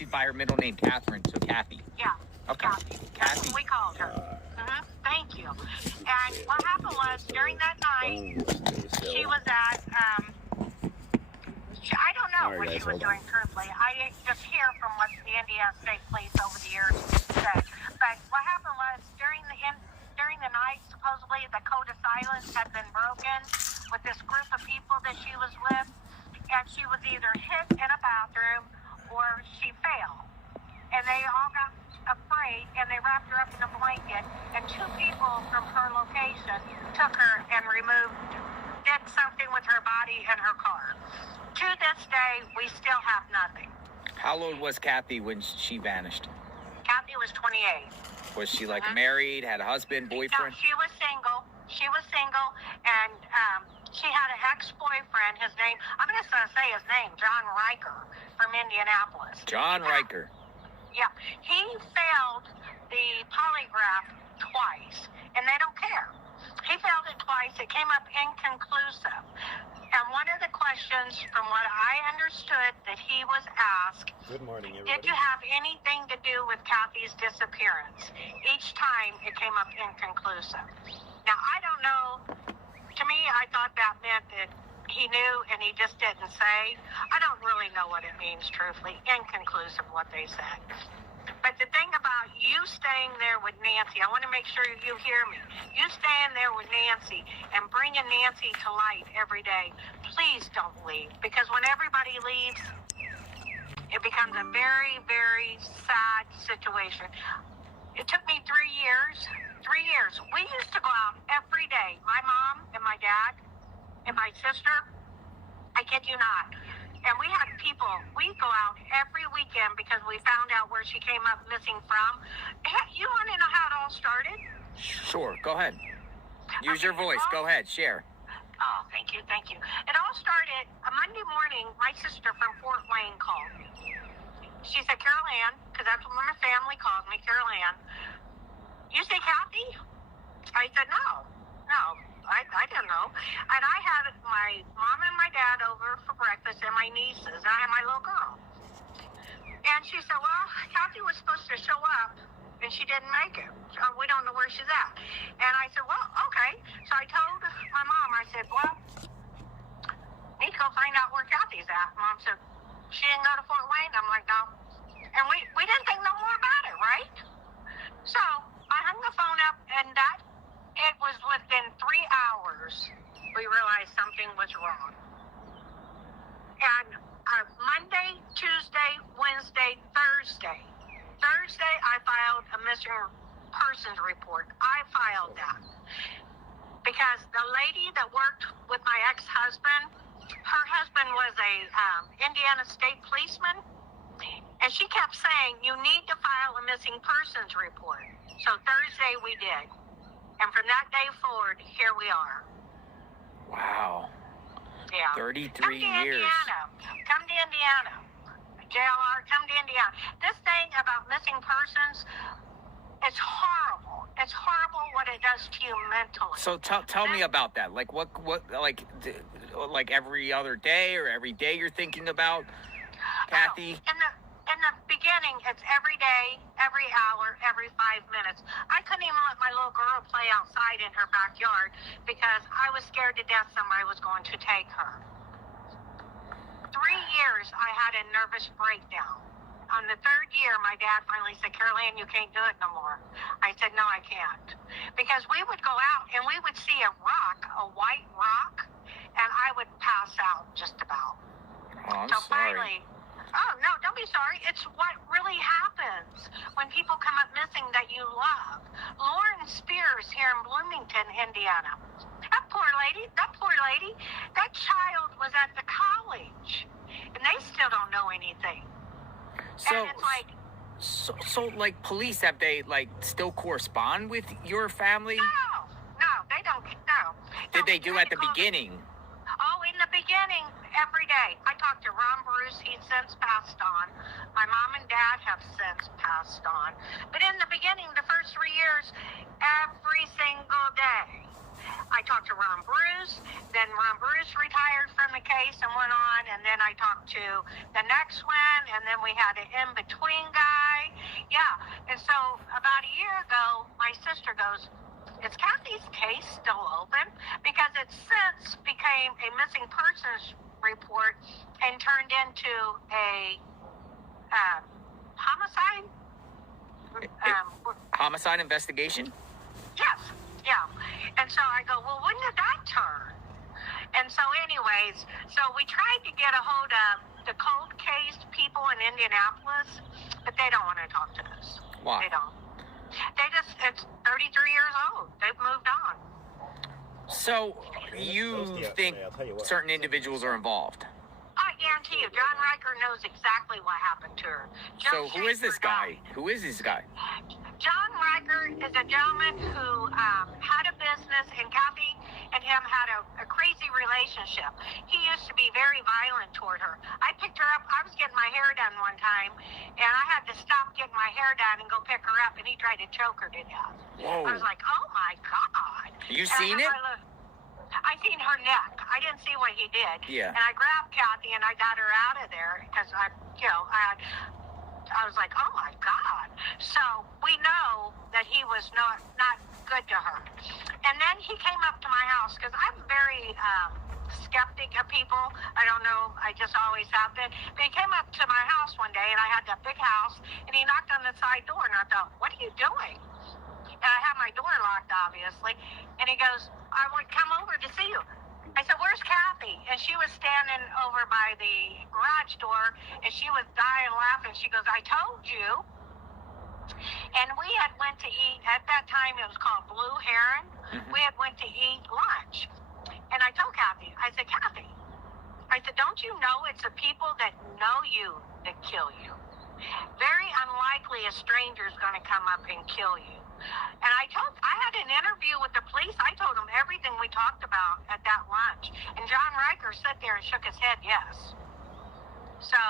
she's by her middle name, Catherine, so Kathy. Yeah. Okay. Kathy. Kathy. That's what we called her. Thank you. And what happened was, during that night, she was at, I don't know what she was doing truthfully. I just hear from what the Indiana State Police over the years said. But what happened was, during the night, supposedly the code of silence had been broken with this group of people that she was with, and she was either hit in a bathroom or she fell. And they all got afraid, and they wrapped her up in a blanket, and two people from her location took her and did something with her body and her car. To this day, we still have nothing. How old was Kathy when she vanished? Kathy was 28. Was she like married, had a husband, boyfriend? No, she was single. She was single, and she had an ex-boyfriend. His name, I'm just going to say his name, John Riker from Indianapolis. John Riker. Yeah, he failed the polygraph twice, and they don't care. He failed it twice. It came up inconclusive. And one of the questions, from what I understood, that he was asked, good morning, everybody. Did you have anything to do with Kathy's disappearance? Each time it came up inconclusive. Now, I don't know. To me, I thought that meant that he knew and he just didn't say. I don't really know what it means, truthfully. Inconclusive, what they said. But the thing about you staying there with Nancy, I want to make sure you hear me. You staying there with Nancy and bringing Nancy to light every day, please don't leave. Because when everybody leaves, it becomes a very, very sad situation. It took me 3 years. 3 years. We used to go out every day. My mom and my dad and my sister, I kid you not. And we had people, we'd go out every weekend because we found out where she came up missing from. Hey, you want to know how it all started? Sure, go ahead. Use your voice. Go ahead, share. Oh, thank you, thank you. It all started a Monday morning. My sister from Fort Wayne called me. She said, Carol Ann, because that's what my family calls me, Carol Ann. You say Kathy? I said, no. I didn't know. And I had my mom and my dad over for breakfast and my nieces. And I had my little girl. And she said, well, Kathy was supposed to show up and she didn't make it. We don't know where she's at. And I said, well, okay. So I told my mom, I said, well, need to go find out where Kathy's at. Mom said, she didn't go to Fort Wayne? I'm like, no. And we didn't think no more about it, right? So I hung the phone up, and it was within 3 hours we realized something was wrong. And Monday, Tuesday, Wednesday, Thursday, I filed a missing persons report. I filed that because the lady that worked with my ex-husband, her husband was a Indiana State policeman, and she kept saying, you need to file a missing persons report. So Thursday we did. And from that day forward, here we are. Wow. Yeah. 33 come to years. Indiana. Come to Indiana. JLR, come to Indiana. This thing about missing persons, it's horrible. It's horrible what it does to you mentally. So tell me about that. Like what like every other day or every day you're thinking about Kathy? In the beginning, it's every day, every hour, every 5 minutes. I couldn't even let my little girl play outside in her backyard because I was scared to death somebody was going to take her. 3 years, I had a nervous breakdown. On the 3rd year, my dad finally said, Carol Ann, you can't do it no more. I said, no, I can't. Because we would go out and we would see a rock, a white rock, and I would pass out just about. Oh, I'm so sorry. Finally, oh, no, don't be sorry. It's what really happens when people come up missing that you love. Lauren Spears here in Bloomington, Indiana. That poor lady, that child was at the college, and they still don't know anything. So, and it's like... So, like, police, have they, like, still correspond with your family? No, they don't, no. Did they do at the beginning? Oh, in the beginning, every day. I talked to Ron Bruce. He's since passed on. My mom and dad have since passed on. But in the beginning, the first 3 years, every single day. I talked to Ron Bruce. Then Ron Bruce retired from the case and went on. And then I talked to the next one. And then we had an in-between guy. Yeah. And so about a year ago, my sister goes, is Kathy's case still open? Because it since became a missing persons report and turned into a homicide. Homicide investigation? Yes. Yeah. And so I go, well, when did that turn? And so anyways, so we tried to get a hold of the cold case people in Indianapolis, but they don't want to talk to us. Why? They don't. It's 33 years old. They've moved on. So you think certain individuals are involved? I guarantee you, John Riker knows exactly what happened to her. So who is this guy? Who is this guy? John Riker is a gentleman who had a business, and Kathy and him had a crazy relationship. He used to be very violent toward her. I picked her up. I was getting my hair done one time, and I had to stop getting my hair done and go pick her up, and he tried to choke her to death. Whoa. I was like, oh, my God. You seen it? I seen her neck. I didn't see what he did. Yeah. And I grabbed Kathy and I got her out of there because I was like, oh my God. So we know that he was not good to her. And then he came up to my house because I'm very skeptic of people. I don't know. I just always have been. But he came up to my house one day and I had that big house and he knocked on the side door and I thought, what are you doing? And I had my door locked, obviously. And he goes, I would come over to see you. I said, where's Kathy? And she was standing over by the garage door, and she was dying laughing. She goes, I told you. And we had went to eat. At that time, it was called Blue Heron. Mm-hmm. We had went to eat lunch. And I told Kathy, I said, Kathy, I said, don't you know it's the people that know you that kill you? Very unlikely a stranger is going to come up and kill you. And I had an interview with the police. I told them everything we talked about at that lunch. And John Riker sat there and shook his head, yes. So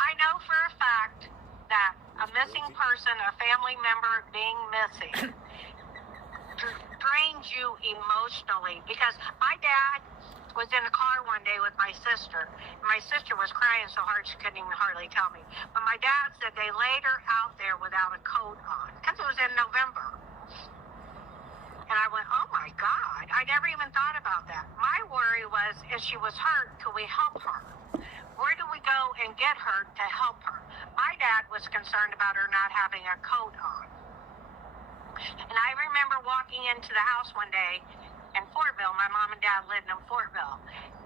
I know for a fact that a missing person, a family member being missing, drains you emotionally. Because my dad was in the car one day with my sister. My sister was crying so hard she couldn't even hardly tell me. But my dad said they laid her out there without a coat on because it was in November. And I went, oh my God, I never even thought about that. My worry was if she was hurt, could we help her? Where do we go and get her to help her? My dad was concerned about her not having a coat on. And I remember walking into the house one day in Fortville. My mom and dad lived in Fortville.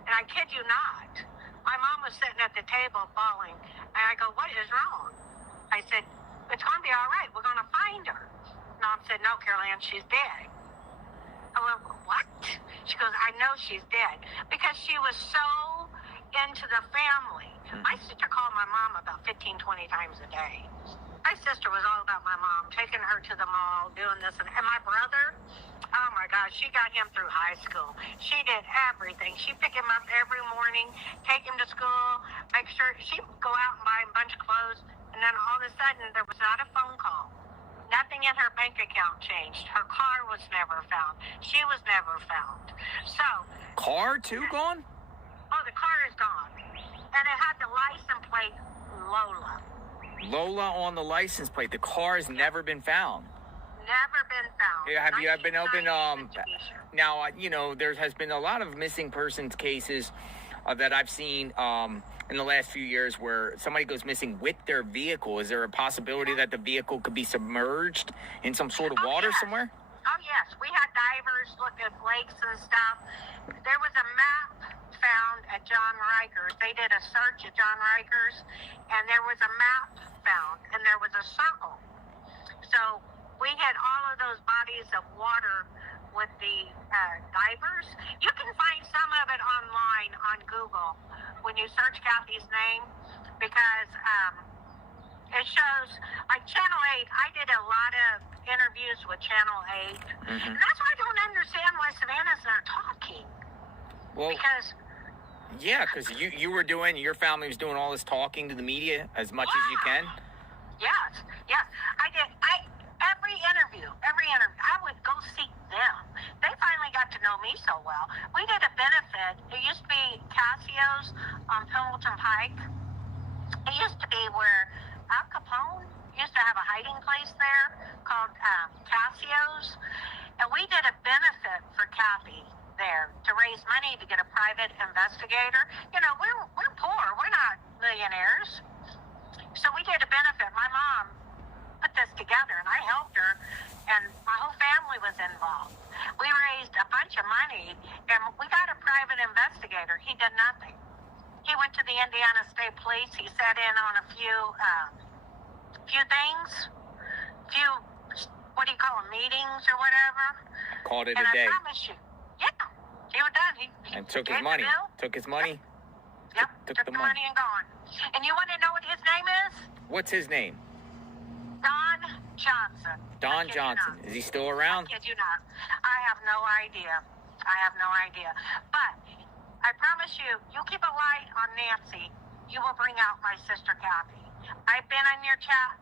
And I kid you not, my mom was sitting at the table bawling. And I go, what is wrong? I said, it's going to be all right. We're going to find her. Mom said, no, Carol Ann, she's dead. I went, what? She goes, I know she's dead. Because she was so into the family. My sister called my mom about 15, 20 times a day. My sister was all about my mom, taking her to the mall, doing this. And my brother, oh my gosh, she got him through high school. She did everything. She'd pick him up every morning, take him to school, make sure she'd go out and buy him a bunch of clothes. And then all of a sudden, there was not a phone call. Nothing in her bank account changed. Her car was never found. She was never found. So. Car too gone? Oh, the car is gone. And it had the license plate Lola. Lola on the license plate. The car has never been found. Never been found. Yeah, have you been open? Now, there has been a lot of missing persons cases that I've seen in the last few years where somebody goes missing with their vehicle. Is there a possibility that the vehicle could be submerged in some sort of water somewhere? Oh, yes. We had divers look at lakes and stuff. There was a map found at John Riker's. They did a search at John Riker's, and there was a map found, and there was a circle. So we had all of those bodies of water with the divers. You can find some of it online on Google when you search Kathy's name, because it shows, like Channel 8, I did a lot of interviews with Channel 8. Mm-hmm. And that's why I don't understand why Savannah's not talking. Well, because you were doing, your family was doing all this talking to the media as much as you can. Yes. I did. Every interview. I would go seek them. They finally got to know me so well. We did a benefit. It used to be Cassio's on Pendleton Pike. It used to be where Al Capone used to have a hiding place there called Cassio's. And we did a benefit for Kathy there to raise money to get a private investigator. You know, we're poor. We're not millionaires. So we did a benefit. My mom put this together, and I helped her, and my whole family was involved. We raised a bunch of money, and we got a private investigator. He did nothing. He went to the Indiana State Police. He sat in on a few things, what do you call them, meetings or whatever. Called it and a day. I promise you, yeah, he was done. He And took his gave the money. bill. Took his money. Yep, Took took the the money. money and gone. And you want to know what his name is? What's his name? Don Johnson. Don I kid you Johnson. not. Is he still around? I kid you not. I have no idea. But I promise you, you keep a light on Nancy, you will bring out my sister Kathy. I've been on your chat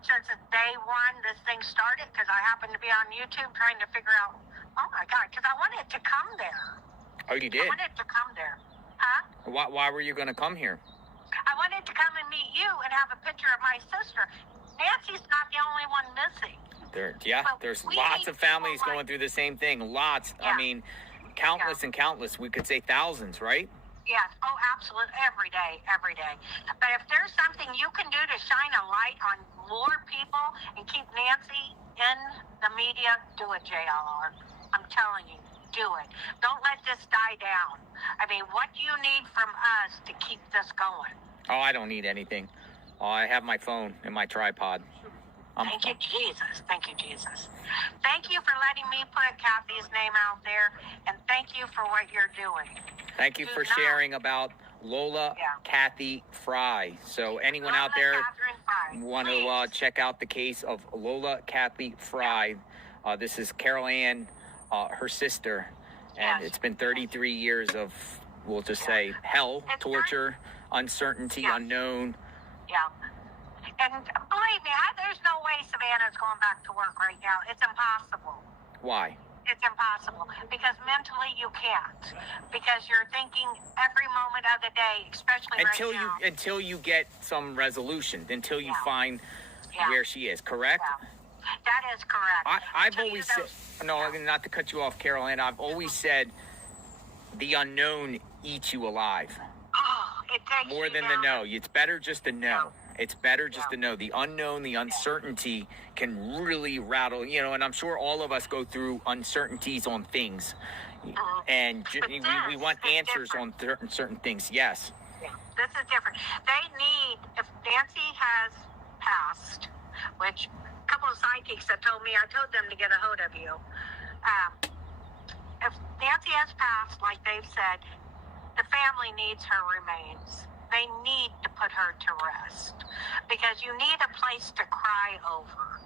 since day one this thing started because I happened to be on YouTube trying to figure out, oh my God, because I wanted to come there. Oh, you did? I wanted to come there. Huh? Why were you going to come here? I wanted to come and meet you and have a picture of my sister. Nancy's not the only one missing. There's we lots need of families people going through the same thing. Lots. Yeah. I mean, countless and countless. We could say thousands, right? Yes. Oh, absolutely. Every day. But if there's something you can do to shine a light on more people and keep Nancy in the media, do it, JLR. I'm telling you, do it. Don't let this die down. I mean, what do you need from us to keep this going? Oh, I don't need anything. Oh, I have my phone and my tripod. Thank you, Jesus. Thank you, Jesus. Thank you for letting me put Kathy's name out there, and thank you for what you're doing. Thank you for sharing about Lola Kathy Fry. So anyone out there want to check out the case of Lola Kathy Fry, this is Carol Ann, her sister, and it's been 33 years of, we'll just say, hell, torture, uncertainty, unknown. Yeah. And believe me, there's no way Savannah's going back to work right now. It's impossible. Why? It's impossible because mentally you can't. Because you're thinking every moment of the day, especially right now. Until you get some resolution, until you find where she is. Correct? Yeah. That is correct. I've always said, not to cut you off, Carol Ann. I've always said the unknown eats you alive. Oh, it takes more than the know. It's better just to know. It's better just to know. The unknown, the uncertainty can really rattle, and I'm sure all of us go through uncertainties on things. And we want answers on certain things. Yes. Yeah. This is different. They need, if Nancy has passed, which a couple of psychics have told me, I told them to get a hold of you. If Nancy has passed, like they've said, the family needs her remains. They need to put her to rest because you need a place to cry over.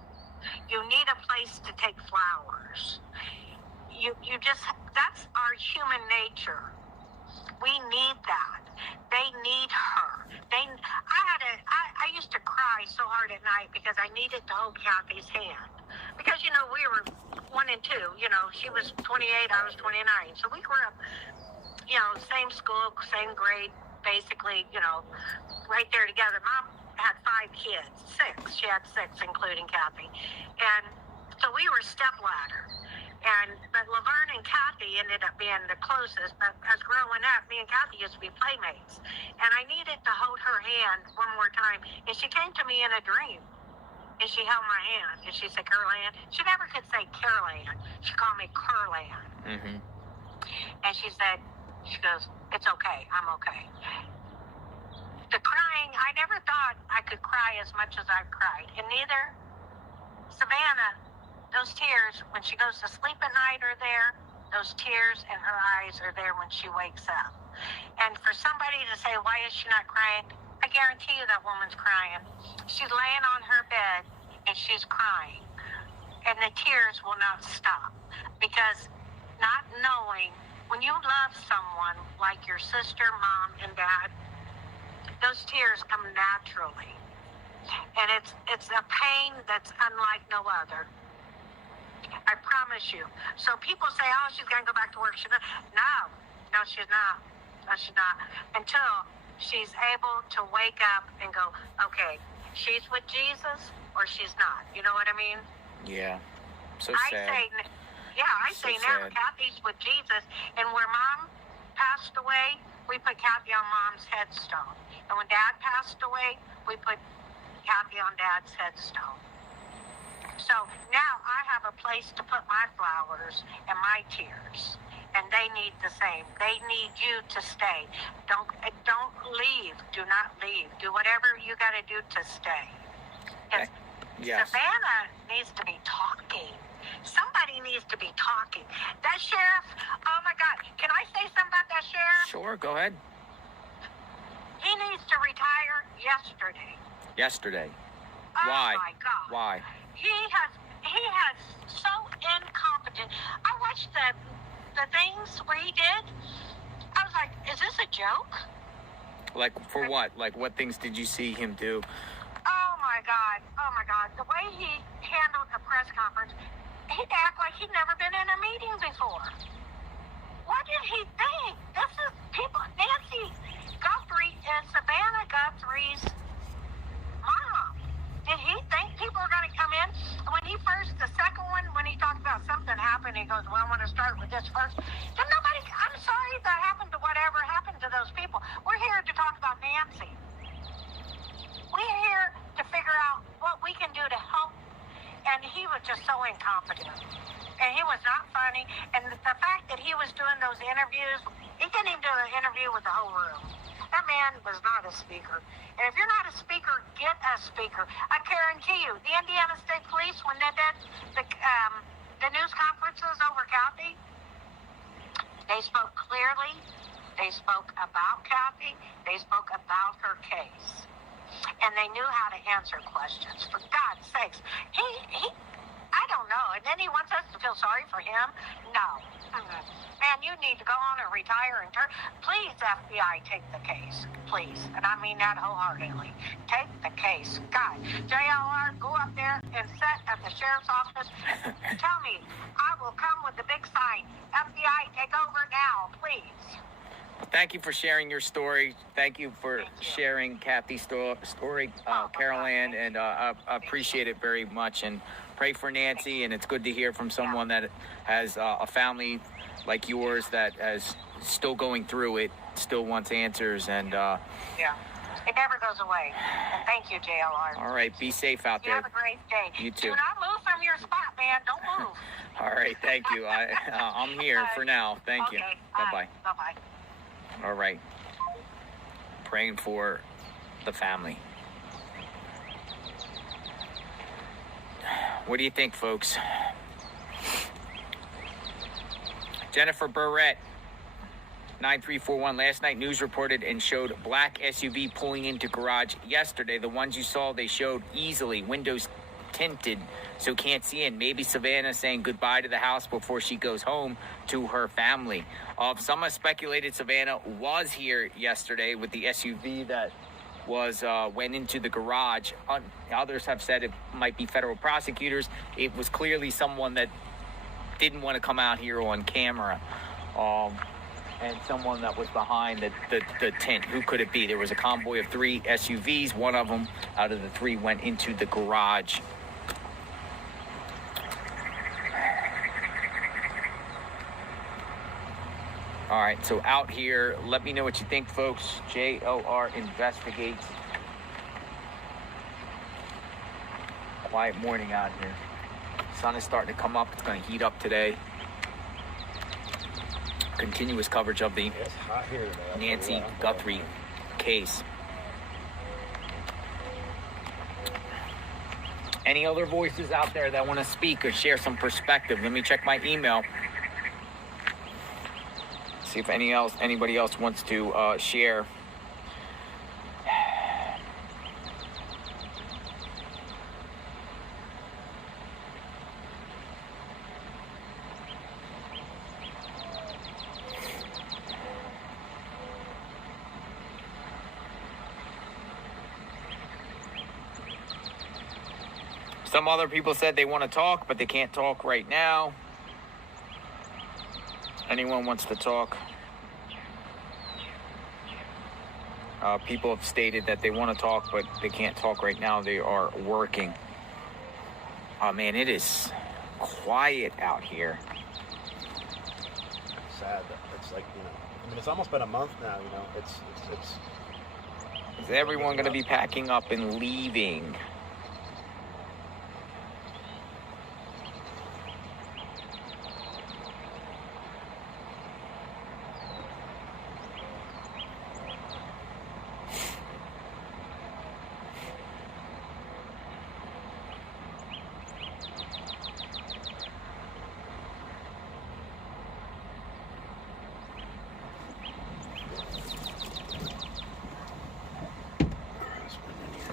You need a place to take flowers. You just, that's our human nature. We need that. They need her. I used to cry so hard at night because I needed to hold Kathy's hand. Because, we were 1 and 2. She was 28, I was 29. So we grew up, same school, same grade. Basically, right there together. Mom had 5 kids, 6. She had 6, including Kathy. And so we were stepladder. But Laverne and Kathy ended up being the closest. But as growing up, me and Kathy used to be playmates. And I needed to hold her hand one more time. And she came to me in a dream. And she held my hand. And she said, Carol Ann. She never could say Carol Ann. She called me Carol Ann. Mm-hmm. And she goes, it's okay. I'm okay. The crying, I never thought I could cry as much as I've cried. And neither Savannah, those tears when she goes to sleep at night are there. Those tears in her eyes are there when she wakes up. And for somebody to say, why is she not crying? I guarantee you that woman's crying. She's laying on her bed and she's crying. And the tears will not stop. Because not knowing, when you love someone like your sister, mom, and dad, those tears come naturally. And it's a pain that's unlike no other. I promise you. So people say, oh, she's going to go back to work. No, she's not. No, she's not. Until she's able to wake up and go, okay, she's with Jesus or she's not. You know what I mean? Yeah. So sad. I say now, Kathy's with Jesus. And where Mom passed away, we put Kathy on Mom's headstone. And when Dad passed away, we put Kathy on Dad's headstone. So now I have a place to put my flowers and my tears, and they need the same. They need you to stay. Don't leave. Do not leave. Do whatever you got to do to stay. Yes. Savannah needs to be talking. Somebody needs to be talking. That sheriff, oh my God. Can I say something about that sheriff? Sure, go ahead. He needs to retire yesterday. Yesterday. Oh Why? My God. Why? He has so incompetent. I watched the things where he did. I was like, is this a joke? Like, for what? Like, what things did you see him do? Oh my God. The way he handled a press conference, he'd act like he'd never been in a meeting before. What did he think? This is people. Nancy Guthrie is Savannah Guthrie's mom. Did he think people were going to come in? The second one, when he talked about something happened, he goes, well, I want to start with this first. Then I'm sorry that happened to whatever happened to those people. We're here to talk about Nancy. We're here to figure out what we can do to help. And he was just so incompetent. And he was not funny. And the fact that he was doing those interviews, he didn't even do an interview with the whole room. That man was not a speaker. And if you're not a speaker, get a speaker. I guarantee you, the Indiana State Police, when they did the news conferences over Kathy, they spoke clearly. They spoke about Kathy. They spoke about her case. And they knew how to answer questions. For God's sakes. I don't know. And then he wants us to feel sorry for him? No. Man, you need to go on and retire and please, FBI, take the case. Please. And I mean that wholeheartedly. Take the case. God, JLR, go up there and sit at the sheriff's office. Tell me, I will come with the big sign. FBI, take over now, please. Thank you for sharing your story. Thank you for sharing Kathy's story, Carol Ann, and I appreciate it very much. And pray for Nancy, and it's good to hear from someone that has a family like yours that is still going through it, still wants answers, and it never goes away. And thank you, JLR. All right, be safe out there. You have a great day. You too. Do not move from your spot, man. Don't move. All right, thank you. I'm here for now. Thank you. Bye-bye. Bye-bye. All right. Praying for the family. What do you think, folks? Jennifer Burrett, 9341. Last night, news reported and showed black SUV pulling into garage yesterday. The ones you saw, they showed easily, windows tinted, so can't see in. Maybe Savannah saying goodbye to the house before she goes home to her family. Some have speculated Savannah was here yesterday with the SUV that went into the garage. Others have said it might be federal prosecutors. It was clearly someone that didn't want to come out here on camera, and someone that was behind the tent. Who could it be? There was a convoy of 3 SUVs. One of them out of the 3 went into the garage. All right, so out here, let me know what you think, folks. JLR investigates. Quiet morning out here. Sun is starting to come up. It's going to heat up today. Continuous coverage of the Nancy Guthrie case. Any other voices out there that want to speak or share some perspective? Let me check my email. See if anybody else wants to share. Some other people said they want to talk, but they can't talk right now. Anyone wants to talk? People have stated that they want to talk, but they can't talk right now. They are working. Oh man, it is quiet out here. It's sad that it's like, I mean, it's almost been a month now, it's Is everyone going to be packing up and leaving?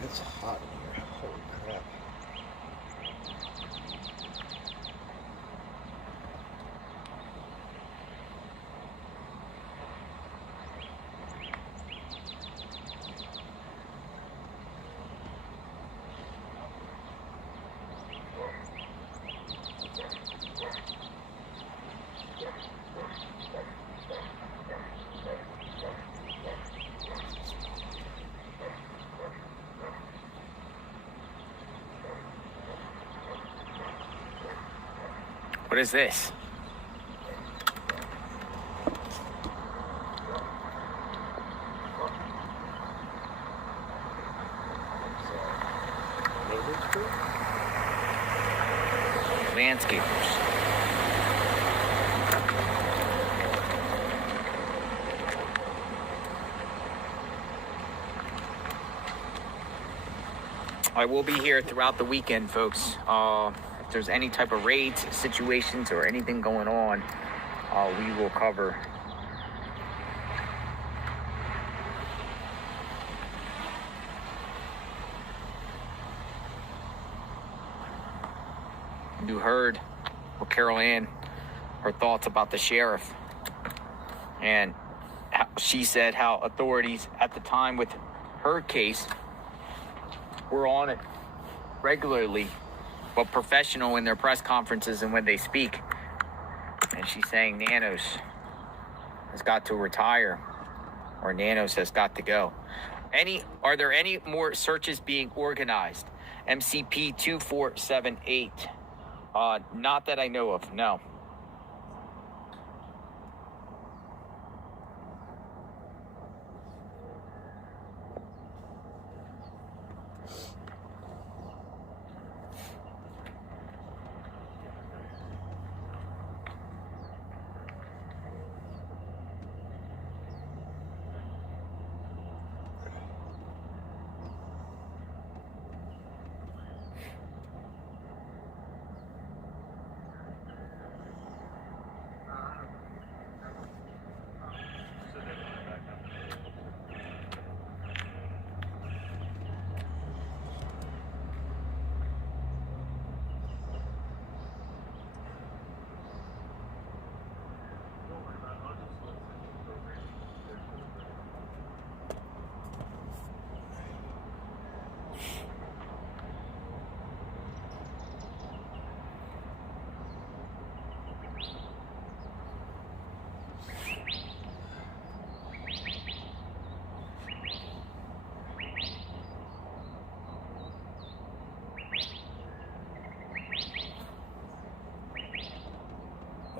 It's hot in here. Holy crap. What is this? Landscapers. I will be here throughout the weekend, folks. If there's any type of raids, situations, or anything going on, we will cover. You heard what Carol Ann, her thoughts about the sheriff, and how she said how authorities at the time with her case were on it regularly, but professional in their press conferences and when they speak. And she's saying Nanos has got to retire, or Nanos has got to go. Are there any more searches being organized? MCP 2478. Not that I know of, no.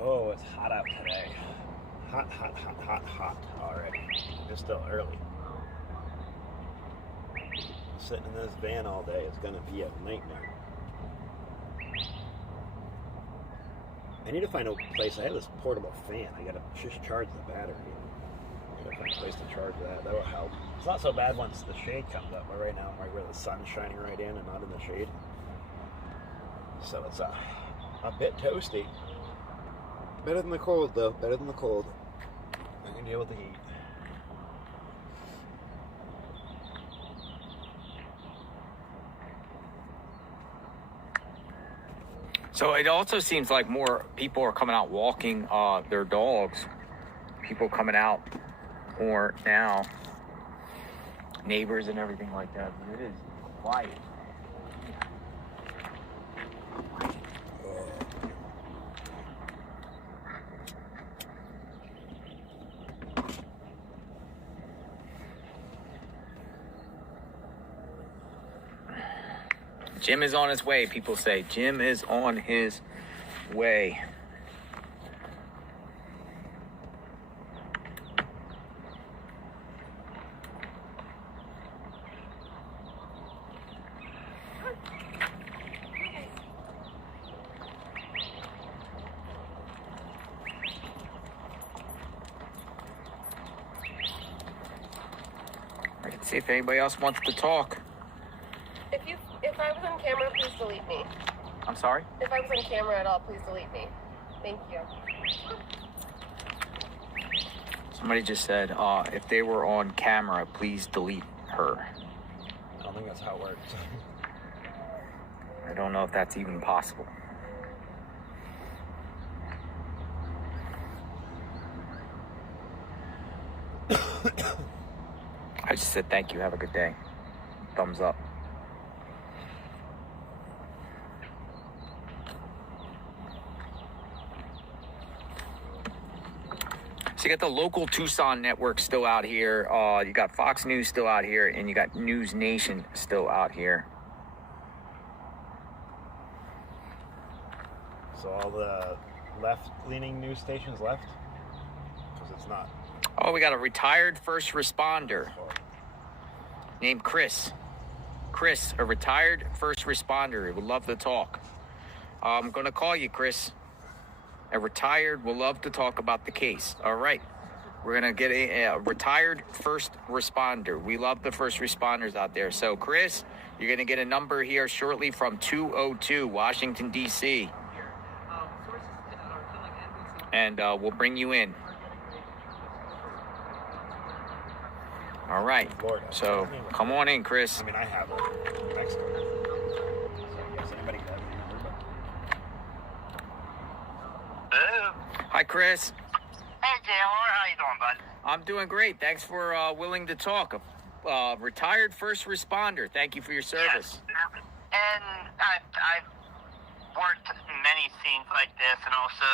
Oh, it's hot out today. Hot already. It's still early. Sitting in this van all day is going to be a nightmare. I need to find a place. I have this portable fan. I got to just charge the battery. I got to find a place to charge that. That will help. It's not so bad once the shade comes up, but right now I'm right where the sun's shining right in and not in the shade. So it's a bit toasty. Better than the cold, though. Better than the cold. I can deal with the heat. So it also seems like more people are coming out walking their dogs. People coming out more now. Neighbors and everything like that. But it is quiet. Jim is on his way, people say. Jim is on his way. I can see if anybody else wants to talk. If I was on camera, please delete me. I'm sorry? If I was on camera at all, please delete me. Thank you. Somebody just said, if they were on camera, please delete her. I don't think that's how it works. I don't know if that's even possible. I just said thank you. Have a good day. Thumbs up. So you got the local Tucson network still out here. You got Fox News still out here, and you got News Nation still out here. So all the left-leaning news stations left? Because it's not. Oh, we got a retired first responder named Chris. Chris, a retired first responder. He would love to talk. I'm going to call you, Chris. A retired will love to talk about the case. All right. We're going to get a retired first responder. We love the first responders out there. So, Chris, you're going to get a number here shortly from 202 Washington, D.C. And we'll bring you in. All right. So, come on in, Chris. I mean, I have it next to it. So I guess anybody can have it. Hello. Hi, Chris. Hey, JR. How you doing, bud? I'm doing great. Thanks for willing to talk. Retired first responder. Thank you for your service. Yes. And I've worked many scenes like this, and also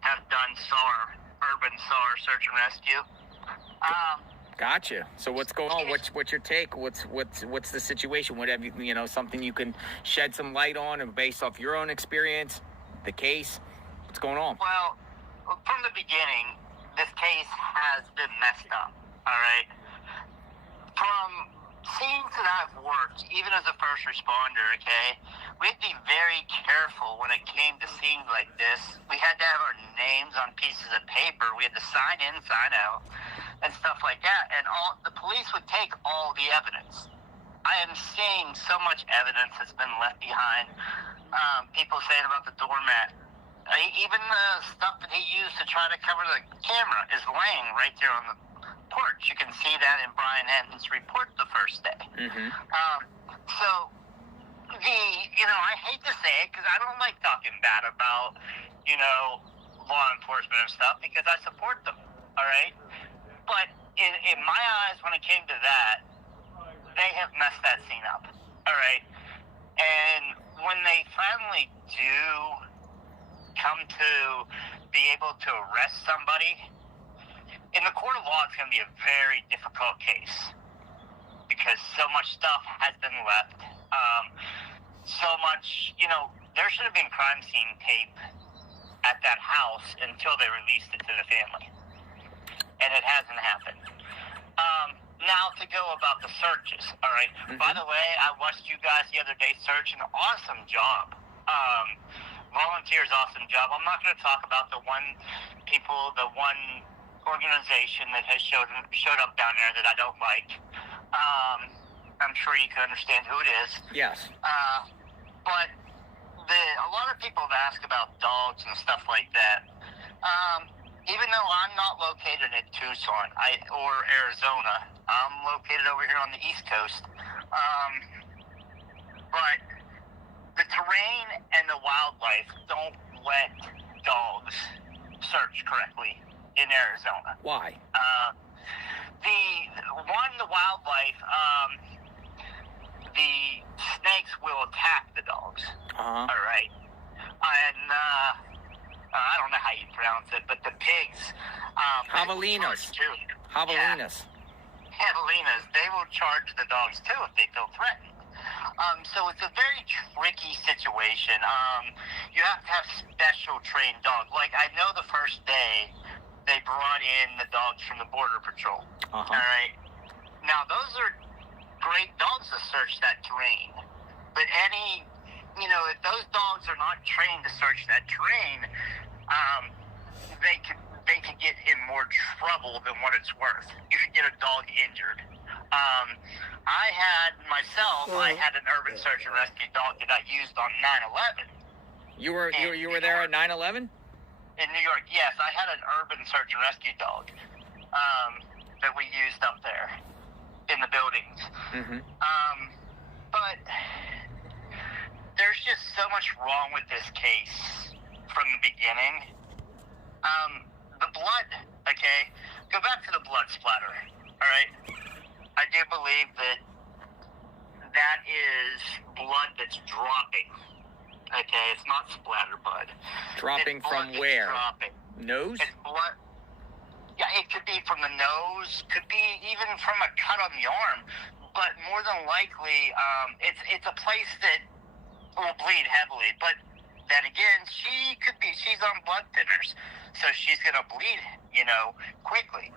have done SAR, urban SAR, search and rescue. Gotcha. So what's going on? What's your take? What's the situation? What have you something you can shed some light on, and based off your own experience, the case? What's going on? Well, from the beginning, this case has been messed up. All right. From scenes that I've worked, even as a first responder, okay, we had to be very careful when it came to scenes like this. We had to have our names on pieces of paper. We had to sign in, sign out, and stuff like that. And the police would take all the evidence. I am seeing so much evidence that's been left behind. People saying about the doormat. Even the stuff that he used to try to cover the camera is laying right there on the porch. You can see that in Brian Henton's report the first day. Mm-hmm. I hate to say it because I don't like talking bad about, law enforcement and stuff because I support them, all right? But in my eyes, when it came to that, they have messed that scene up, all right? And when they finally do come to be able to arrest somebody, in the court of law, it's going to be a very difficult case because so much stuff has been left. So much, there should have been crime scene tape at that house until they released it to the family. And it hasn't happened. Now to go about the searches, all right? Mm-hmm. By the way, I watched you guys the other day search. An awesome job. Volunteers, awesome job. I'm not going to talk about the one organization that has showed up down there that I don't like. I'm sure you can understand who it is. Yes. But a lot of people have asked about dogs and stuff like that. Even though I'm not located in Tucson or Arizona, I'm located over here on the East Coast. But the terrain and the wildlife don't let dogs search correctly in Arizona. Why? The wildlife, the snakes will attack the dogs. Uh-huh. All right. And I don't know how you pronounce it, but the pigs. Javelinas. Javelinas. Javelinas. They will charge the dogs too if they feel threatened. So it's a very tricky situation. You have to have special trained dogs. Like, I know the first day they brought in the dogs from the Border Patrol. Uh-huh. All right. Now, those are great dogs to search that terrain. But if those dogs are not trained to search that terrain, they could get in more trouble than what it's worth. You could get a dog injured. I had an urban search and rescue dog that I used on 9/11. You were there at 9/11? In New York, yes. I had an urban search and rescue dog that we used up there in the buildings. Mm-hmm. But there's just so much wrong with this case from the beginning. The blood, okay? Go back to the blood splatter, all right? I do believe that is blood that's dropping, okay? It's not splatter blood. Dropping from where? Dropping. Nose? It's blood. Yeah, it could be from the nose, could be even from a cut on the arm, but more than likely, it's a place that will bleed heavily. But then again, she's on blood thinners, so she's gonna bleed, quickly.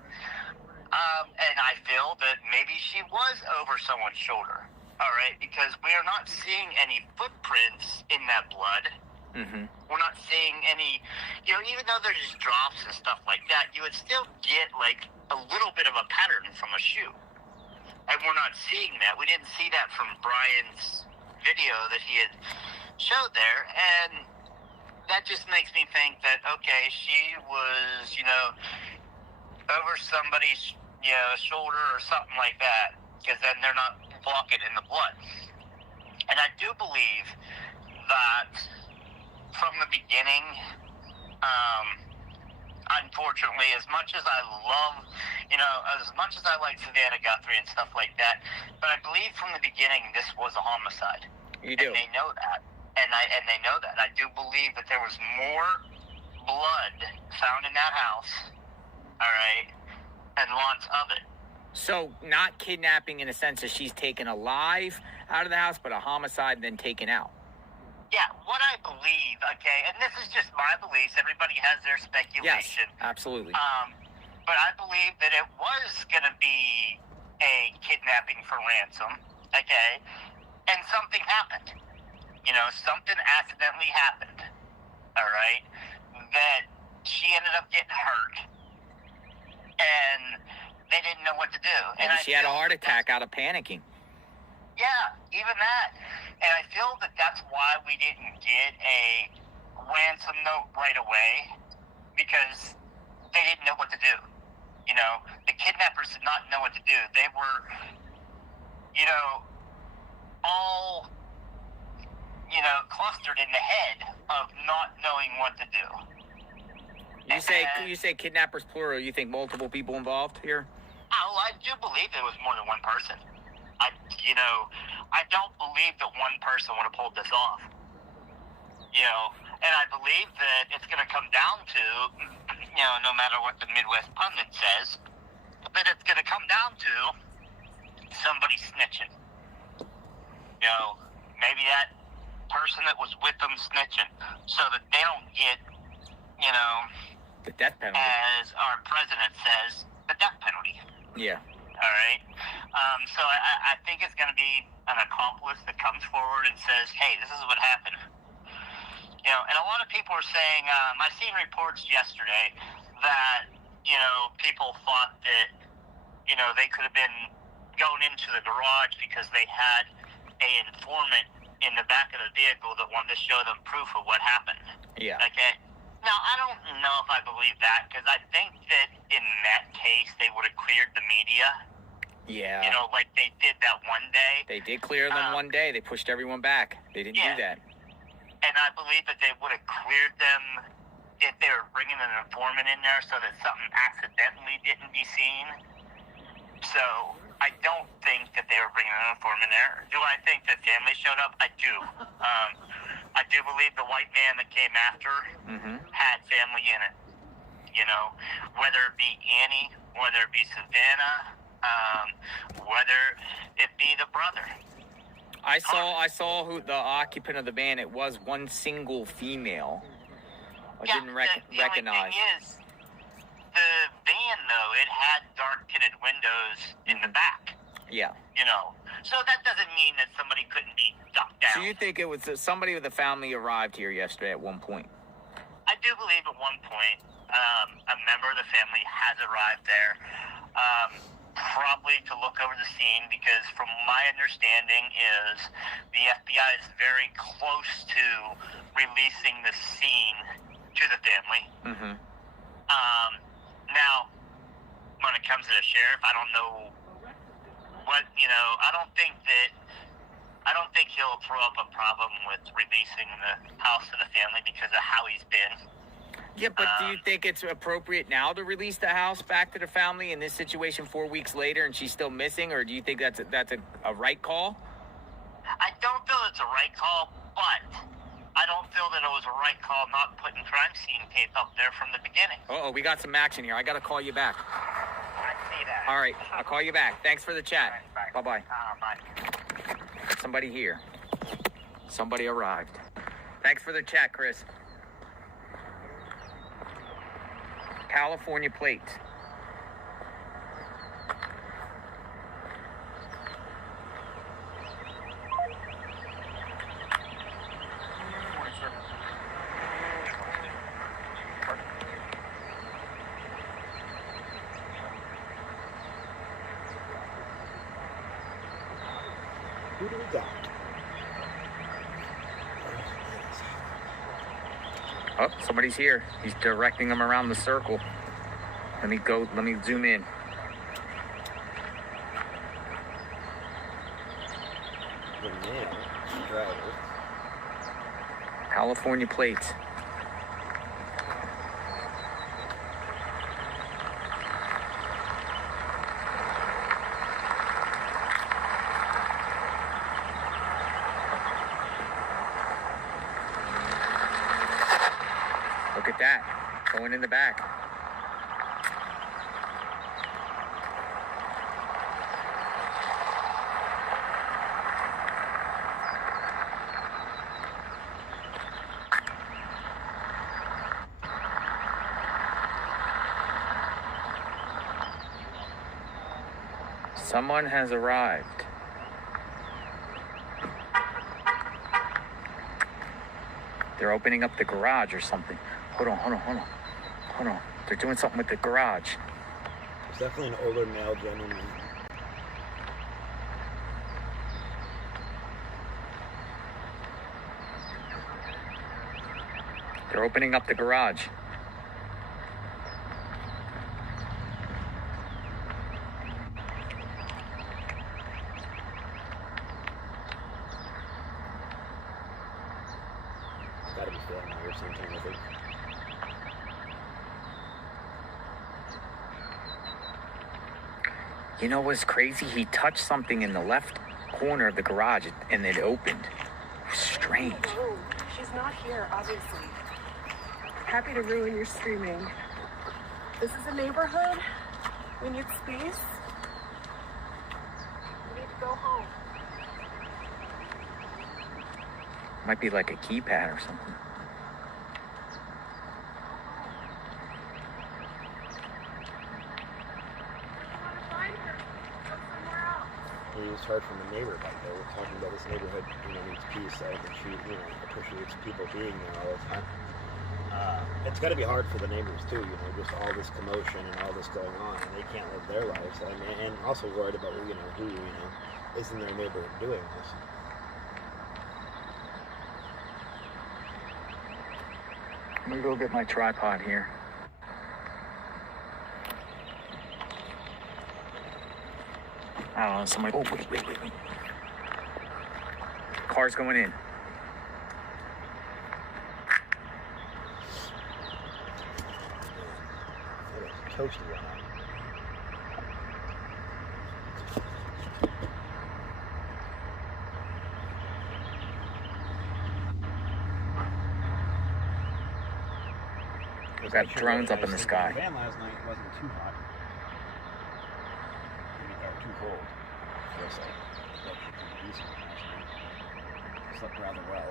And I feel that maybe she was over someone's shoulder. All right, because we are not seeing any footprints in that blood. Mm-hmm. We're not seeing any, even though there's just drops and stuff like that, you would still get like a little bit of a pattern from a shoe. And we're not seeing that. We didn't see that from Brian's video that he had showed there. And that just makes me think that, okay, she was, over somebody's, shoulder or something like that. Because then they're not blocking in the blood. And I do believe that from the beginning, unfortunately, as much as I love, as much as I like Savannah Guthrie and stuff like that, but I believe from the beginning this was a homicide. You do. And they know that. And they know that. I do believe that there was more blood found in that house, all right, and lots of it. So, not kidnapping in a sense that she's taken alive out of the house, but a homicide then taken out. Yeah, what I believe, okay, and this is just my beliefs. Everybody has their speculation. Yes, absolutely. But I believe that it was going to be a kidnapping for ransom, okay, and something happened. Something accidentally happened, all right, that she ended up getting hurt, and they didn't know what to do. And she had a heart attack out of panicking. Yeah, even that. And I feel that that's why we didn't get a ransom note right away, because they didn't know what to do. The kidnappers did not know what to do. They were, all, clustered in the head of not knowing what to do. You say kidnappers plural. You think multiple people involved here? Oh, I do believe there was more than one person. I don't believe that one person would have pulled this off. And I believe that it's going to come down to, no matter what the Midwest pundit says, that it's going to come down to somebody snitching. Maybe that person that was with them snitching, so that they don't get, the death penalty. As our president says, the death penalty. Yeah. All right. So I think it's going to be an accomplice that comes forward and says, hey, this is what happened. And a lot of people are saying, I seen reports yesterday that, people thought that, they could have been going into the garage because they had a informant in the back of the vehicle that wanted to show them proof of what happened. Yeah. Okay. Now, I don't know if I believe that, because I think that in that case, they would have cleared the media. Yeah. Like they did that one day. They did clear them one day. They pushed everyone back. They didn't do that. And I believe that they would have cleared them if they were bringing an informant in there so that something accidentally didn't be seen. So I don't think that they were bringing an informant there. Do I think that family showed up? I do. I do believe the white man that came after had family in it. Whether it be Annie, whether it be Savannah, whether it be the brother. I saw who the occupant of the van. It was one single female. I didn't the recognize. only thing is, the van, though, it had dark tinted windows in the back. Yeah. You know, so that doesn't mean that somebody couldn't be ducked down. So you think it was somebody with a family arrived here yesterday at one point? I do believe at one point a member of the family has arrived there, probably to look over the scene, because from my understanding is the FBI is very close to releasing the scene to the family. Mm-hmm. Now, when it comes to the sheriff, I don't know what, you know, I don't think he'll throw up a problem with releasing the house to the family because of how he's been. Yeah, but do you think it's appropriate now to release the house back to the family in this situation 4 weeks later and she's still missing, or do you think that's a right call? I don't feel it's a right call, but I don't feel that it was a right call not putting crime scene tape up there from the beginning. Uh-oh, we got some action here. I got to call you back. I see that. All right, I'll call you back. Thanks for the chat. Right, Bye-bye. Bye. Somebody here. Somebody arrived. Thanks for the chat, Chris. California plate. Who do we got? Oh, somebody's here. He's directing them around the circle. Let me zoom in. The man, driver. California plates. Look at that. Going in the back. Someone has arrived. They're opening up the garage or something. Hold on. They're doing something with the garage. It's definitely an older male gentleman. They're opening up the garage. Gotta be family or something, I think. You know what's crazy? He touched something in the left corner of the garage and it opened. Strange. Oh, she's not here, obviously. Happy to ruin your streaming. This is a neighborhood. We need space. We need to go home. Might be like a keypad or something. It was hard from the neighbor back there. We're talking about this neighborhood, needs peace. I think she, appreciates people being there all the time. It's got to be hard for the neighbors too, just all this commotion and all this going on, and they can't live their lives. And also worried about, who, is in their neighborhood doing this. I'm gonna go get my tripod here. I don't know, somebody. Oh, wait. Car's going in. Toasty one. We've got drones up in the sky. The van last night wasn't too hot. Maybe too cold. Feels like decent last night. slept rather well.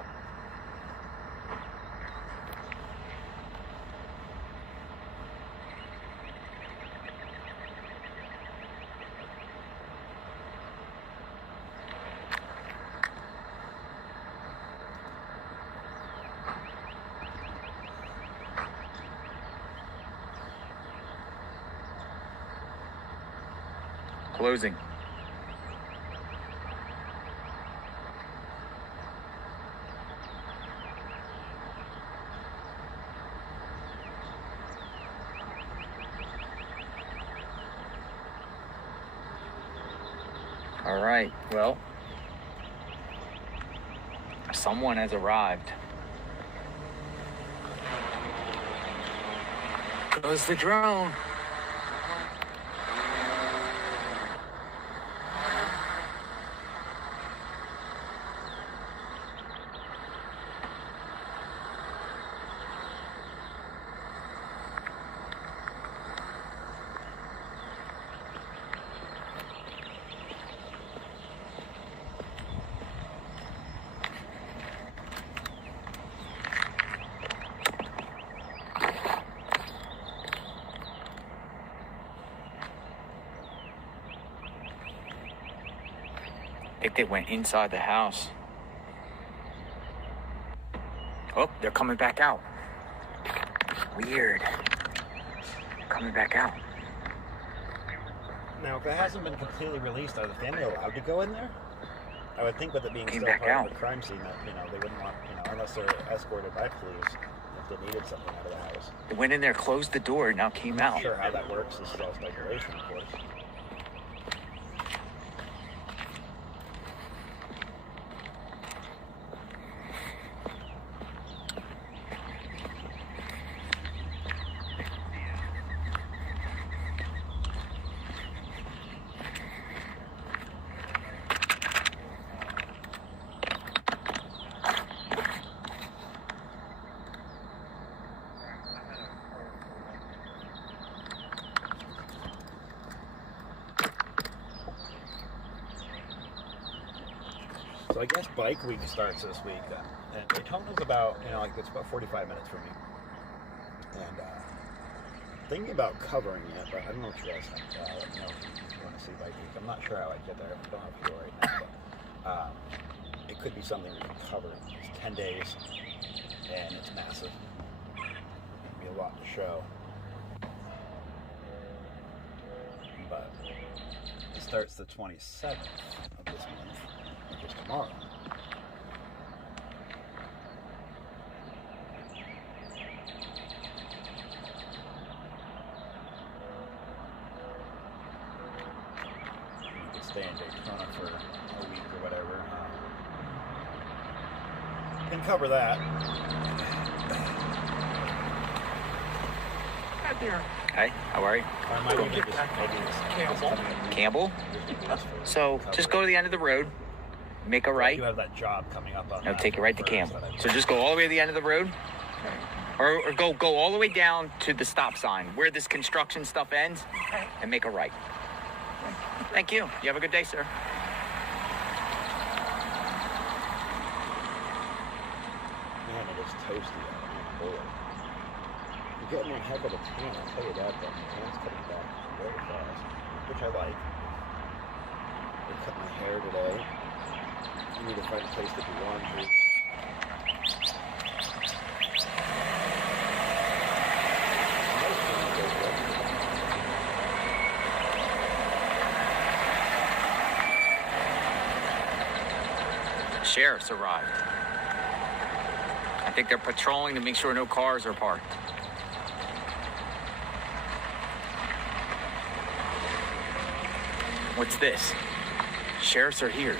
Closing. All right, well, someone has arrived. Goes the drone. I think they went inside the house. Oh, they're coming back out. Weird. Coming back out. Now, if it hasn't been completely released, are the family allowed to go in there? I would think with it being Came still back part out. of the crime scene that, they wouldn't want, unless they're escorted by police, if they needed something out of the house. They went in there, closed the door, and now came out. I'm not sure how that works. This is all speculation, of course. So I guess bike week starts this week, and Daytona's about, it's about 45 minutes from me. And thinking about covering it, but I don't know what you guys think. Let me know if you want to see bike week. I'm not sure how I'd get there. I don't have fuel right now, but it could be something we can cover. It's 10 days, and it's massive. It'll be a lot to show. But it starts the 27th of this month. Just tomorrow. You could stay in Daytona for a week or whatever. Can cover that. Hi there. Hey, how are you? I might even just Campbell? So just go to the end of the road, make a right. You have that job coming up on. It'll take you right to first Campbell. that I- So just go all the way to the end of the road, or go all the way down to the stop sign where this construction stuff ends, and make a right. Thank you. You have a good day, sir. Man, it is toasty out. Oh, boy. You're getting a heck of a tan, I'll tell you that. The tan's coming back very fast, which I like. I cut my hair today. I need to find a place to do laundry. Sheriff's arrived. I think they're patrolling to make sure no cars are parked. What's this? Sheriffs are here.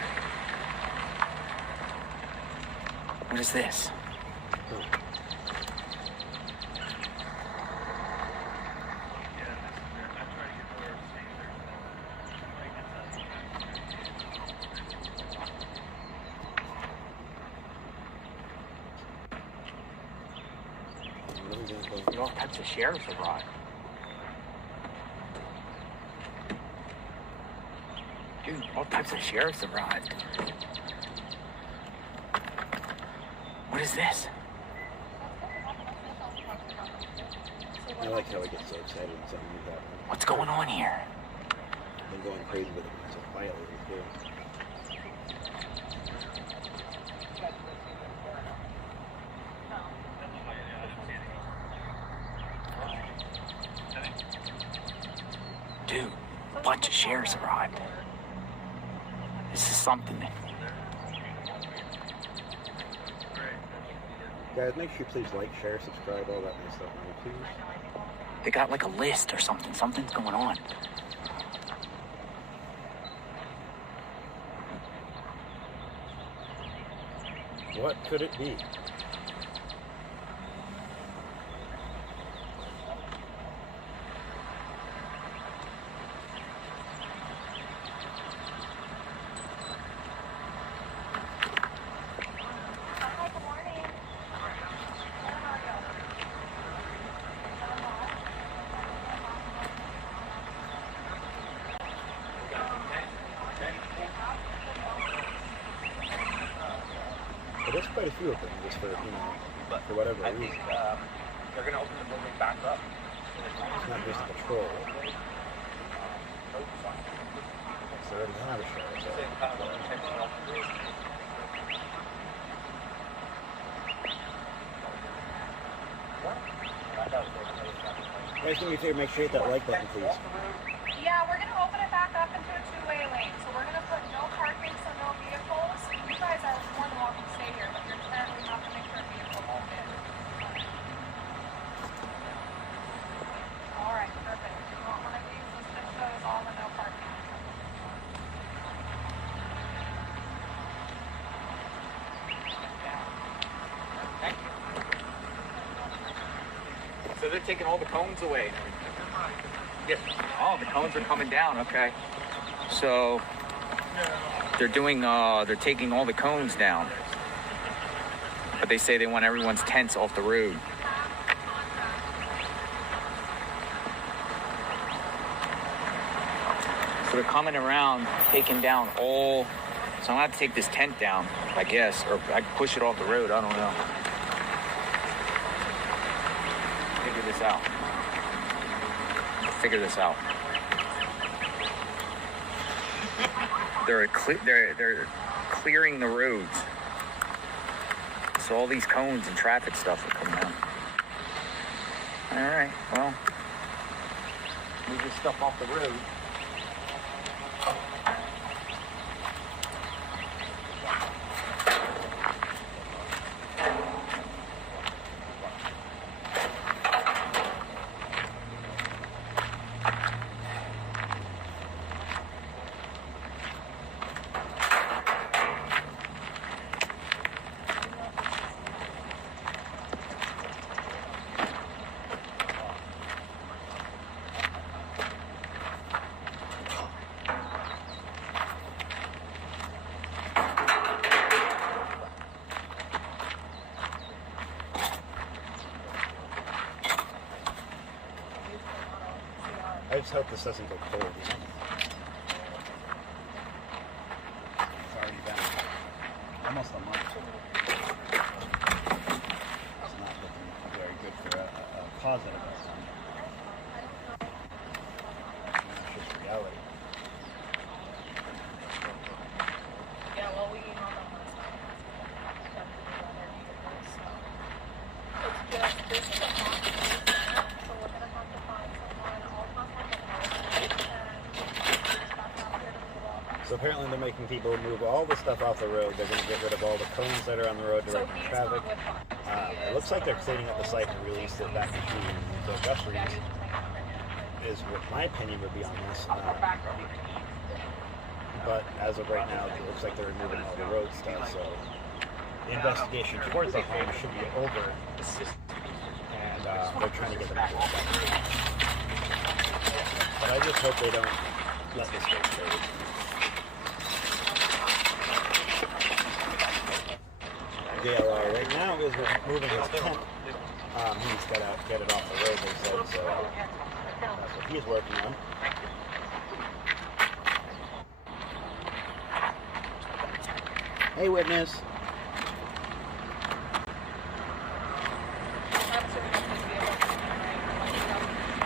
What is this? All types of sheriffs arrived. Dude, all types of sheriffs arrived. What is this? I like how I get so excited when something new happens. What's going on here? I've been going crazy with it so quietly too. Dude, a bunch of shares arrived. This is something. Guys, make sure you please like, share, subscribe, all that kind of stuff on me, please. They got like a list or something. Something's going on. What could it be? There's quite a few of them, just for, for whatever reason. They're going to open the building back up. It's not just a patrol. So they already have a show. Guys, do me a favor, make sure you hit that like button, please. Yeah, we're gonna open it back up into a two-way lane. So we're gonna put no parking, so no vehicles. You guys are more than welcome to stay here, but you're currently not gonna make sure a vehicle won't in. All right, perfect. You want one of these? This just shows all the no parking. So they're taking all the cones away. Yes. Oh, the cones are coming down. Okay. So they're taking all the cones down. But they say they want everyone's tents off the road. So they're coming around, taking down all. So I'm gonna have to take this tent down, I guess, or I can push it off the road. I don't know. Figure this out. Figure this out. They're clearing the roads. So all these cones and traffic stuff are coming down. All right, well, move this stuff off the road. I just hope this doesn't get cold. It's already been almost a month. It's not looking very good for a positive outcome. That's just reality. Yeah, well, we emailed them last night. It's just, this is a month, so we're gonna have to find someone. I'll contact them. So apparently they're making people move all the stuff off the road. They're going to get rid of all the cones that are on the road directing traffic. It looks like they're cleaning up the site and released it back to GUTHRIE'S, is what my opinion would be on this. But as of right now, it looks like they're removing all the road stuff. So the investigation towards the home should be over. And they're trying to get them out of the But I just hope they don't let this go through. GLR right now is moving his tent. He's got to get it off the road, they said, so that's what he's working on. Hey, witness.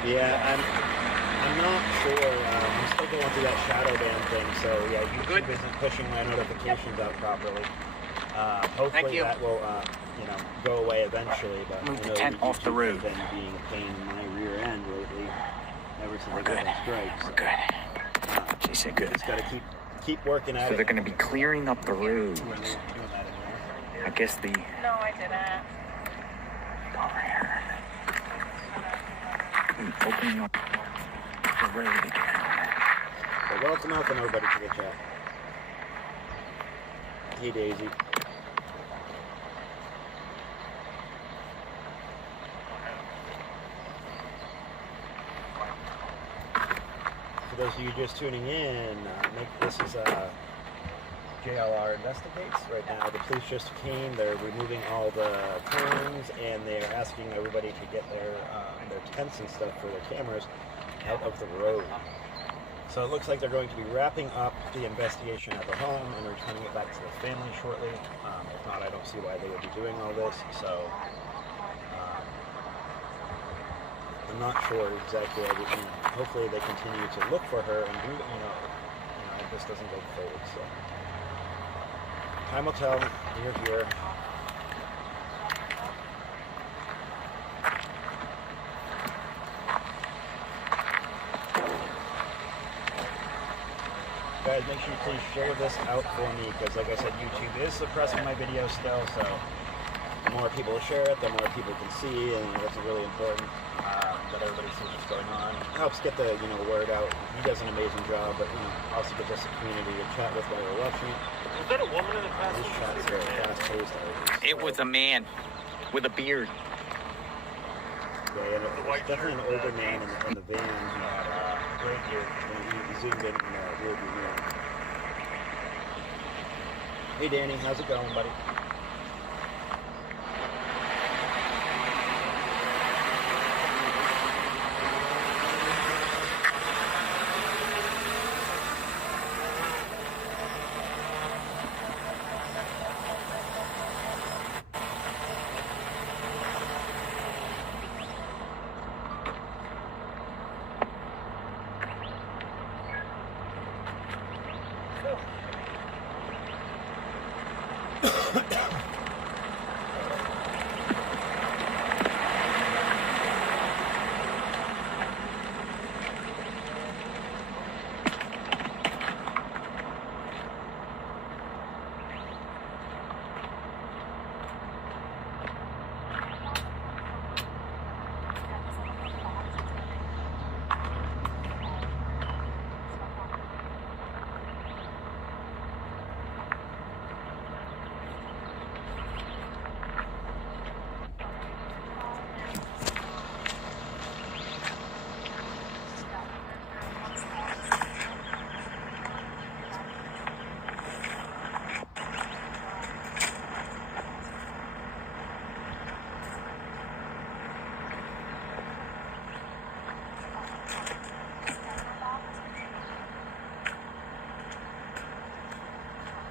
Yeah, I'm not sure. I'm still going through that shadow ban thing, so yeah, YouTube isn't pushing my notifications out properly. Hopefully that will, go away eventually. But Move I the know tent off the road. Been being a pain in my rear end lately, ever since I got Good. that strike. So, We're good. She said good. just gotta keep working at So it. they're going to be clearing up the road. Were they doing that in there? I guess the... No, I didn't. Over here. Opening up the road again. But welcome everybody to the chat. Hey Daisy. For those of you just tuning in, this is JLR Investigates. Right now the police just came, they're removing all the cones and they're asking everybody to get their tents and stuff for their cameras out of the road. So it looks like they're going to be wrapping up the investigation at the home and returning it back to the family shortly. If not, I don't see why they would be doing all this. So I'm not sure exactly. Hopefully they continue to look for her and do, this doesn't go cold. So time will tell. You're here. Guys, make sure you please share this out for me, because like I said, YouTube is suppressing my videos still, so the more people share it, the more people can see, and that's really important, that everybody sees what's going on. It helps get the, word out. He does an amazing job, but, also gives us a community to chat with while we're watching. Was that a woman in the past? This chat's very fast-paced. It was a man with a beard. Yeah, and it was definitely an older man in the van. He had great beard. He zoomed in the rearview mirror. Hey Danny, how's it going, buddy?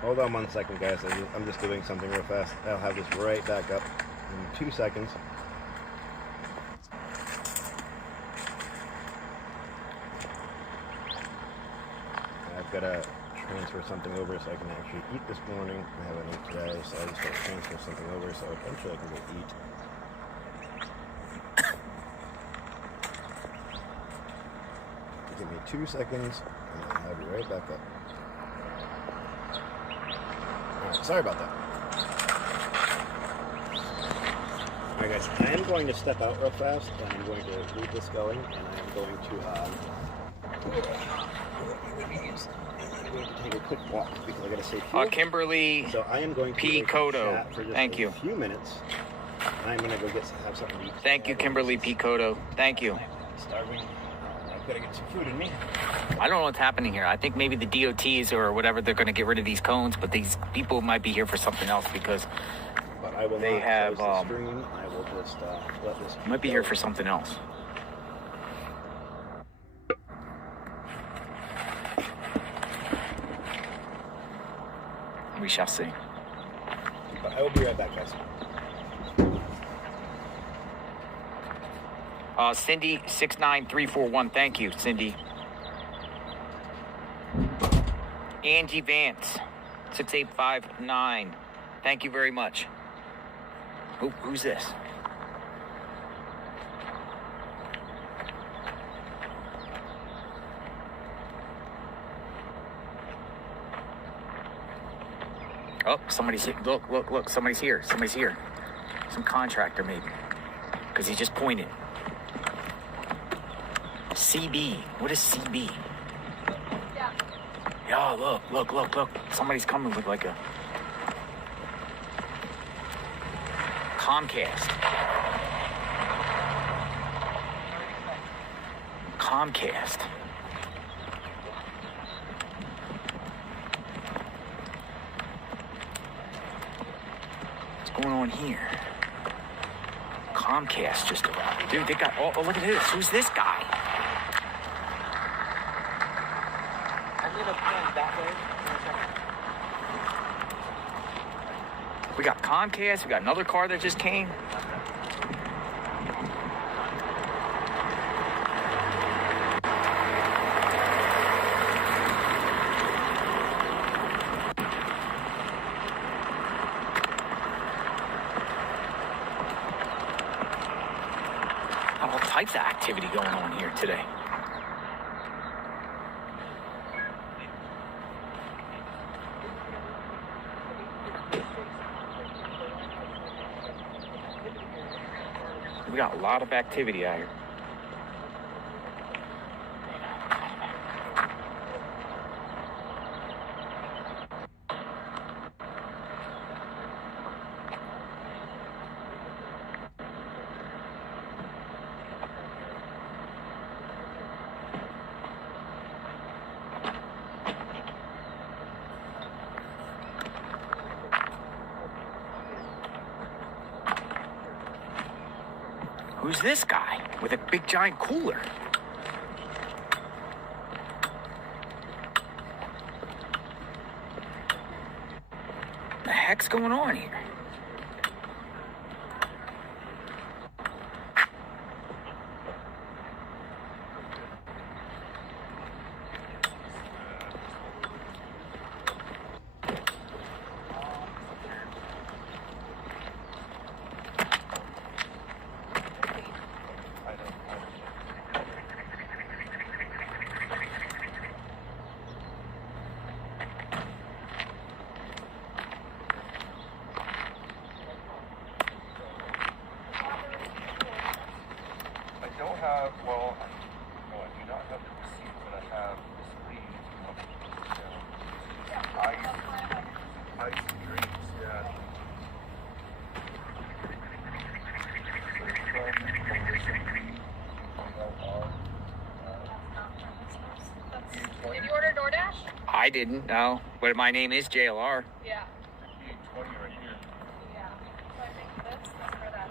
Hold on 1 second, guys. I'm just doing something real fast. I'll have this right back up in 2 seconds. I've got to transfer something over so I can actually eat this morning. I haven't eaten today, so I just got to transfer something over so eventually I can go eat. Give me 2 seconds, and I'll have you right back up. Alright, sorry about that. Alright guys, I am going to step out real fast, and I'm going to leave this going, and I am going to, take a quick walk, because I gotta save fuel. Kimberly So I am going to P. Cotto. chat for just Thank you. a few minutes. I'm gonna go have something to eat. Thank you, Kimberly P. Cotto. Thank you. I'm starving. I've gotta get some food in me. I don't know what's happening here. I think maybe the DOTs or whatever, they're going to get rid of these cones, but these people might be here for something else because But I will they not have, close the stream. I will just let this might be go. here for something else. We shall see. But I will be right back, guys. Cindy 69341. Thank you, Cindy. Angie Vance 6859. Thank you very much. Oh, who's this? Oh, somebody's here. Look, somebody's here. Somebody's here. Some contractor, maybe. Because he just pointed. CB. What is CB? Yeah. Yeah, look. Somebody's coming with like a Comcast. What's going on here? Comcast just arrived. Dude, they got, oh, look at this. Who's this guy? We got Comcast. We got another car that just came. All types of activity going on here today. We got a lot of activity out here. Who's this guy with a big giant cooler? The heck's going on here? Well, no, I do not have the receipt, but I have this lead. Ice drinks, yeah. Did you order DoorDash? I didn't know, but my name is JLR. Yeah. 20 right here. Yeah. So I think this is for that.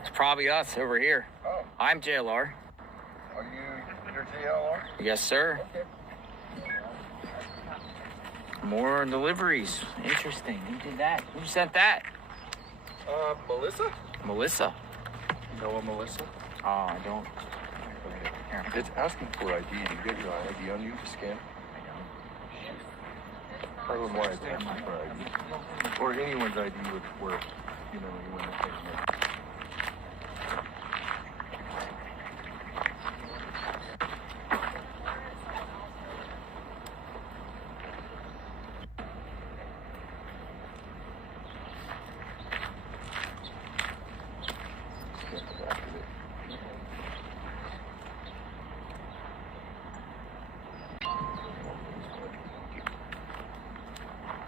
It's probably us over here. Oh, I'm JLR. are you're JLR? Yes, sir. Okay. More deliveries. Interesting. Who did that? Who sent that? Melissa? Melissa. You know a Melissa? Oh, I don't. Here. It's asking for ID. You get your ID on you to scan? Tell them why it's asking for ID. Or anyone's ID would work, you know, when you take them.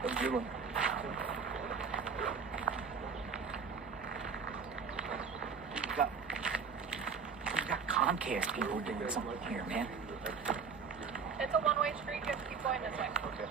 Have a good one. We got Comcast people doing something here, man. It's a one-way street. You have to keep going this way. Okay.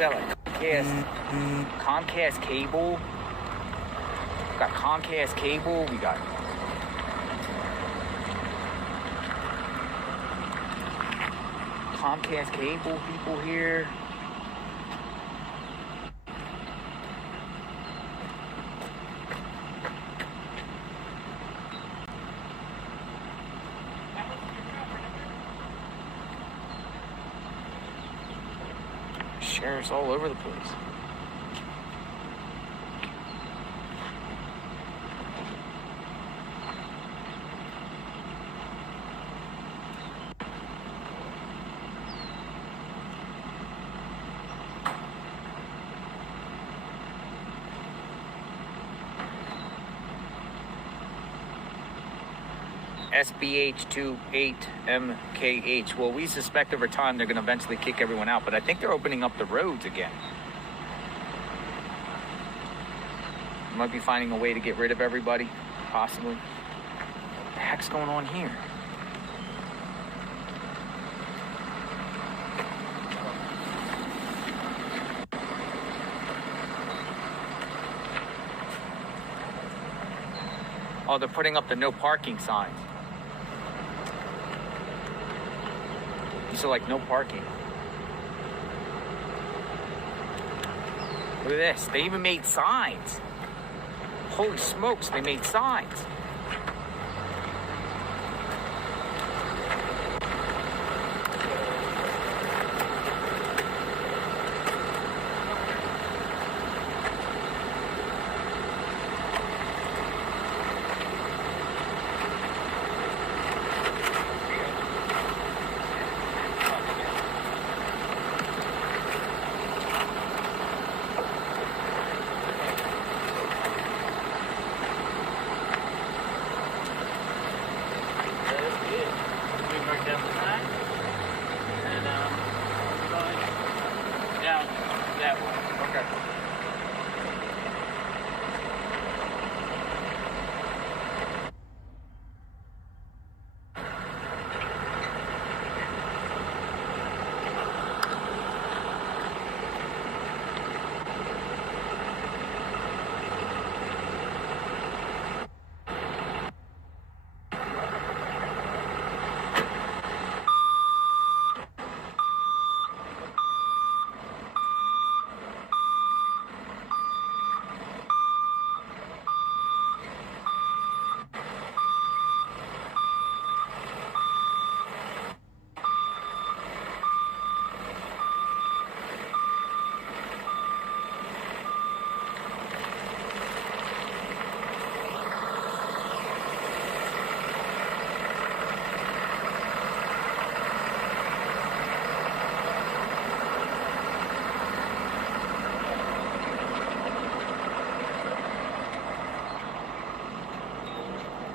got Comcast cable. Got Comcast cable. We got Comcast cable people here. Sheriffs all over the place. SBH28MKH. Well, we suspect over time they're going to eventually kick everyone out, but I think they're opening up the roads again. Might be finding a way to get rid of everybody, possibly. What the heck's going on here? Oh, they're putting up the no parking signs. So like no parking. Look at this. They even made signs. Holy smokes, they made signs.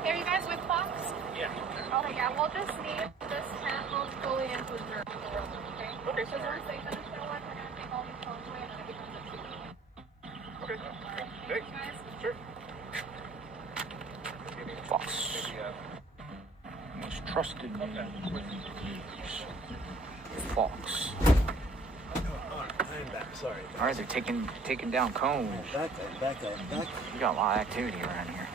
Are you guys with Fox? Yeah. Okay, yeah, we'll just need this tent moved fully into the room, okay? Okay. Because once they finish their work, they're going to take all these phones away and then it becomes a two. Okay. Thanks. Guys? Sure. Fox. Most trusted news. Fox. I'm back. Sorry. All right, they're taking down cones. Back. We got a lot of activity around here.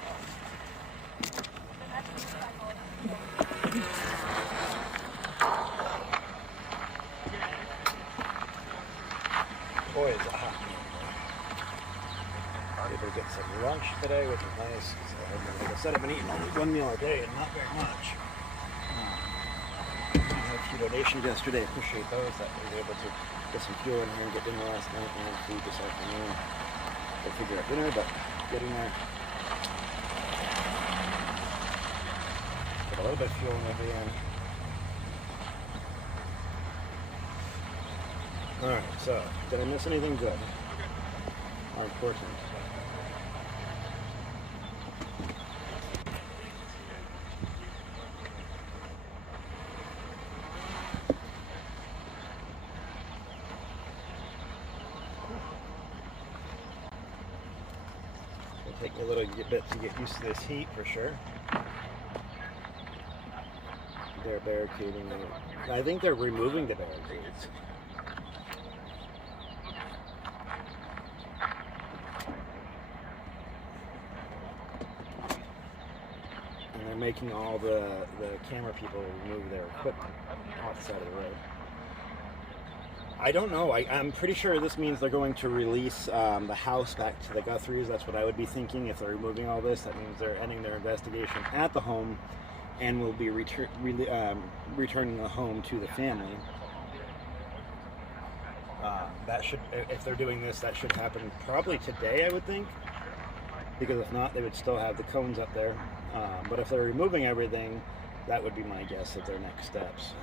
Boy, it's hot. I was able to get some lunch today, which is nice. So, like I said, I've been eating only one meal a day and not very much. I had a few donations yesterday. I appreciate those. That we were able to get some fuel in here and get dinner last night and food this afternoon. We'll figure out dinner, but getting there. Get a little bit of fuel in every end. Alright, so, did I miss anything good? Or important? It'll take me a little bit to get used to this heat for sure. They're barricading it. I think they're removing the barricades. making all the camera people remove their equipment off the side of the road. I don't know. I'm pretty sure this means they're going to release the house back to the Guthries. That's what I would be thinking. If they're removing all this, that means they're ending their investigation at the home and will be returning the home to the family. That should, if they're doing this, that should happen probably today, I would think. Because if not, they would still have the cones up there. But if they're removing everything, that would be my guess of their next steps.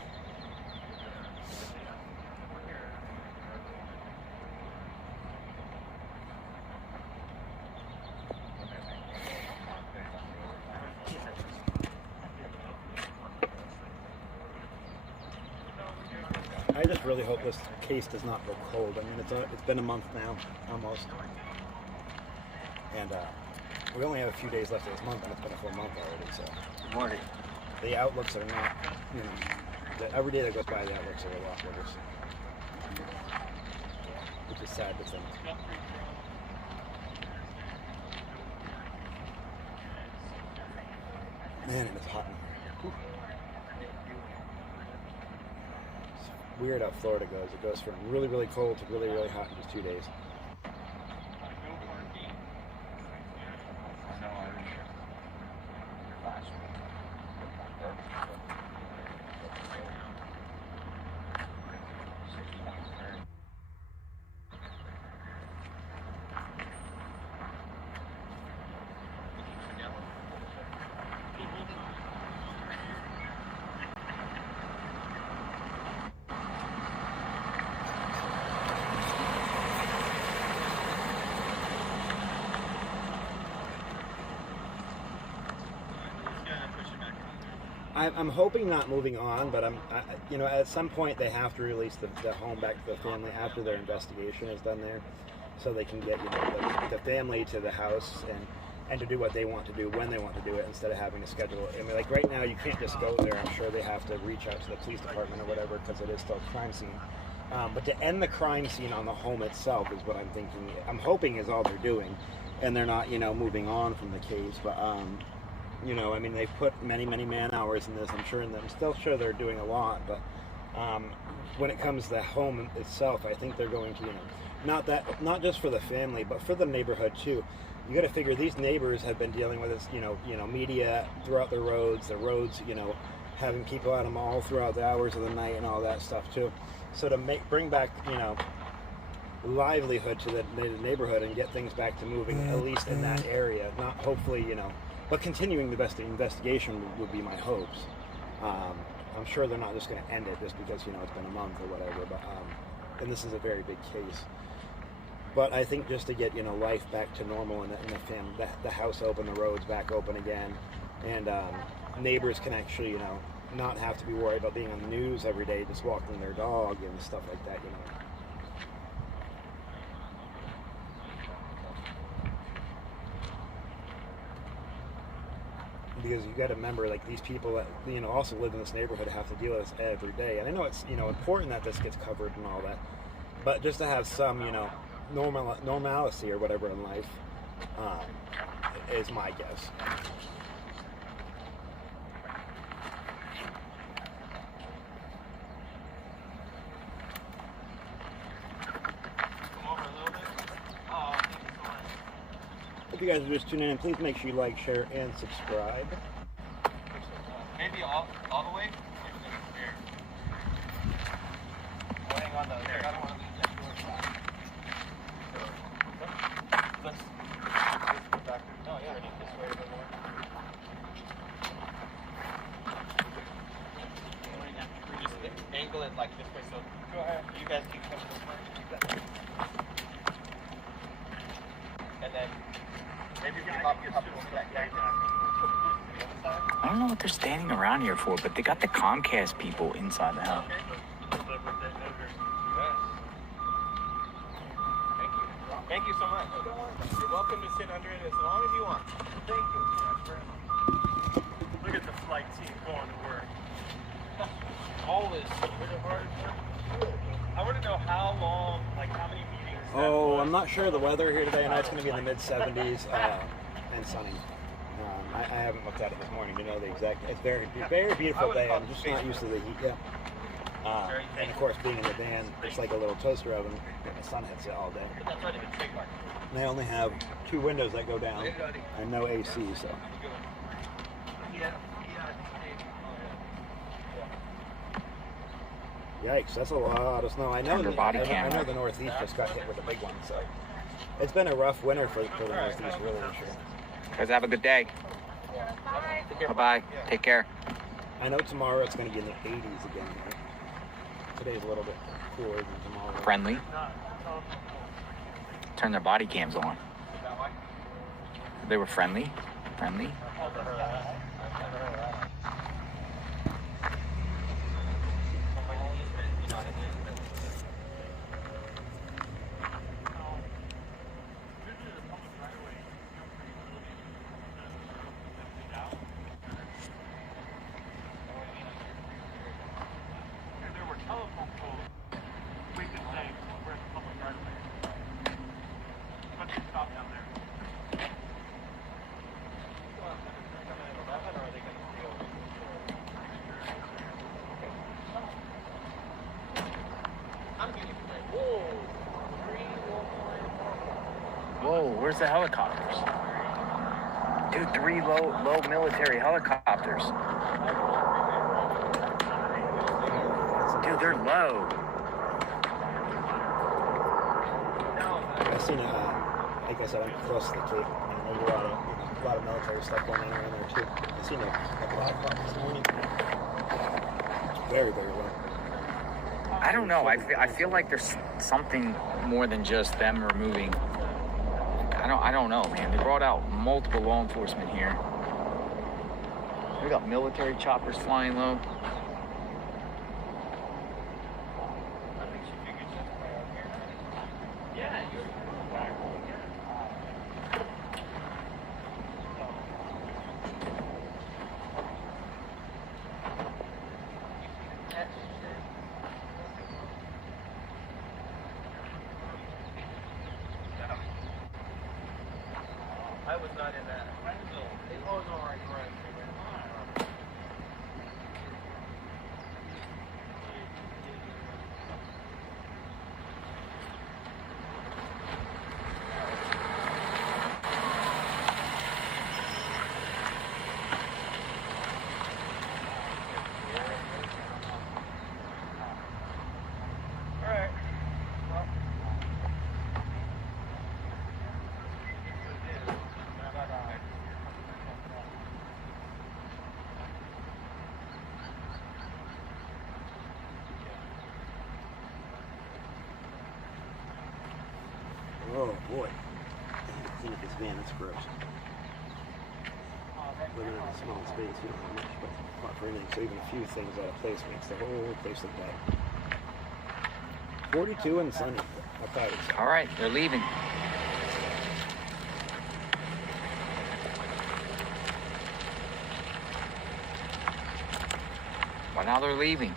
I just really hope this case does not go cold. I mean, it's been a month now, almost. And we only have a few days left of this month, and it's been a full month already, so. Good morning. The outlooks are not, every day that goes by, the outlooks are a lot worse. Which is sad to think. Man, it is hot in here. It's weird how Florida goes. It goes from really, really cold to really, really hot in just 2 days. I'm hoping not moving on, but at some point they have to release the home back to the family after their investigation is done there, so they can get the family to the house and to do what they want to do when they want to do it instead of having to schedule it. I mean, like right now you can't just go there. I'm sure they have to reach out to the police department or whatever because it is still a crime scene. But to end the crime scene on the home itself is what I'm thinking. I'm hoping is all they're doing, and they're not moving on from the case, but. I mean, they've put many, many man hours in this, I'm sure, and I'm still sure they're doing a lot, but when it comes to the home itself, I think they're going to, not just for the family, but for the neighborhood too. You got to figure these neighbors have been dealing with this, media throughout the roads, having people at them all throughout the hours of the night and all that stuff too. So to bring back, livelihood to the neighborhood and get things back to moving, at least in that area, not hopefully, but continuing the best investigation would be my hopes. I'm sure they're not just going to end it just because, it's been a month or whatever, but, and this is a very big case. But I think just to get, life back to normal and the house open, the roads back open again, and neighbors can actually, not have to be worried about being on the news every day, just walking their dog and stuff like that, Because you got to remember, like, these people that also live in this neighborhood have to deal with this every day. And I know it's important that this gets covered and all that, but just to have some normalcy or whatever in life is my guess. If you guys are just tuning in, please make sure you like, share, and subscribe. Maybe all the way? Hang on though. I don't want to leave that door shut. Let's go back. No, yeah. This way a bit more. We just angle it like this way. So go ahead. You guys keep coming this way. And then maybe we pop that guy. I don't know what they're standing around here for, but they got the Comcast people inside the house. Thank you so much. You're welcome to sit under it as long as you want. Thank you. Look at the flight team going to work. Always really hard work. I want to know how long, like how many meetings. Oh, I'm not sure. The weather here today, I know it's going to be in the mid-70s and sunny. I haven't looked at it this morning to know the exact. It's very beautiful day. I'm just not used to the heat. Yeah. And of course, being in the van, it's like a little toaster oven. And the sun hits it all day. And they only have 2 windows that go down and no AC, so. Yikes, that's a lot of snow. I know the Northeast just got hit with a big one, so it's been a rough winter for the Northeast, really, this year. Guys, have a good day. Bye-bye. Take care. I know tomorrow it's going to be in the 80s again, right? Today's a little bit cooler than tomorrow. Friendly. Turn their body cams on. They were friendly. Friendly. Whoa, where's the helicopters? Dude, 3 low military helicopters. Dude, they're low. I've seen, like I said, I'm close to the Cape, and there's a lot of military stuff going on around there too. I've seen a Black Hawk this morning. It's very, very low. I don't know. I feel like there's something more than just them removing. I don't know, man. They brought out multiple law enforcement here. We got military choppers flying low. I was not in that. Oh, no, right. Oh boy. Look at this van, it's gross. Living in a small space, you don't have much, but not for anything. So even a few things out of place makes the whole place look bad. 42 and sunny. All right, they're leaving. Well, now they're leaving.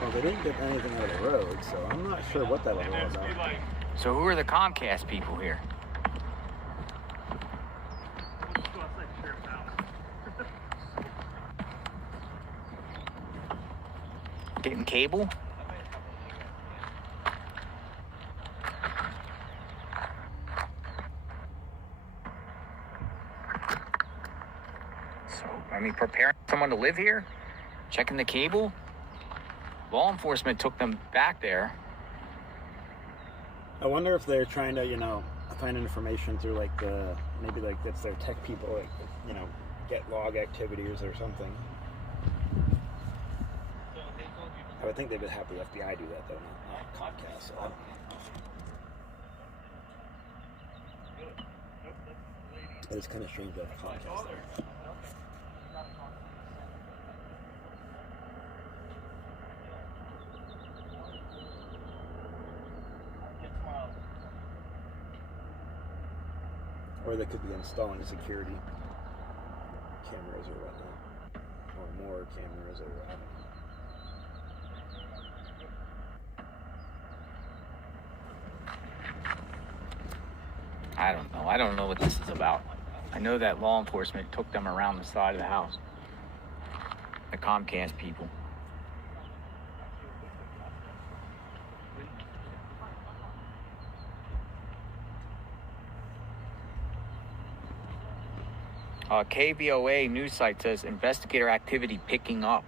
Well, they didn't get anything out of the road, so I'm not sure what that was all about. So who are the Comcast people here? Getting cable? So, I mean, preparing someone to live here? Checking the cable? Law enforcement took them back there. I wonder if they're trying to, find information through maybe that's their tech people, get log activities or something. I would think they would have the FBI do that though, not Comcast. So I don't know. But it's kind of strange to have Comcast there. Or they could be installing security cameras or whatnot. Or more cameras or I don't know. I don't know. I don't know what this is about. I know that law enforcement took them around the side of the house. The Comcast people. KVOA news site says investigator activity picking up.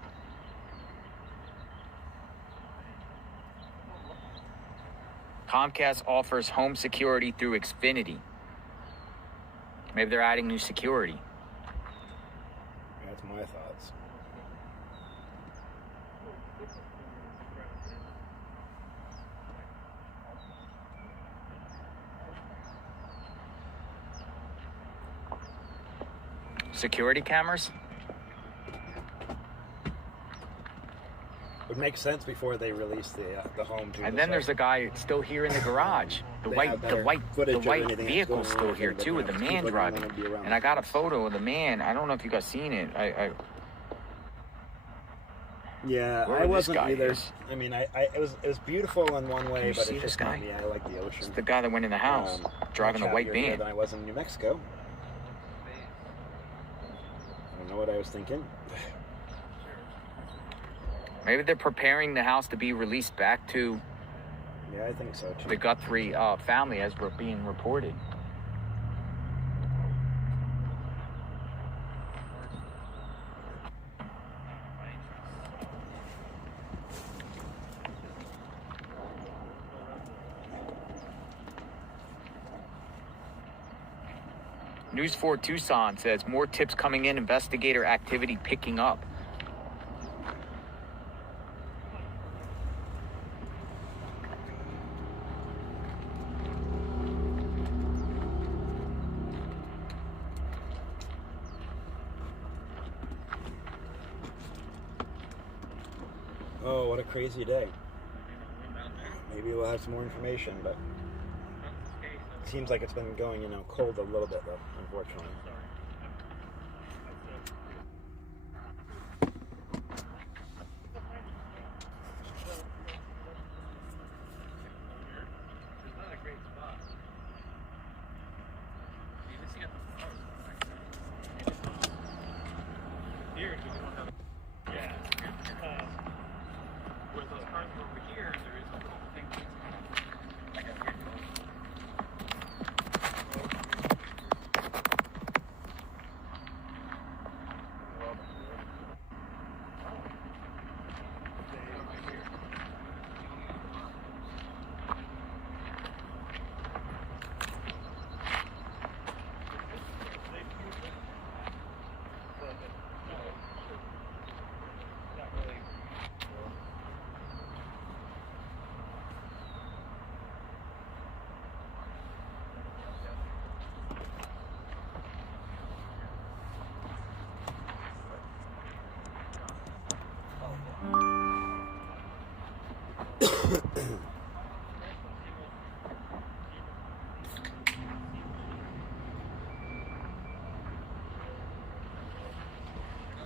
Comcast offers home security through Xfinity. Maybe they're adding new security. That's my thoughts. Security cameras? Would make sense before they release the home. And then there's a guy still here in the garage. The white vehicle's still here too, with the man driving. And I got a photo of the man. I don't know if you guys seen it. Yeah, I wasn't either. I mean, it was beautiful in one way, but it's just not me. I like the ocean. It's the guy that went in the house, driving the white van. Than I was in New Mexico. I don't know what I was thinking. Maybe they're preparing the house to be released back to I think so too. The Guthrie family, as we're being reported. News 4 Tucson says more tips coming in, investigator activity picking up. Oh, what a crazy day. Maybe we'll have some more information, but it seems like it's been going, cold a little bit, though, unfortunately.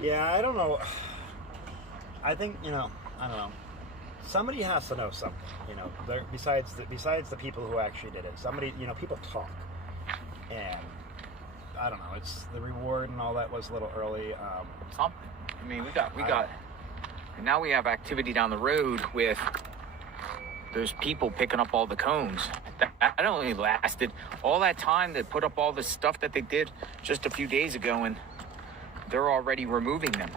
Yeah, I don't know. I think, I don't know. Somebody has to know something, besides the people who actually did it. Somebody, people talk. And, I don't know, it's the reward and all that was a little early. Something. I mean, we got, and now we have activity down the road with those people picking up all the cones. That only lasted all that time to put up all the stuff that they did just a few days ago, and they're already removing them.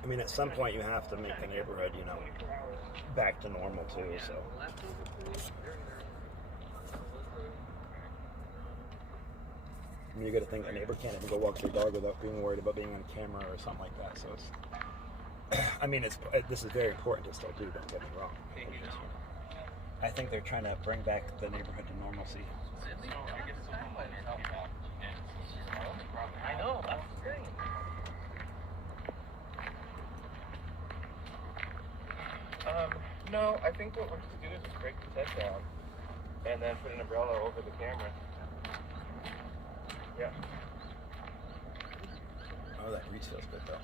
I mean, at some point you have to make the neighborhood, back to normal too, so. I mean, you got to think a neighbor can't even go walk their dog without being worried about being on camera or something like that. So it's, I mean, this is very important to still do. Don't get me wrong. I think they're trying to bring back the neighborhood to normalcy. I know, that's the thing. No, I think what we're to do is just break the tent down and then put an umbrella over the camera. Yeah. Oh, that grease feels good though.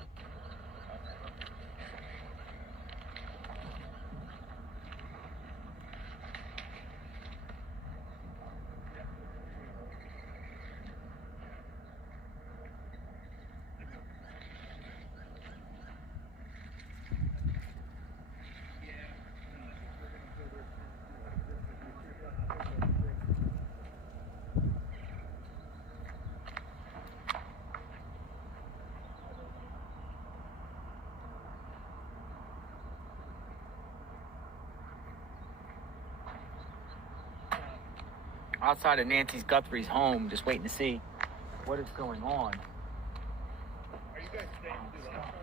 Outside of Nancy's Guthrie's home, just waiting to see what is going on. Are you guys staying to do last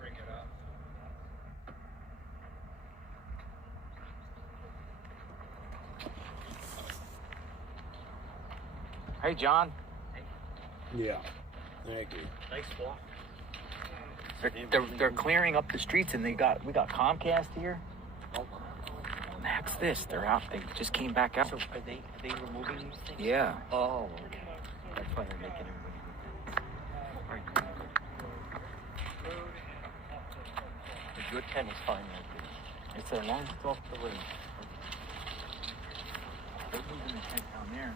bring it up. Hey, John. Yeah. Thank you. Nice walk. They're clearing up the streets, and we got Comcast here. Max, this they're out. They just came back out. So are they removing these things? Yeah. Oh, okay. That's why they're making everybody do this. But your tent is fine like this. It's as long as it's off the road. They're moving the tent down there.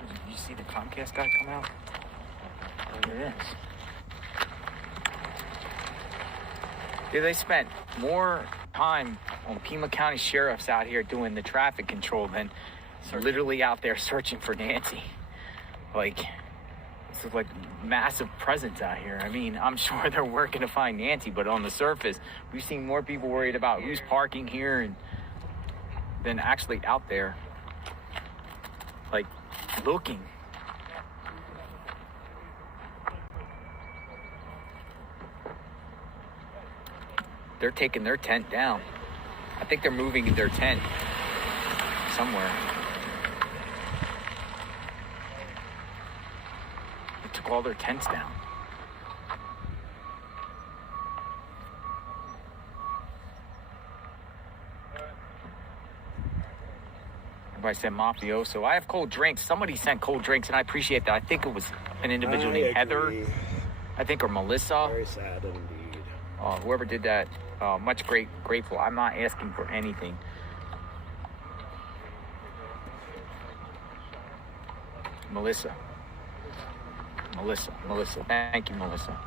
Did you see the Comcast guy come out? There it is. Yeah, they spent more time on Pima County sheriffs out here doing the traffic control than literally out there searching for Nancy. Like, it's like massive presence out here. I mean, I'm sure they're working to find Nancy, but on the surface, we've seen more people worried about who's parking here and than actually out there, like, looking. They're taking their tent down. I think they're moving their tent somewhere. They took all their tents down. Everybody said mafioso. I have cold drinks. Somebody sent cold drinks, and I appreciate that. I think it was an individual named Heather, I think, or Melissa. Very sad indeed. Whoever did that, much grateful. I'm not asking for anything. Melissa. Thank you, Melissa.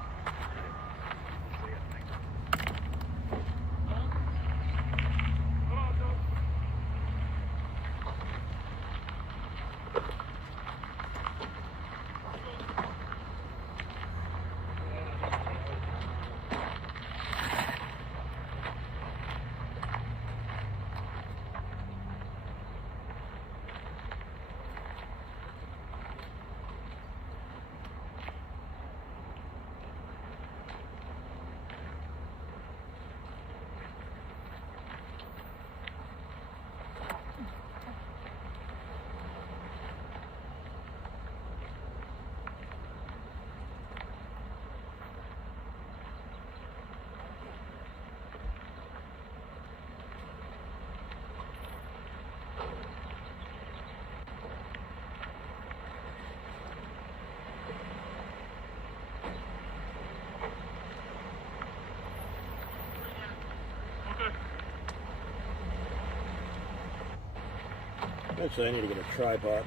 Eventually I need to get a tripod.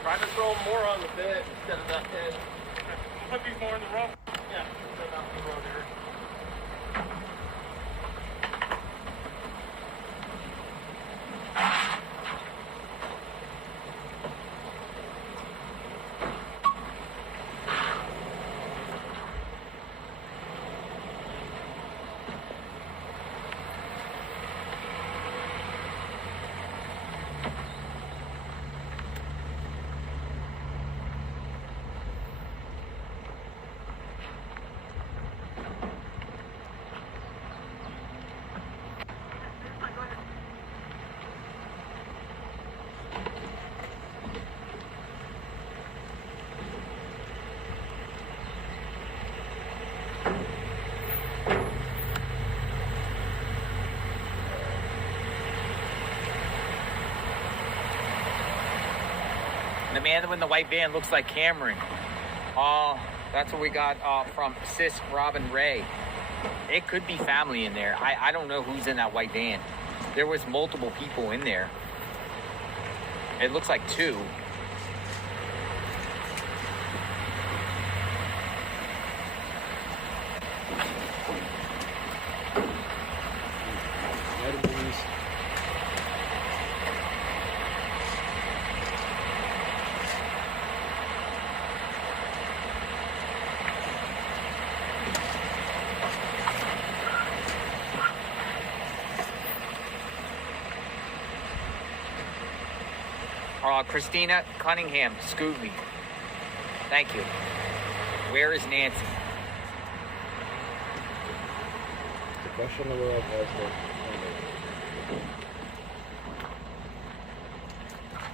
Try to throw more on the bed instead of that head. Put these more in the rough. Yeah, put them out in the road here. The man in the white van looks like Cameron. That's what we got from Sis Robin Ray. It could be family in there. I don't know who's in that white van. There was multiple people in there. It looks like two. Christina Cunningham, Scooby. Thank you. Where is Nancy? The question the world has to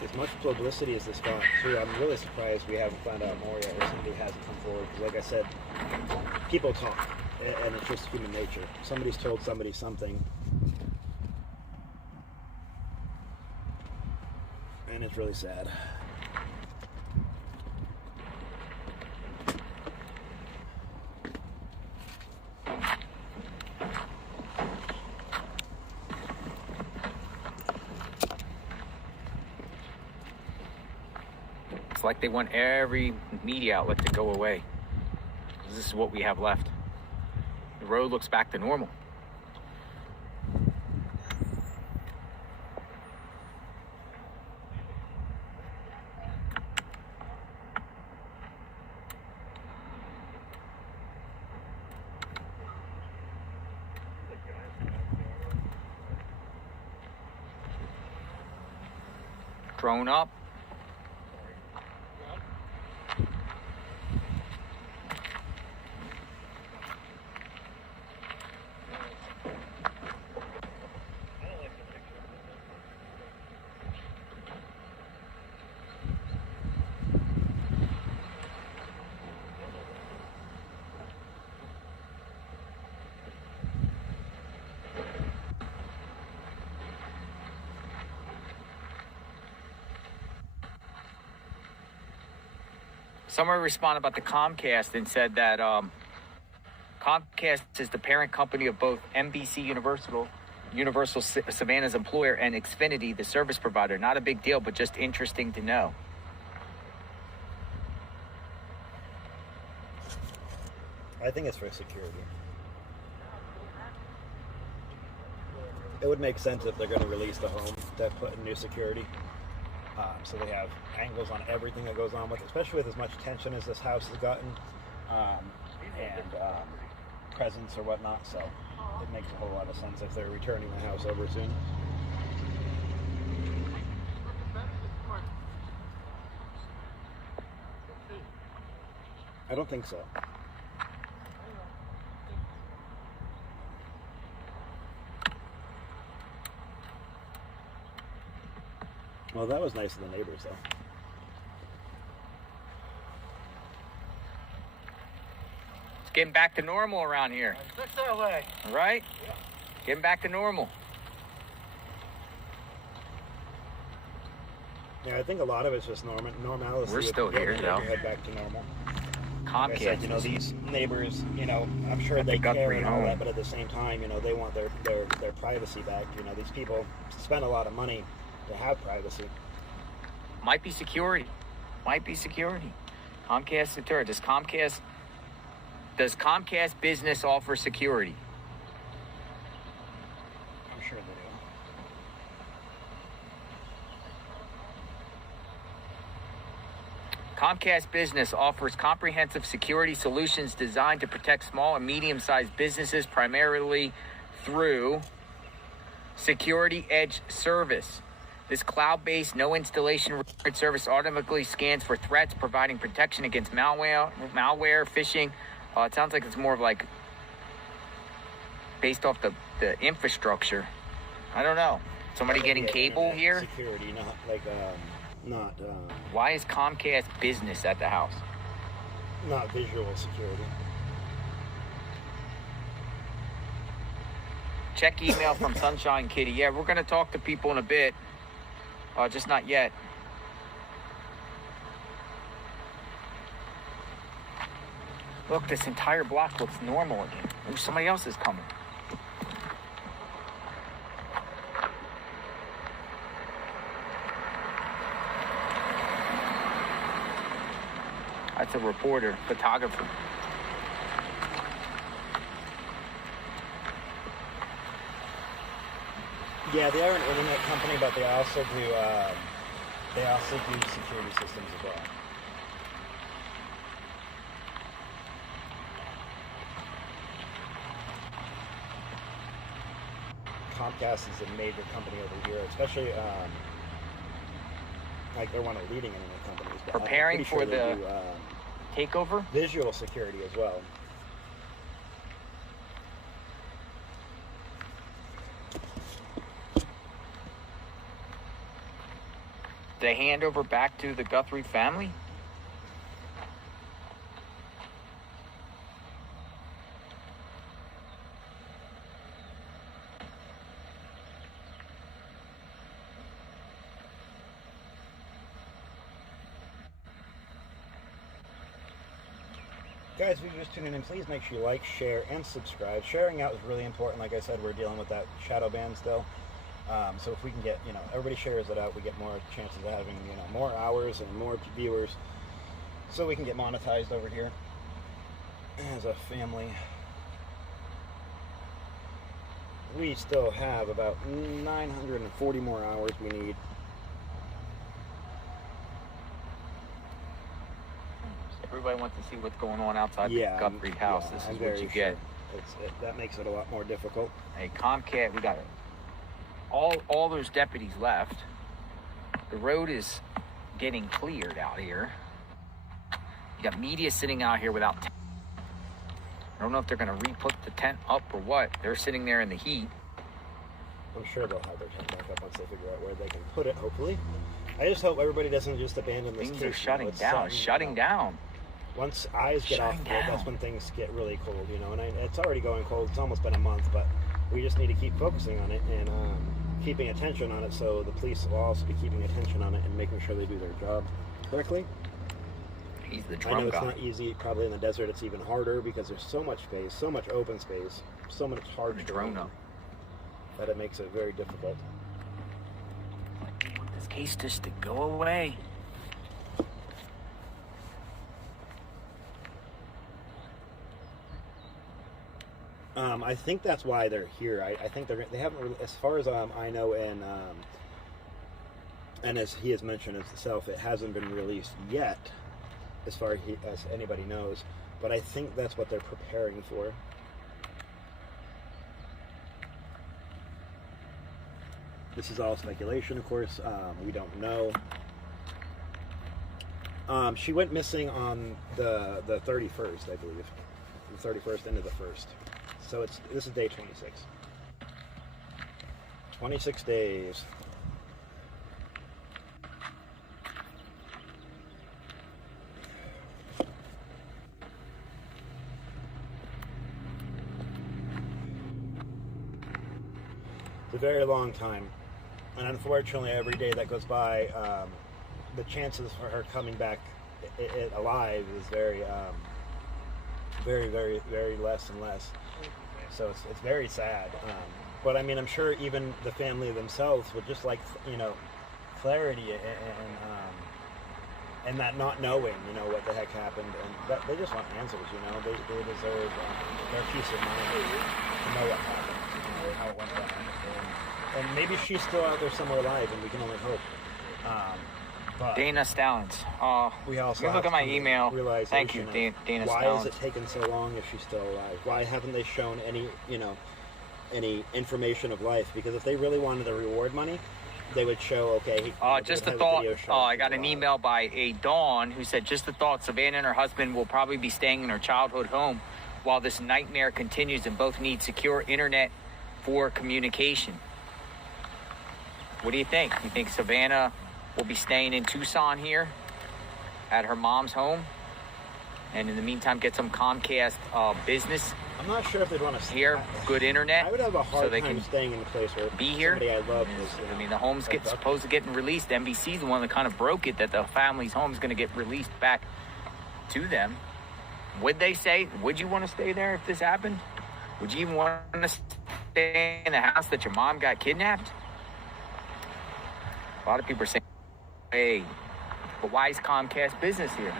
as much publicity as this got, too, I'm really surprised we haven't found out more yet, or somebody hasn't come forward. Because, like I said, people talk, and it's just human nature. Somebody's told somebody something, and it's really sad. It's like they want every media outlet to go away. This is what we have left. The road looks back to normal. Drone up. Someone responded about the Comcast and said that Comcast is the parent company of both NBC Universal Savannah's employer, and Xfinity, the service provider. Not a big deal, but just interesting to know. I think it's for security. It would make sense if they're going to release the home to put in new security. So they have angles on everything that goes on with it, especially with as much tension as this house has gotten, and presence or whatnot. So it makes a whole lot of sense if they're returning the house over soon. I don't think so. Well, that was nice of the neighbors, though. It's getting back to normal around here. Looks that way. Right? Getting back to normal. Yeah, I think a lot of it's just normality. We're still here, though. Head back to normal. Comcast. Like I said, you know, these neighbors, you know, I'm sure At the they care Guthrie and all home. that, but at the same time, you know, they want their privacy back. You know, these people spend a lot of money to have privacy. Might be security. Might be security. Comcast Security. Does Comcast Business offer security? I'm sure they do. Comcast Business offers comprehensive security solutions designed to protect small and medium-sized businesses primarily through Security Edge service. This cloud-based, no installation required service automatically scans for threats, providing protection against malware, phishing. It sounds like it's more of like based off the infrastructure. I don't know. Somebody getting cable here? Security, not like Why is Comcast Business at the house? not visual security. Check email from Sunshine Kitty. Yeah, we're going to talk to people in a bit. Just not yet. Look, this entire block looks normal again. Ooh, somebody else is coming. That's a reporter, photographer. Yeah, they are an internet company, but they also do security systems as well. Comcast is a major company over here, especially like they're one of the leading internet companies. But Preparing I'm pretty for sure the they do, takeover? visual security as well. They hand over back to the Guthrie family? Guys, if you're just tuning in, please make sure you like, share, and subscribe. Sharing out is really important. Like I said, we're dealing with that shadow ban still. So if we can get, everybody shares it out, we get more chances of having, more hours and more viewers. So we can get monetized over here as a family. We still have about 940 more hours we need. Everybody wants to see what's going on outside Yeah, the Guthrie house. yeah, This I'm is what very you get. sure. That makes it a lot more difficult. Hey, Comcast, we got all those deputies left. The road is getting cleared out here. You got media sitting out here without tent. I don't know if they're going to re-put the tent up or what. They're sitting there in the heat. I'm sure they'll have their tent back up once they figure out where they can put it, hopefully. I just hope everybody doesn't just abandon this Things case. are shutting It's down. something, Shutting down. Once eyes get off Shutting of it, that's down. when things get really cold, and it's already going cold. It's almost been a month, but we just need to keep focusing on it and keeping attention on it, so the police will also be keeping attention on it and making sure they do their job correctly. He's the I drum know it's guy. not easy. Probably in the desert it's even harder because there's so much space, so much open space, so much hard The terrain drone up. that it makes it very difficult. I want this case just to go away. I think that's why they're here. I think they haven't really, as far as I know, and as he has mentioned himself, it hasn't been released yet, as far as anybody knows. But I think that's what they're preparing for. This is all speculation, of course. We don't know. She went missing on the 31st, I believe. The 31st into the 1st. So this is day 26. 26 days. It's a very long time. And unfortunately, every day that goes by, the chances for her coming back alive is very, very less and less. So it's very sad. But I mean, I'm sure even the family themselves would just like, clarity and that not knowing, what the heck happened, and that they just want answers. They deserve their peace of mind to know what happened, how it went down, and maybe she's still out there somewhere alive, and we can only hope. But Dana Stallings. we also look have at my to email. realize Thank you, Dana why Stallings. is it taking so long if she's still alive? Why haven't they shown any information of life? Because if they really wanted to reward money, they would show, okay. Just a thought. I got an email by a Dawn who said, just a thought, Savannah and her husband will probably be staying in her childhood home while this nightmare continues, and both need secure internet for communication. What do you think? You think Savannah will be staying in Tucson here at her mom's home, and in the meantime get some Comcast business? I'm not sure if they'd want to here, good internet. I would have a hard so they time can staying in a place where be here. somebody I love is. I mean, the home's supposed to get released. NBC's the one that kind of broke it, that the family's home is going to get released back to them. Would they say, would you want to stay there if this happened? Would you even want to stay in the house that your mom got kidnapped? A lot of people are saying, hey, but why is Comcast business here?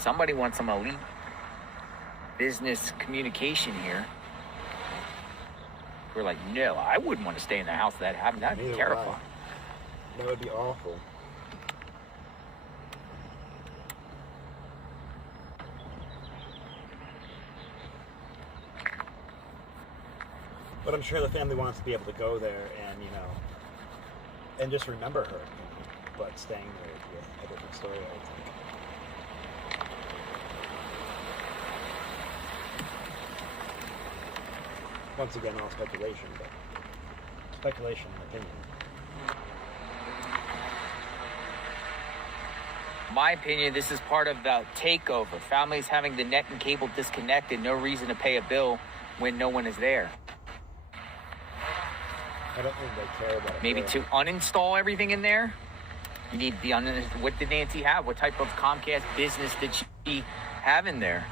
Somebody wants some elite business communication here. We're like, no, I wouldn't want to stay in the house that happened. That'd be terrifying. That would be awful. But I'm sure the family wants to be able to go there and, and just remember her. But staying there would be a different story, I think. Once again, all speculation, but speculation and opinion. My opinion, this is part of the takeover. Families having the net and cable disconnected, no reason to pay a bill when no one is there. I don't think they care about it. Maybe to uninstall everything in there. You need the what did Nancy have? What type of Comcast business did she have in there?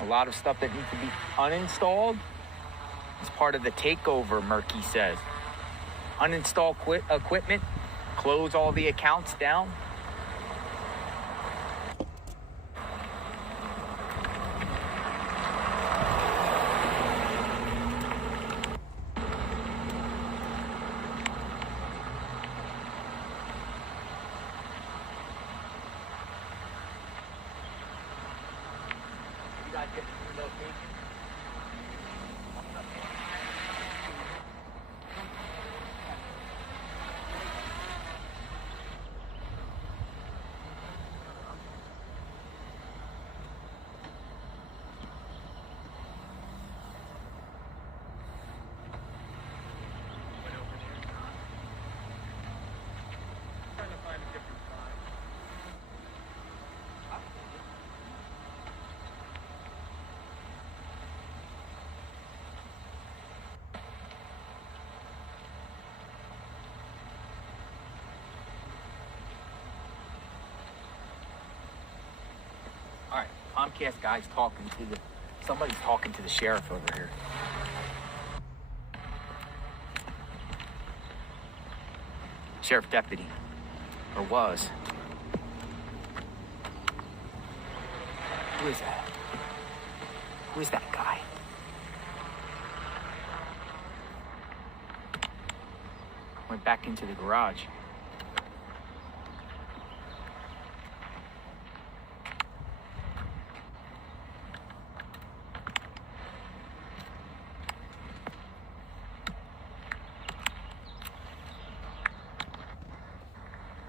A lot of stuff that needs to be uninstalled. It's part of the takeover, Murky says. Uninstall equipment, close all the accounts down. All right, Comcast guy's somebody's talking to the sheriff over here. Sheriff deputy, or was. Who is that? Who is that guy? Went back into the garage.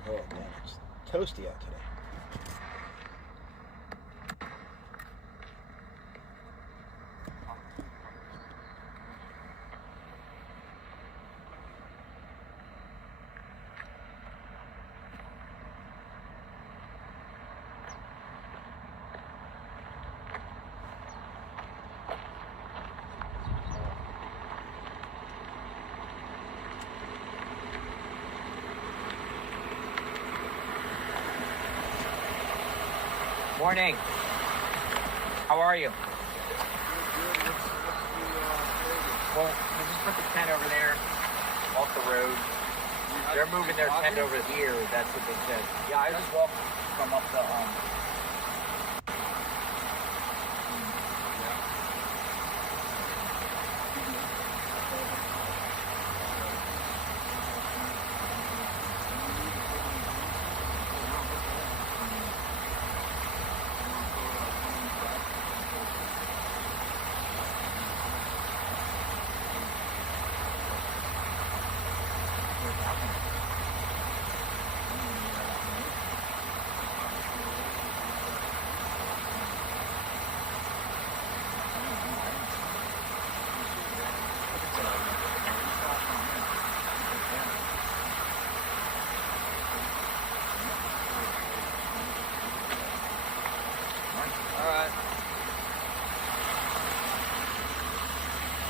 Oh man, it's toasty out today. Morning. How are you? Well, we just put the tent over there, off the road. They're moving their tent over here. That's what they said. Yeah, I just walked from up the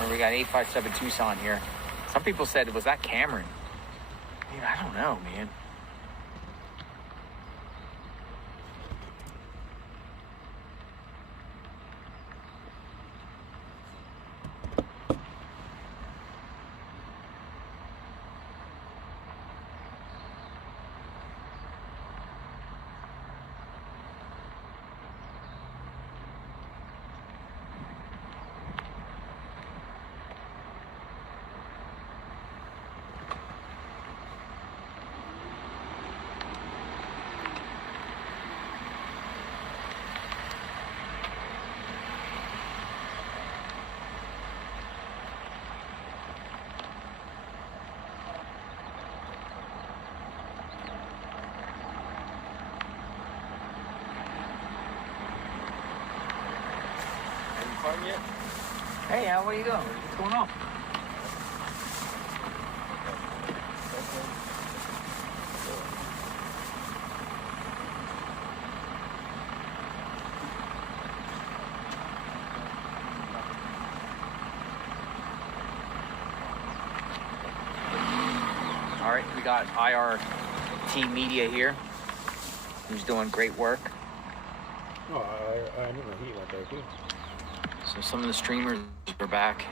we got 857 Tucson here. Some people said, was that Cameron? Dude, I don't know, man. Yet? Hey, how are you doing? What's going on? All right, we got IRT Media here, who's doing great work. Oh, I didn't know he went there too. So some of the streamers are back.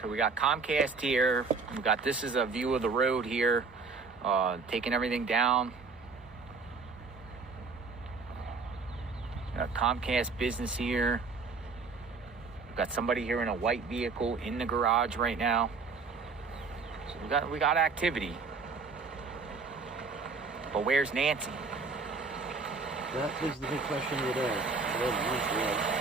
So we got Comcast here. We got, this is a view of the road here, taking everything down. Got Comcast business here. We've got somebody here in a white vehicle in the garage right now. So we got activity. But where's Nancy? That is the big question of the day. Where's Nancy?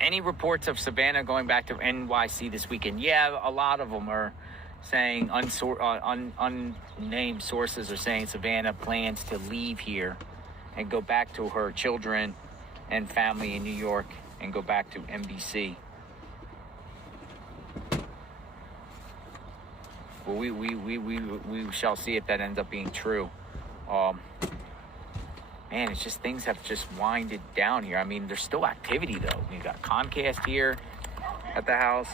Any reports of Savannah going back to NYC this weekend? Yeah, a lot of them are saying, unnamed sources are saying Savannah plans to leave here and go back to her children and family in New York and go back to NBC. Well, we shall see if that ends up being true. Man, it's just things have just winded down here. I mean, there's still activity though. You got Comcast here at the house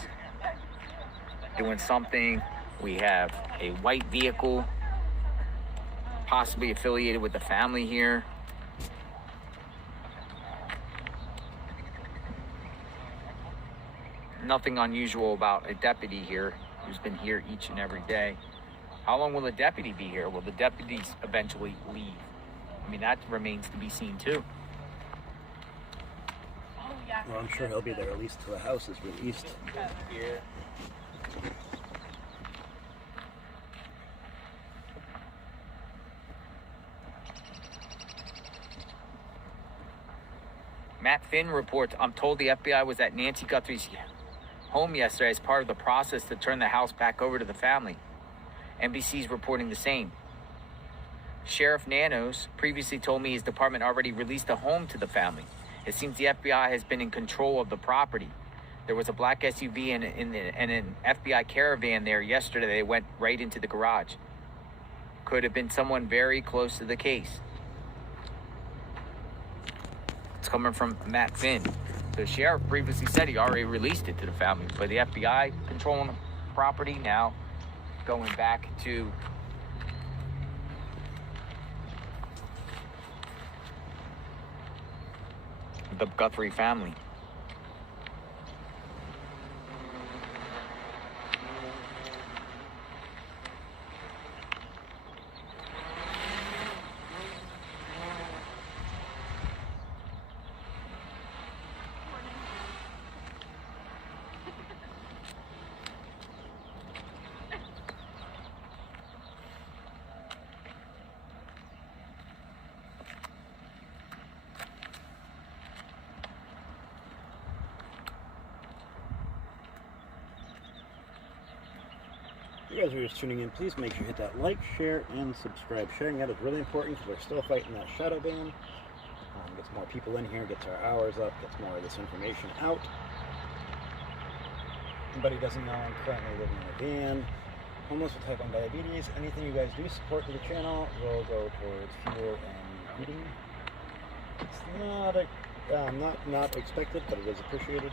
doing something. We have a white vehicle possibly affiliated with the family here. Nothing unusual about a deputy here who's been here each and every day. How long will the deputy be here? Will the deputies eventually leave? I mean, that remains to be seen too. Well, I'm sure he'll be there at least till the house is released. Here. Matt Finn reports, I'm told the FBI was at Nancy Guthrie's home yesterday as part of the process to turn the house back over to the family. NBC's reporting the same. Sheriff Nanos previously told me his department already released a home to the family. It seems the FBI has been in control of the property. There was a black SUV and an FBI caravan there yesterday. They went right into the garage. Could have been someone very close to the case. It's coming from Matt Finn. The sheriff previously said he already released it to the family, but the FBI controlling the property now, going back to the Guthrie family. You guys are just tuning in, please make sure you hit that like, share, and subscribe. Sharing that is really important because we're still fighting that shadow ban. Gets more people in here, gets our hours up, gets more of this information out. Anybody doesn't know, I'm currently living in a van, homeless with type 1 diabetes. Anything you guys do support to the channel will go towards fuel and heating. It's not expected, but it is appreciated.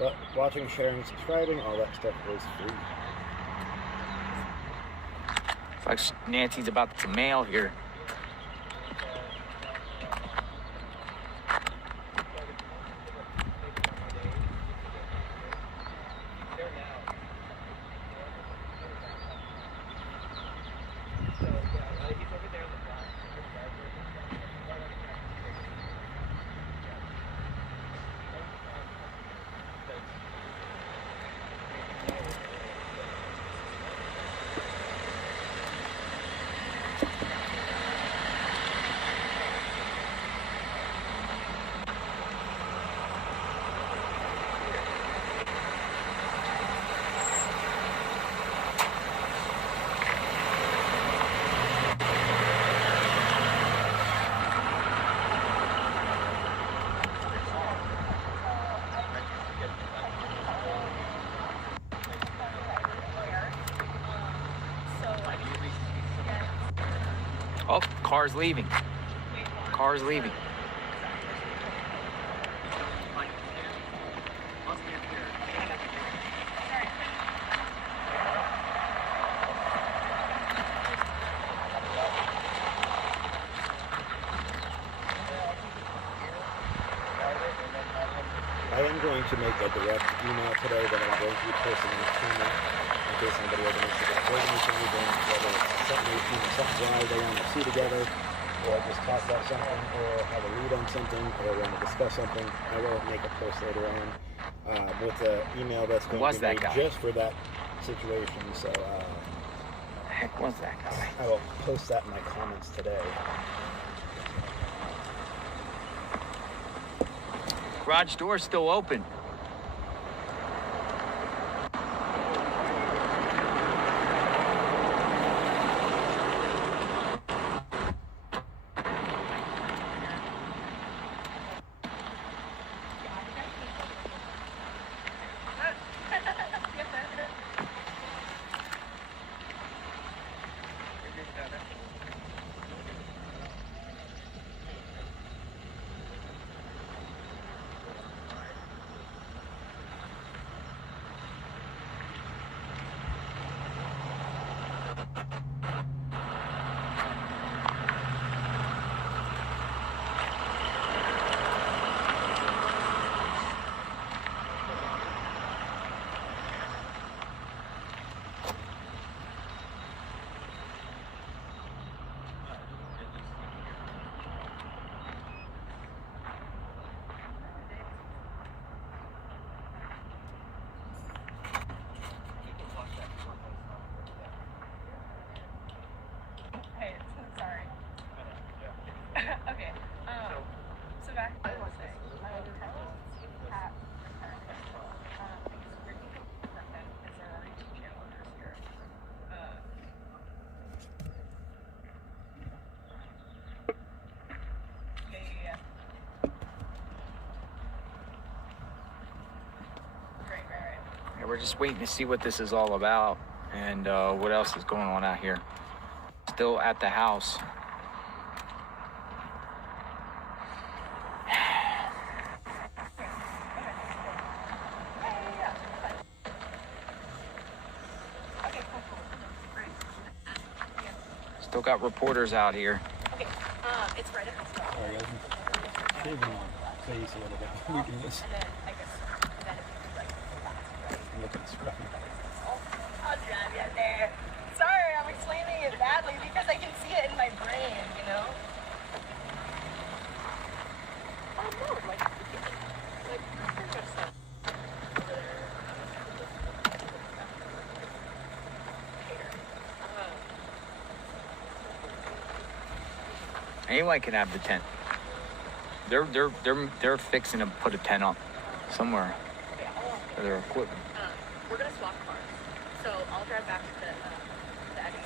But watching, sharing, subscribing, all that stuff is free. Like Nancy's about to mail here. Oh, car's leaving. Car's leaving. I am going to make a direct email today that I'm going to be posting in the channel in case anybody ever wants to get coordination anything, whether it's something live they want to see together, or just talk about something, or have a lead on something, or want to discuss something. I will make a post later on with an email that's going to be made just for that situation. So, the heck was that guy? I will post that in my comments today. Garage door's still open. we're just waiting to see what this is all about and what else is going on out here. Still at the house. Still got reporters out here. Okay, it's right at the stop. Sorry, guys. Shaving my face a little bit. We can just And then, I guess, then if you could, like, look at scruffy. I'll drive you there. Sorry, I'm explaining it badly because I can see it in my brain, you know? Oh, no, like, pretty much stuff. Over there. Anyone can have the tent. They're fixing to put a tent up somewhere for their equipment. We're gonna swap cars, so I'll drive back to the Eddie's.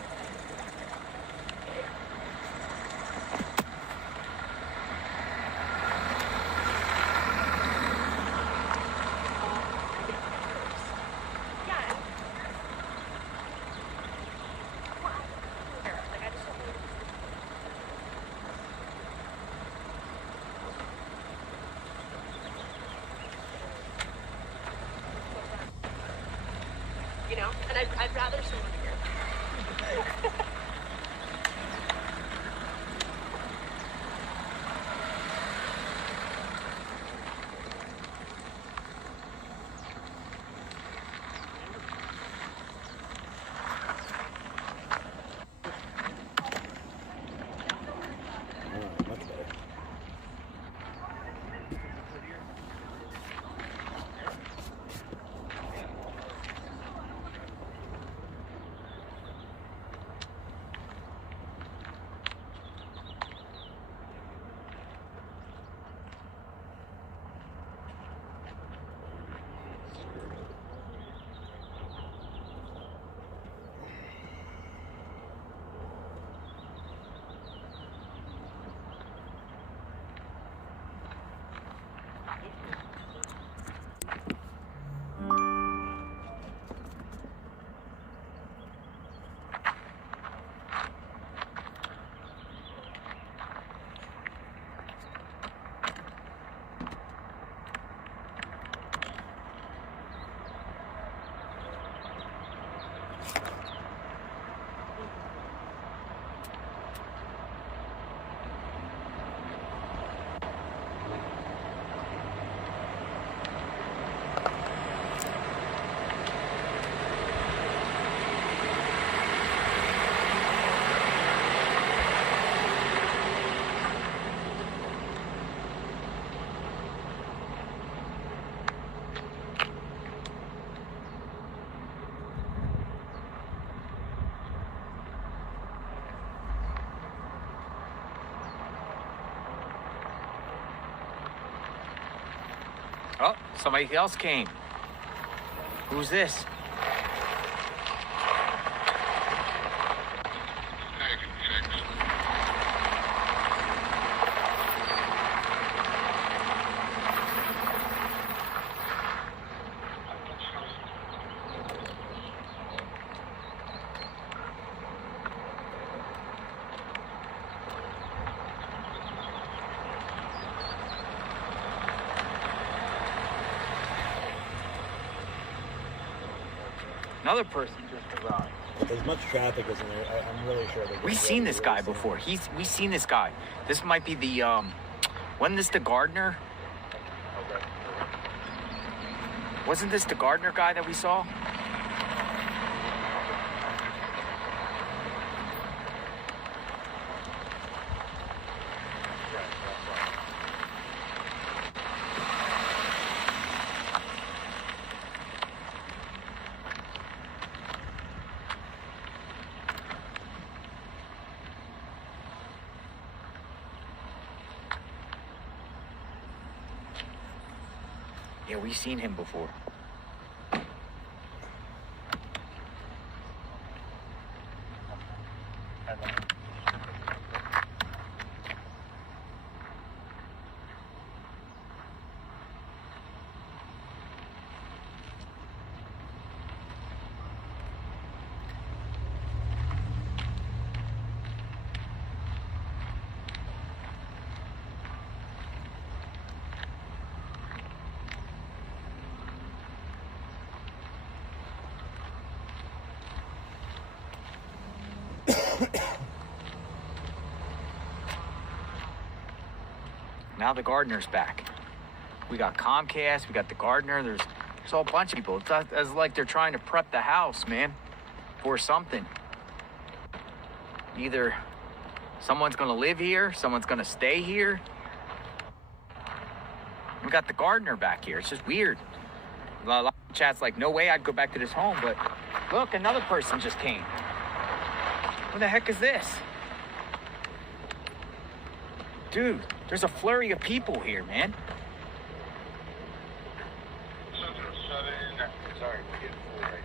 You know, and I'd rather someone here. Much better. Oh, somebody else came. Who's this? Another person just arrived. As much traffic as in there, I'm really sure that We've seen this guy before. We've seen this guy. This might be the wasn't this the gardener? Wasn't this the gardener guy that we saw? Yeah, we've seen him before. Now the gardener's back. We got Comcast, we got the gardener, there's a whole bunch of people. It's like they're trying to prep the house, man, for something. Either someone's gonna live here, someone's gonna stay here. We got the gardener back here. It's just weird. A lot of chat's like, no way I'd go back to this home, but look, another person just came. What the heck is this? Dude, there's a flurry of people here, man. Sorry, we're getting full right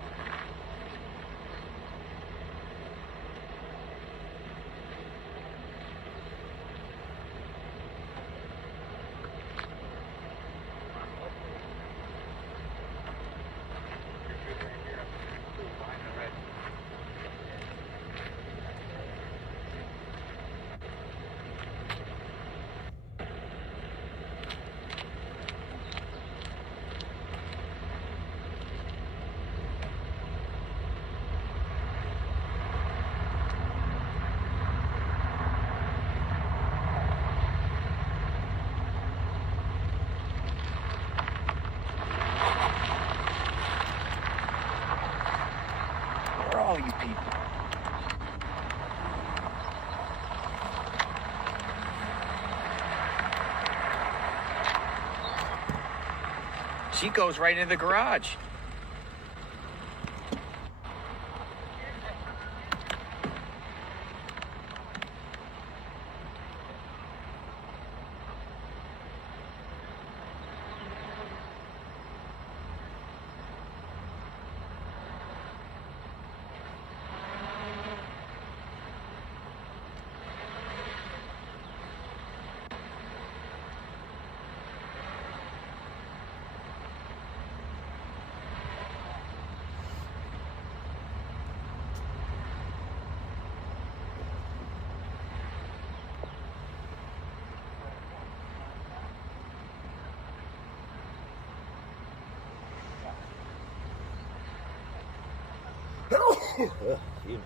Where are all these people? She goes right into the garage. Ugh, Jesus.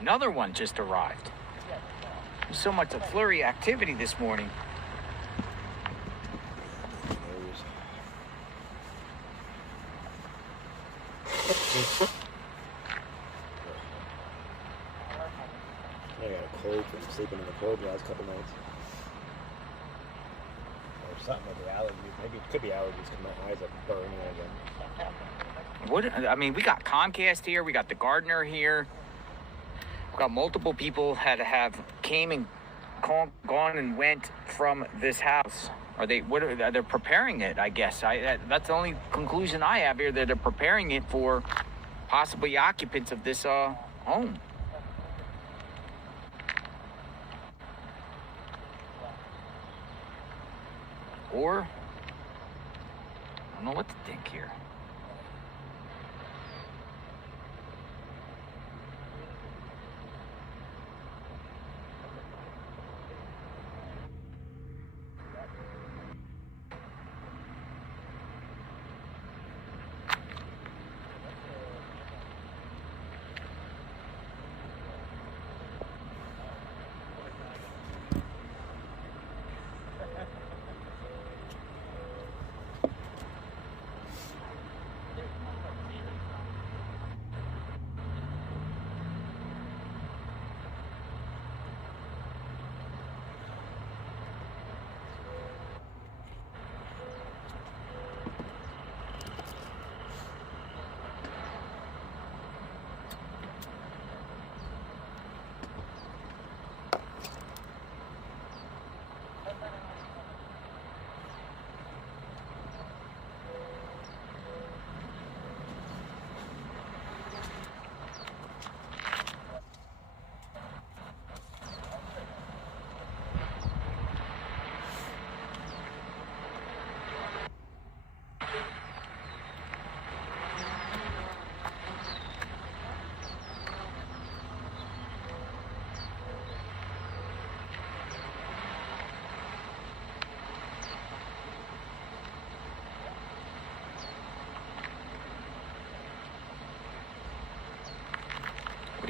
Another one just arrived. There's so much of flurry activity this morning. I got a cold from sleeping in the cold the last couple nights. Or something with the allergies. Maybe it could be allergies because my eyes are burning again. What? I mean, we got Comcast here. We got the gardener here. We got multiple people have came and gone and went from this house. Are they? What? They're preparing it, I guess. That's the only conclusion I have here. That they're preparing it for possibly occupants of this home. Or I don't know what to think here.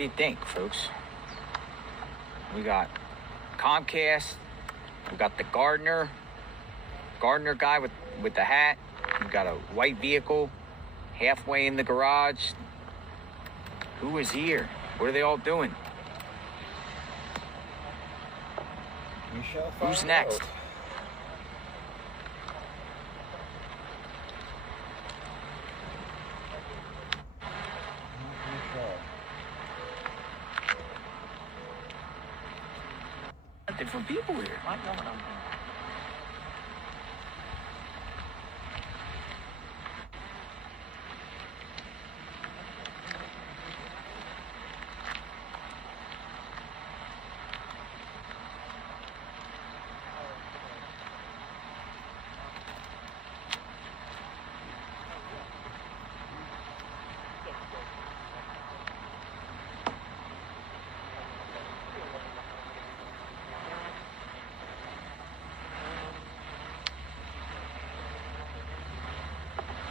do you think, folks? We got Comcast. We got the gardener guy with the hat. We got a white vehicle halfway in the garage. Who is here? What are they all doing? You shall find Who's next? out. Different people here. I know what I'm doing.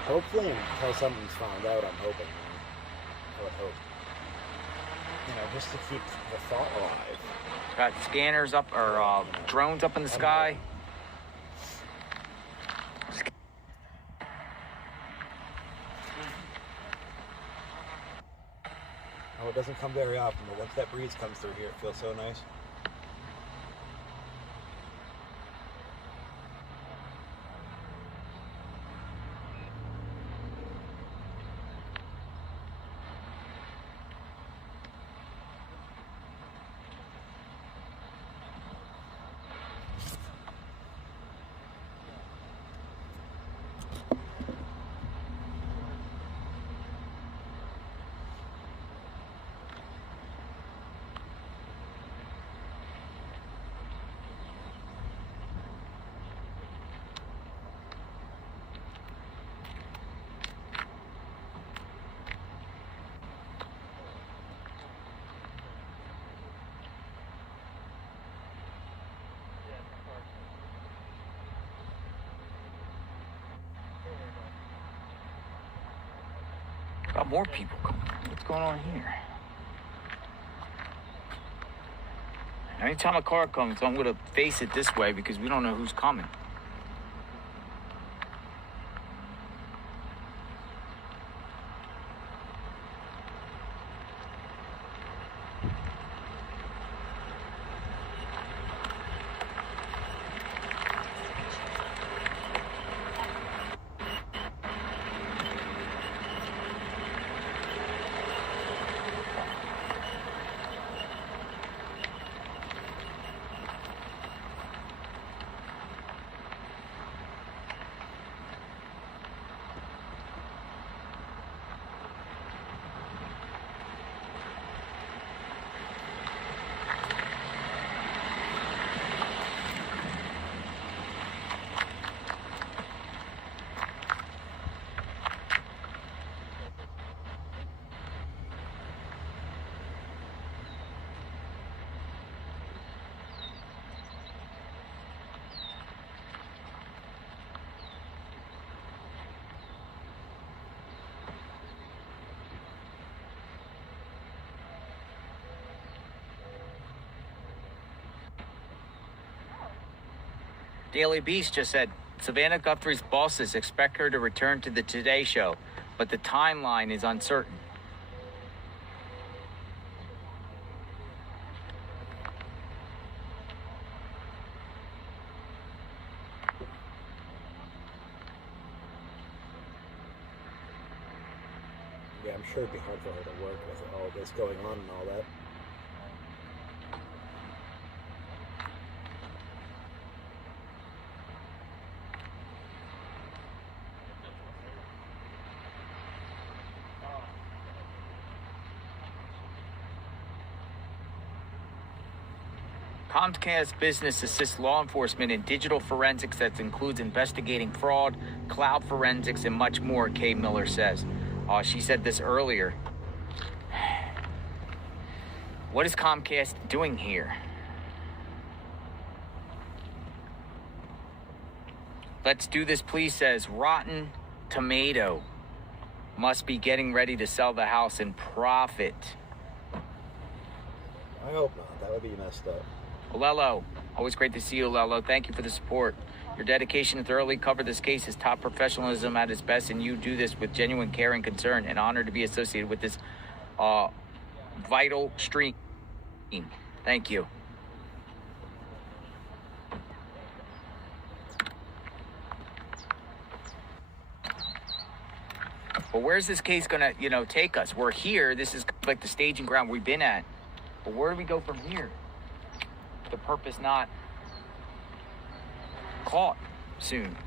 Hopefully until something's found out, I'm hoping. I would hope. You know, just to keep the thought alive. Got scanners up, or drones up in the sky. Oh, it doesn't come very often, but once that breeze comes through here, it feels so nice. Got more people coming. What's going on here? Anytime a car comes, I'm gonna face it this way because we don't know who's coming. Daily Beast just said, Savannah Guthrie's bosses expect her to return to the Today Show, but the timeline is uncertain. Yeah, I'm sure it'd be hard for her to work with all this going on and all that. Comcast Business assists law enforcement in digital forensics that includes investigating fraud, cloud forensics, and much more, Kay Miller says. She said this earlier. What is Comcast doing here? Let's Do This Please says, Rotten Tomato must be getting ready to sell the house and profit. I hope not. That would be messed up. Lello, always great to see you, Lello. Thank you for the support. Your dedication to thoroughly cover this case is top professionalism at its best, and you do this with genuine care and concern. An honor to be associated with this vital stream. Thank you. But where's this case gonna, take us? We're here. This is like the staging ground we've been at. But where do we go from here? The purpose not caught soon.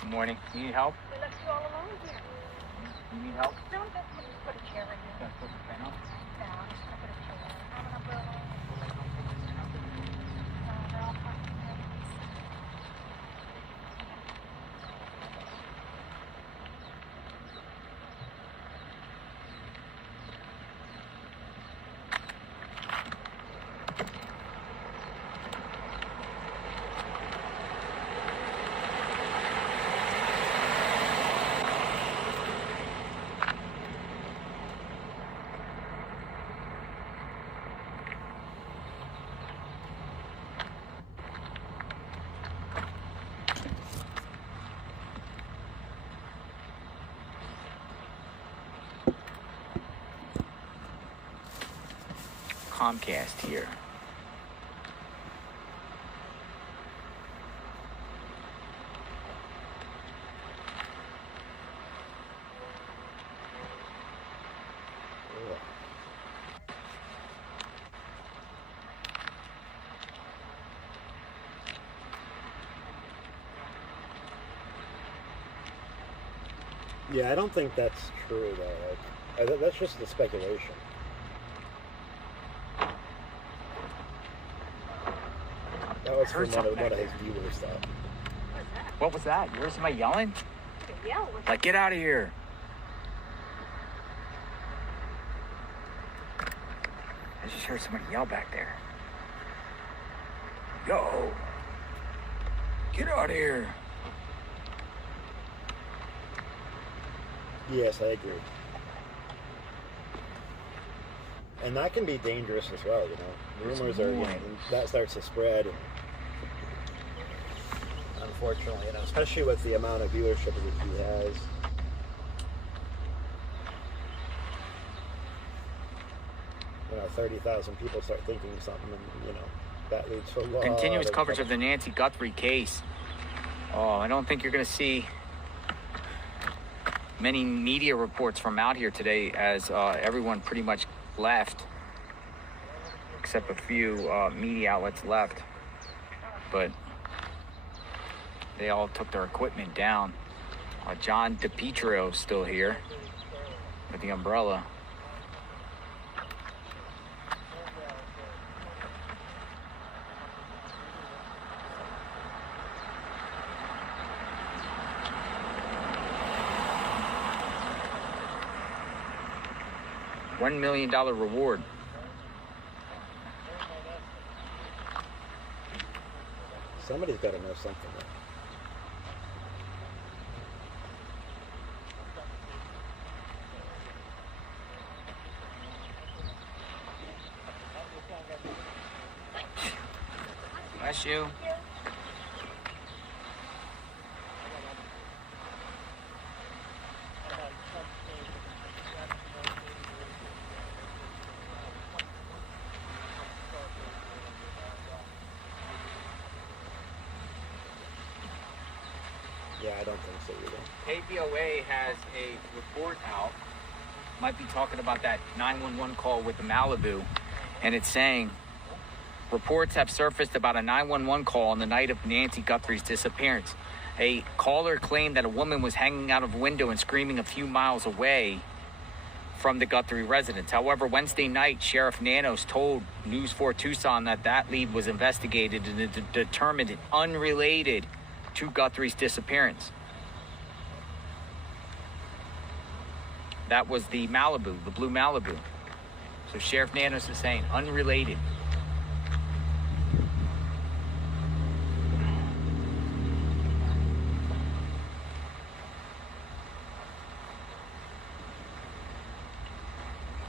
Good morning. You need help? We left you all alone here. You need help? No, just put a chair right here. Put the pen up. No, I'm just gonna put a chair. I'm an umbrella. They're all fine. Comcast here. Yeah, I don't think that's true though. Like, that's just the speculation. That was from one of his viewers thought. What was that? You heard somebody yelling? Yeah. Like, get out of here. I just heard somebody yell back there. Yo, get out of here. Yes, I agree. And that can be dangerous as well, you know. Rumors are, that starts to spread. And unfortunately, especially with the amount of viewership that he has. 30,000 people start thinking something, and, that leads to a lot Continuous of coverage of the Nancy Guthrie case. Oh, I don't think you're going to see many media reports from out here today, as everyone pretty much left, except a few media outlets left. But they all took their equipment down. John DePietro still here with the umbrella. $1 million reward. Somebody's got to know something. Bless you. Yeah, I don't think so either. KPOA has a report out. Might be talking about that 911 call with the Malibu, and it's saying reports have surfaced about a 911 call on the night of Nancy Guthrie's disappearance. A caller claimed that a woman was hanging out of a window and screaming a few miles away from the Guthrie residence. However, Wednesday night, Sheriff Nanos told News 4 Tucson that lead was investigated and determined it unrelated to Guthrie's disappearance. That was the Malibu, the blue Malibu. So Sheriff Nanos is saying unrelated.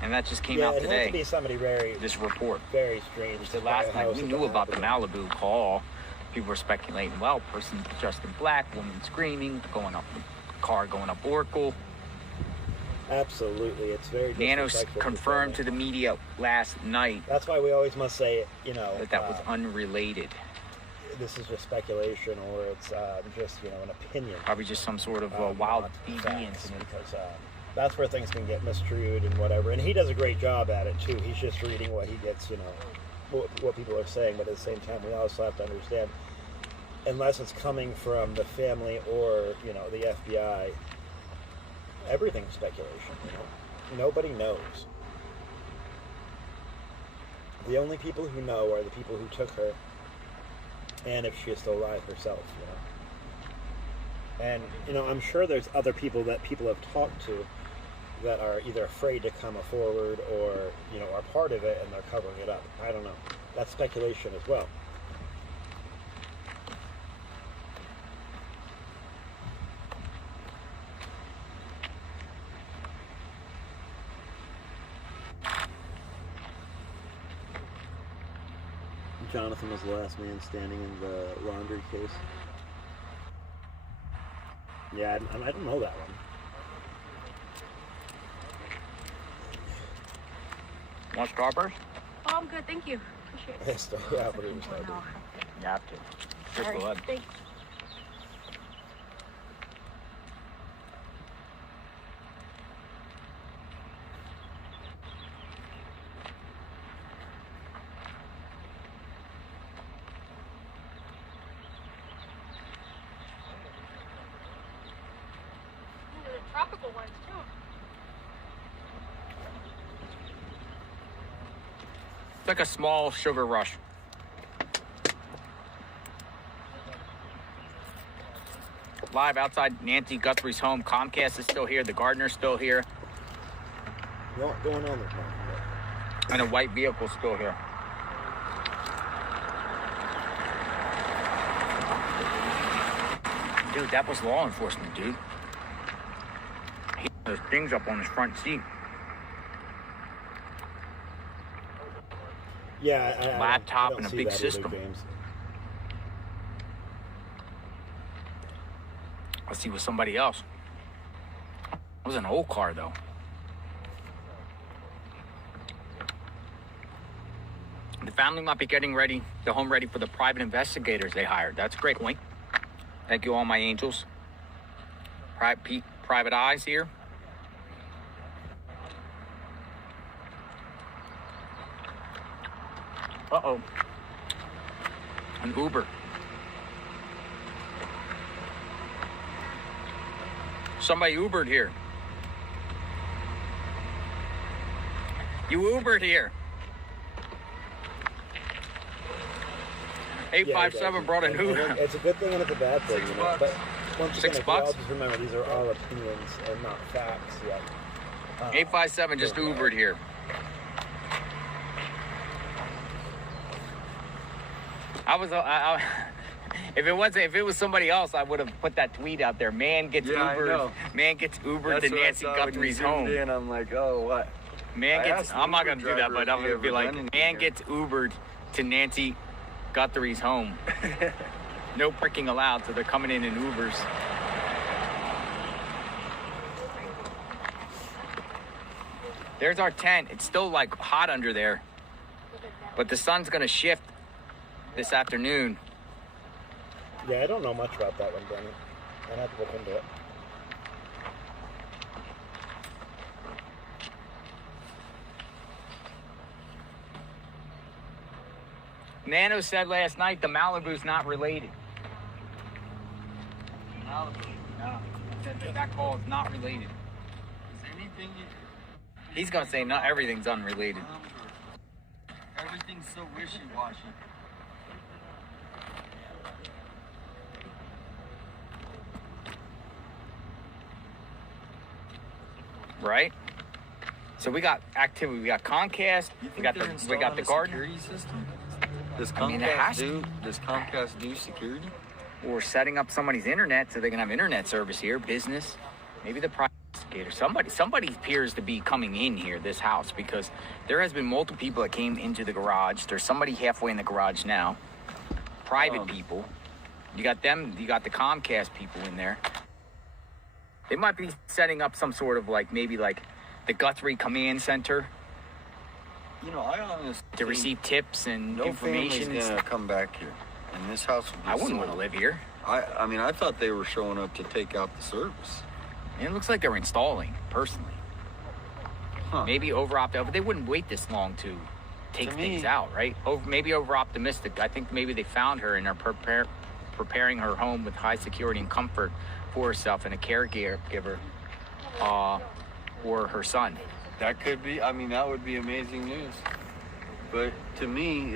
And that just came out it today. had to be somebody very, this report. very strange. The last night we knew about the Malibu call. People were speculating, well, person dressed in black, woman screaming, car going up Oracle. Absolutely, it's very Nanos disrespectful confirmed to the media last night. That's why we always must say, that was unrelated. This is just speculation, or it's just an opinion. Probably just some sort of wild BB incident. Because that's where things can get misconstrued and whatever. And he does a great job at it too. He's just reading what he gets, what people are saying. But at the same time, we also have to understand, unless it's coming from the family or the FBI, everything's speculation. Nobody knows. The only people who know are the people who took her, and if she is still alive herself. And I'm sure there's other people that people have talked to that are either afraid to come forward or are part of it and they're covering it up. I don't know. That's speculation as well. Jonathan was the last man standing in the laundry case. Yeah, I don't know that one. Want strawberries? Oh, I'm good, thank you. Appreciate it. Yeah, but it was not good. You have to. Good blood. Thanks. Tropical ones too. It's like a small sugar rush. Live outside Nancy Guthrie's home. Comcast is still here. The gardener's still here. What's going on there? And a white vehicle's still here. Dude, that was law enforcement, dude. He had those things up on his front seat. Yeah, laptop I don't and a see big that either, system. James. Let's see with somebody else. It was an old car, though. The family might be getting the home ready for the private investigators they hired. That's a great point. Thank you, all my angels. Private eyes here. Uh-oh. An Uber. Somebody Ubered here. You Ubered here. 857 brought an Uber. It's a good thing and it's a bad thing, But once again, if we all $6. just remember, these are all opinions and not facts yet. 857 just Ubered here. If it was somebody else, I would have put that tweet out there. Man gets Ubered. Man gets Ubered to Nancy Guthrie's home. And I'm like, oh, what? I'm not gonna do that, but I'm gonna be like, man gets Ubered to Nancy Guthrie's home. No pricking allowed, so they're coming in Ubers. There's our tent. It's still like hot under there, but the sun's gonna shift this afternoon. Yeah, I don't know much about that one, Brennan. I'd have to look into it. Nano said last night the Malibu's not related. No, that call is not related. Is anything He's gonna say not everything's unrelated. everything's so wishy-washy. Right? So we got activity. We got Comcast. We got the Garden. Security system? Does I mean, it has Does Comcast do security? Or setting up somebody's internet so they can have internet service here. Business. Maybe the private investigator. Somebody appears to be coming in here, this house, because there has been multiple people that came into the garage. There's somebody halfway in the garage now. Private people. You got them. You got the Comcast people in there. They might be setting up some sort of maybe the Guthrie Command Center You know, I honestly to receive tips and no information. family's gonna come back here, and this house would be I wouldn't sold. want to live here. I mean, I thought they were showing up to take out the service. It looks like they're installing, personally. Huh. Maybe over-optimistic, but they wouldn't wait this long to take things out, right? Maybe over-optimistic. I think maybe they found her and are preparing her home with high security and comfort for herself and a caregiver or her son. That could be. I mean, that would be amazing news. But to me,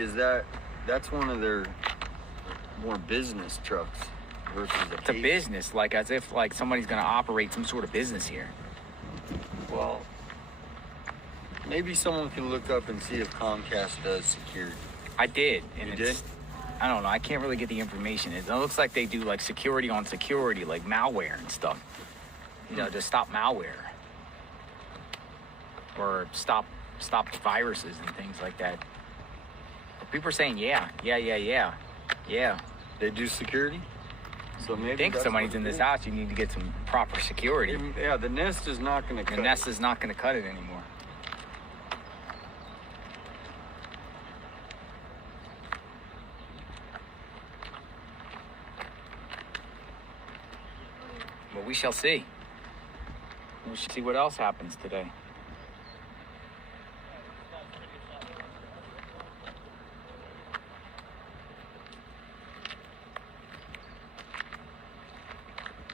that's one of their more business trucks versus It's a business, as if somebody's going to operate some sort of business here. Well, maybe someone can look up and see if Comcast does security. I did. And You did? I don't know. I can't really get the information. It looks like they do security on security, like malware and stuff. You know, to stop malware. Or stop viruses and things like that. But people are saying, yeah. They do security? So maybe I think that's somebody's what in it this is. house, you need to get some proper security. Yeah, the Nest is not going to cut The Nest is not going to cut it anymore. But we shall see. We shall see what else happens today.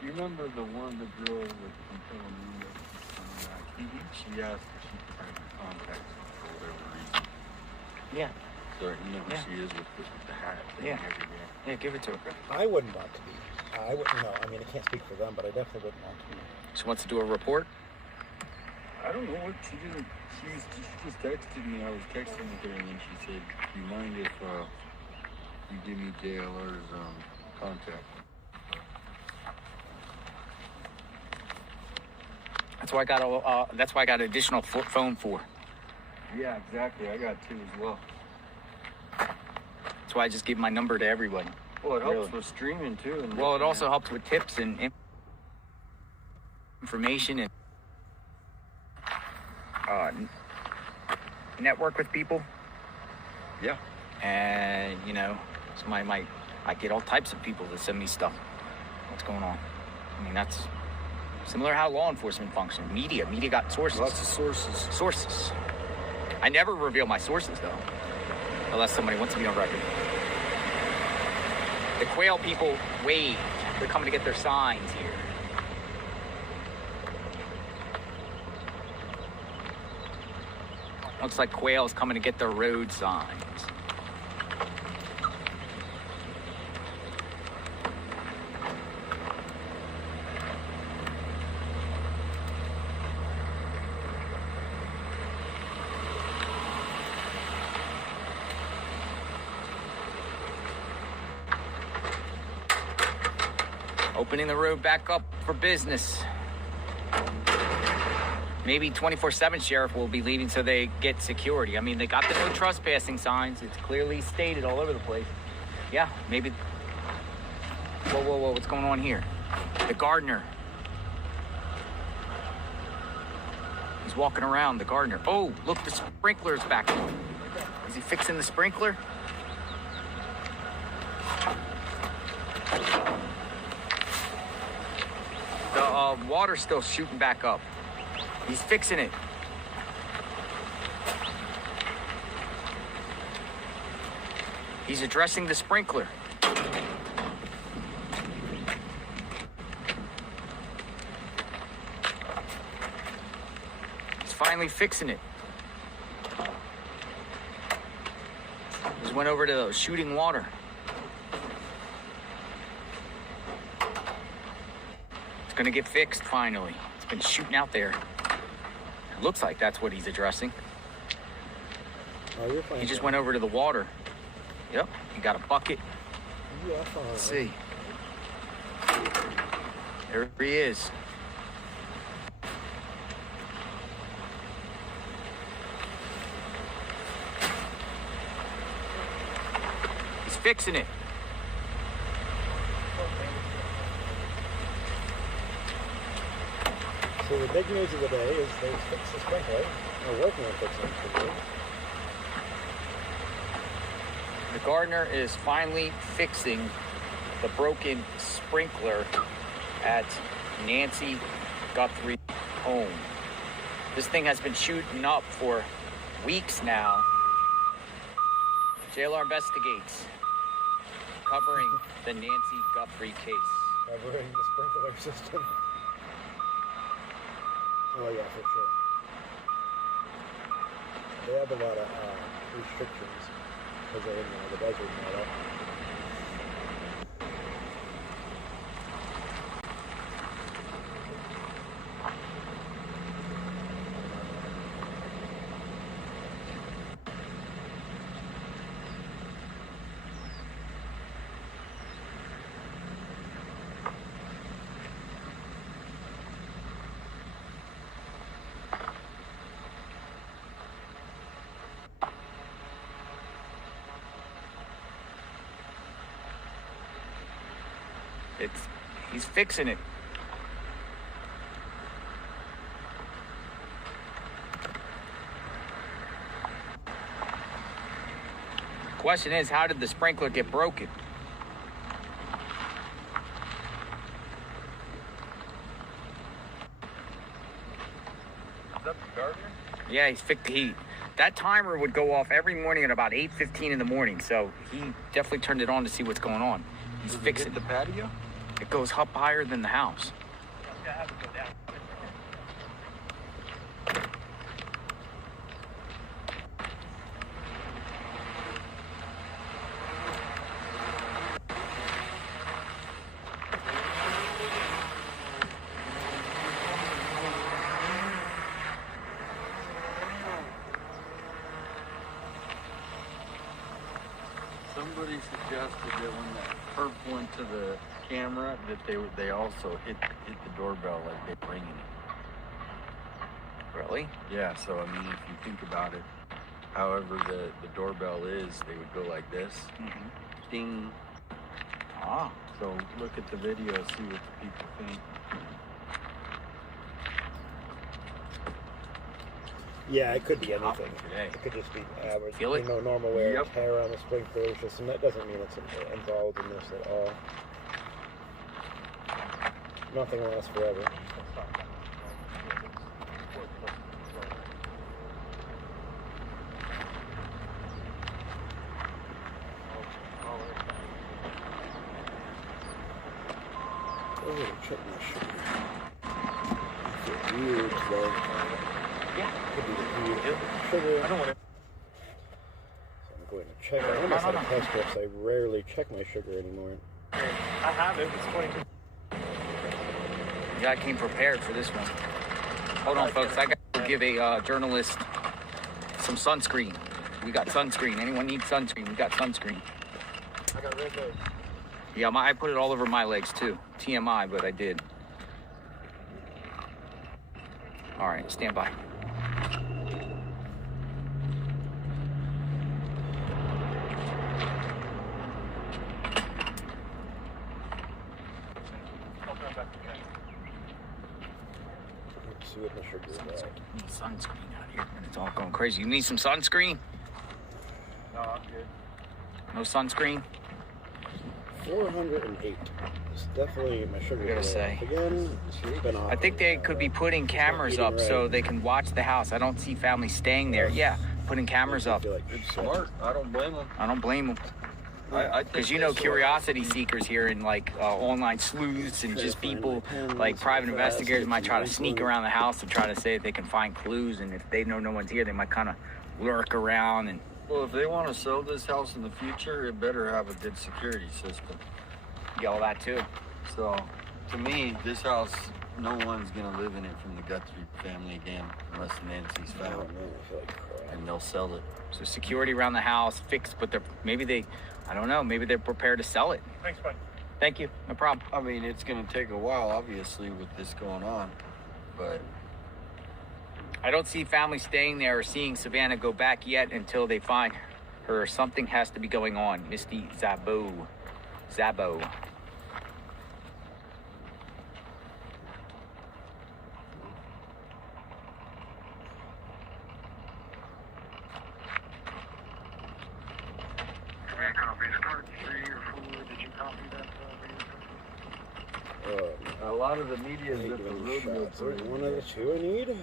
You remember the girl with telling me that she asked if she could have contact for whatever reason. Yeah. So you know who Yeah. she is with the hat. Yeah. Yeah, give it to her. I wouldn't want to be. I wouldn't know. I mean, I can't speak for them, but I definitely wouldn't want to be. She wants to do a report. I don't know what she didn't. She just texted me. I was texting with her, and then she said, "Do you mind if you give me JLR's contact?" That's why I got that's why I got an additional phone for. Yeah, exactly. I got two as well. That's why I just give my number to everybody. Well, it helps Really? with streaming too. And Well, it also helps with tips and information and network with people. Yeah. And so I get all types of people that send me stuff. What's going on? I mean, that's similar to how law enforcement functions. Media got sources. Lots of sources. Sources. I never reveal my sources though, unless somebody wants to be on record. The Quail people waved. They're coming to get their signs here. Looks like Quail's coming to get their road signs. Opening the road back up for business. Maybe 24/7 sheriff will be leaving so they get security. I mean, they got the no trespassing signs. It's clearly stated all over the place. Yeah, maybe. Whoa, what's going on here? The gardener. He's walking around, the gardener. Oh, look, the sprinkler's back on. Is he fixing the sprinkler? The water's still shooting back up. He's fixing it. He's addressing the sprinkler. finally fixing it. Just went over to the shooting water. It's gonna get fixed finally. It's been shooting out there. It looks like that's what he's addressing. Oh, you're fine. He just went over to the water. Yep, he got a bucket. Yeah, fine. Let's see. There he is. He's fixing it. So the big news of the day is they fixed the sprinkler. They're working on fixing it. The gardener is finally fixing the broken sprinkler at Nancy Guthrie's home. This thing has been shooting up for weeks now. JLR investigates, covering the Nancy Guthrie case. Covering the sprinkler system. Oh yeah, for sure. They have a lot of restrictions because they're in the desert and all that. He's fixing it. Question is, how did the sprinkler get broken? Is that the gardener? Yeah, he's fixed the heat. That timer would go off every morning at about 8:15 in the morning, so he definitely turned it on to see what's going on. He's fixing the patio? It goes up higher than the house. Somebody suggested that when that perp went to the camera, that they also hit the doorbell like they're ringing it. Really? Yeah. So I mean, if you think about it, however the doorbell is, they would go like this, ding. Ah. So look at the video, see what the people think. Yeah, it could be anything. Today. It could just be average. Feel it? No normal wear and Yep. tear on the sprinkler system. That doesn't mean it's involved in this at all. Nothing lasts forever. Oh, check my sugar. I feel weird today. Yeah. Could be the heat. Sugar. I don't want to. So I'm going to check. I almost had a test because I rarely check my sugar anymore. I have it. It's 22. The guy came prepared for this one. Hold on, folks. I got to give a journalist some sunscreen. We got sunscreen. Anyone need sunscreen? We got sunscreen. I got red nose. Yeah, I put it all over my legs too. TMI, but I did. All right, stand by. Let's see what my sugar is at. Need sunscreen out here. It's all going crazy. You need some sunscreen? No, I'm good. No sunscreen? 408. It's definitely my sugar. I gotta say. Again, it's been off. I think they could be putting cameras up so they can watch the house. I don't see families staying there. Yeah, putting cameras up. I feel like It's shit. smart. I don't blame them. I don't blame them. I think Because you know, curiosity seekers here in like online sleuths and just people like private investigators might try to sneak around the house to try to say if they can find clues, and if they know no one's here, they might kind of lurk around. And Well, if they want to sell this house in the future, it better have a good security system. get all that too. So, to me, this house, no one's gonna live in it from the Guthrie family again, unless Nancy's Oh, man, found, I feel like crap. and they'll sell it. So security around the house fixed, but I don't know, maybe they're prepared to sell it. Thanks, bud. Thank you, no problem. I mean, it's gonna take a while, obviously, with this going on, but I don't see families staying there or seeing Savannah go back yet until they find her. Something has to be going on. Misty Zabo. a lot of the media is at the rodeo Shots. There's parade. one of the two I need.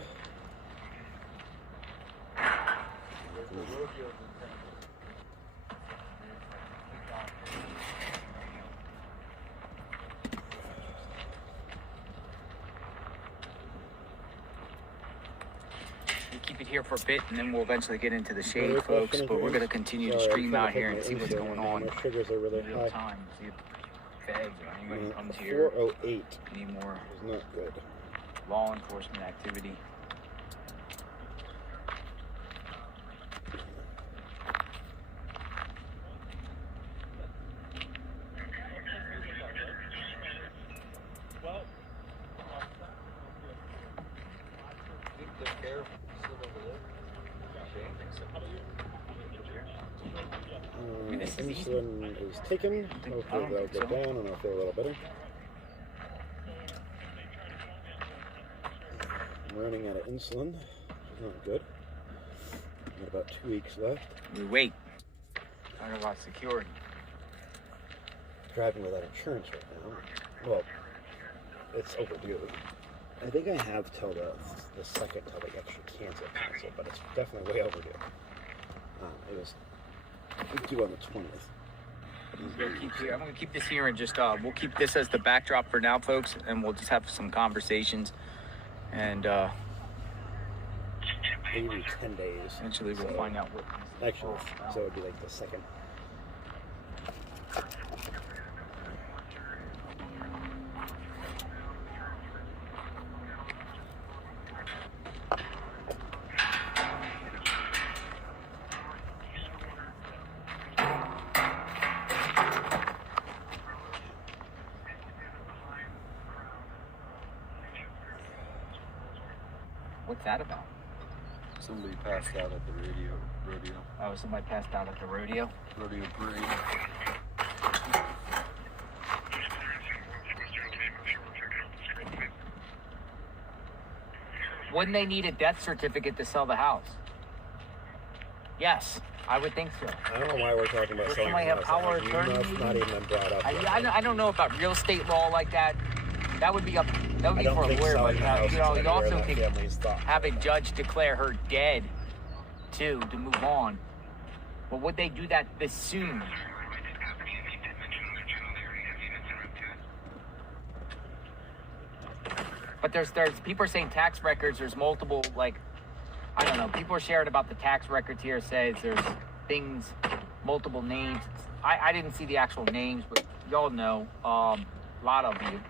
We'll keep it here for a bit, and then we'll eventually get into the Another shade, folks. question But we're again? going to continue to Sorry, stream I'm out trying to here put and see my what's insulin going in. on My sugars are really in real high. time. See if feds or anybody comes here. 408 Any more is not good. law enforcement activity. This is easy. Insulin is taken. Hopefully that'll go so. down and I'll feel a little better. I'm running out of insulin, which is not good. Got about 2 weeks left. We wait. Talking about security. Driving without insurance right now. Well, it's overdue. I think I have till the second till they actually cancel, but it's definitely way overdue. It was due on the 20th. I'm gonna keep this here and just we'll keep this as the backdrop for now, folks, and we'll just have some conversations, and Maybe 10 days. eventually we'll So- find out what. Actually, so it would be like the second. What's that about? Somebody passed out at the rodeo Oh, somebody passed out at the rodeo. parade. Wouldn't they need a death certificate to sell the house? Yes, I would think so. I don't know why we're talking about Does selling somebody the have house. power of attorney, That's not maybe? even been brought up yet. I don't know about real estate law like that. That would be up. That would I be don't for a think lawyer. selling But the house you know, is you also anywhere could that family's thought. have a judge declare her dead, too, to move on. But would they do that this soon? But there's people are saying tax records. There's multiple, like, I don't know. People are sharing about the tax records here. Says there's things, multiple names. I didn't see the actual names, but y'all know. A lot of you.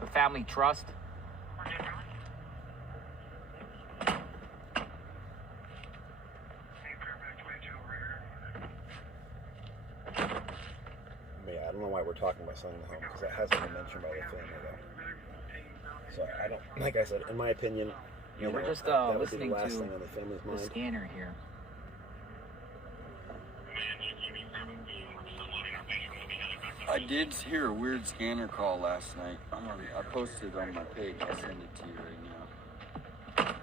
The family trust. Yeah, I don't know why we're talking about selling the home because it hasn't been mentioned by the family though. So I don't, like I said, in my opinion, Yeah, we're just that would be listening the last to thing on the family's the mind. scanner here. I did hear a weird scanner call last night. I posted it on my page. I'll send it to you right now.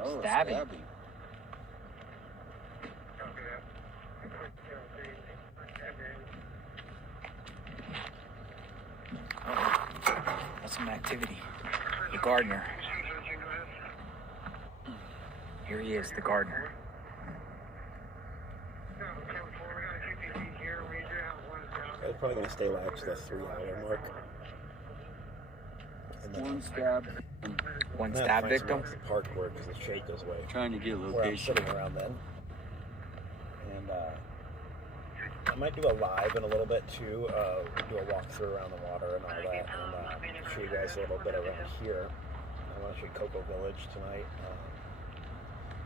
Oh, Stabbing. stabbing. That's some activity. The gardener. Here he is, the gardener. I'm probably going to stay live to the 3-hour mark. And then One stab. One I'm gonna stab find victim. some park work because the shade goes away. Trying to get Where I'm location. sitting around then. And I might do a live in a little bit too. Do a walkthrough around the water and all that, and show you guys a little bit around here. I want to show you Cocoa Village tonight.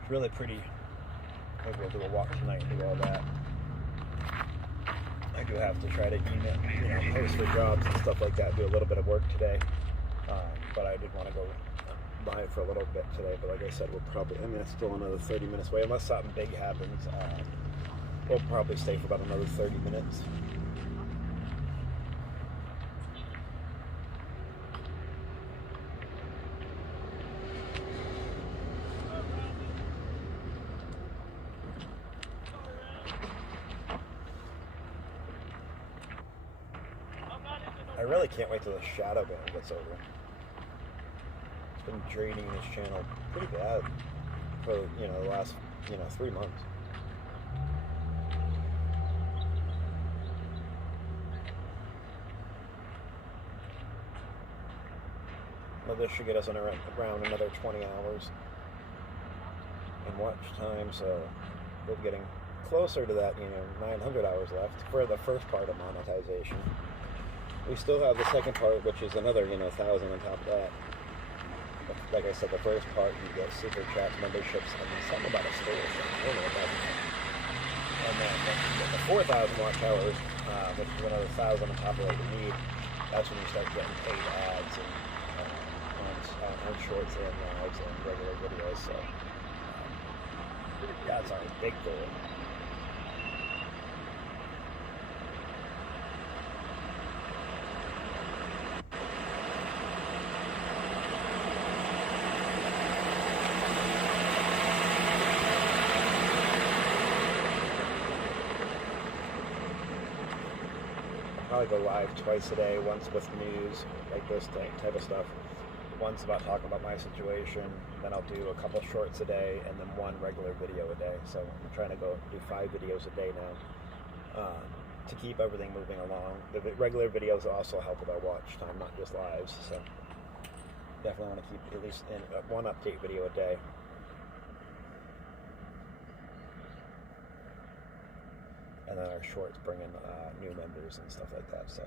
It's really pretty. Maybe we'll do a walk tonight and do all that. I do have to try to email, post for jobs and stuff like that. Do a little bit of work today, but I did want to go live for a little bit today. But like I said, we'll probably. I mean, it's still another 30 minutes away, unless something big happens. We'll probably stay for about another 30 minutes. I really can't wait till the shadow ban gets over. It's been draining this channel pretty bad for the last 3 months. Well, this should get us around another 20 hours in watch time, so we're getting closer to that, 900 hours left for the first part of monetization. We still have the second part, which is another, 1,000 on top of that. But like I said, the first part, you get super chats, memberships, and then something about a store. I don't know what that is. And then you get the 4,000 watch hours, which is another 1,000 on top of what we need. That's when you start getting paid ads and on shorts and lives and regular videos. So that's our big goal. Probably go live twice a day, once with news, like this type of stuff, once about talking about my situation, then I'll do a couple shorts a day, and then one regular video a day. So I'm trying to go do 5 videos a day now, to keep everything moving along. The regular videos also help with our watch time, not just lives, so definitely want to keep at least one update video a day. And then our shorts bring in new members and stuff like that. So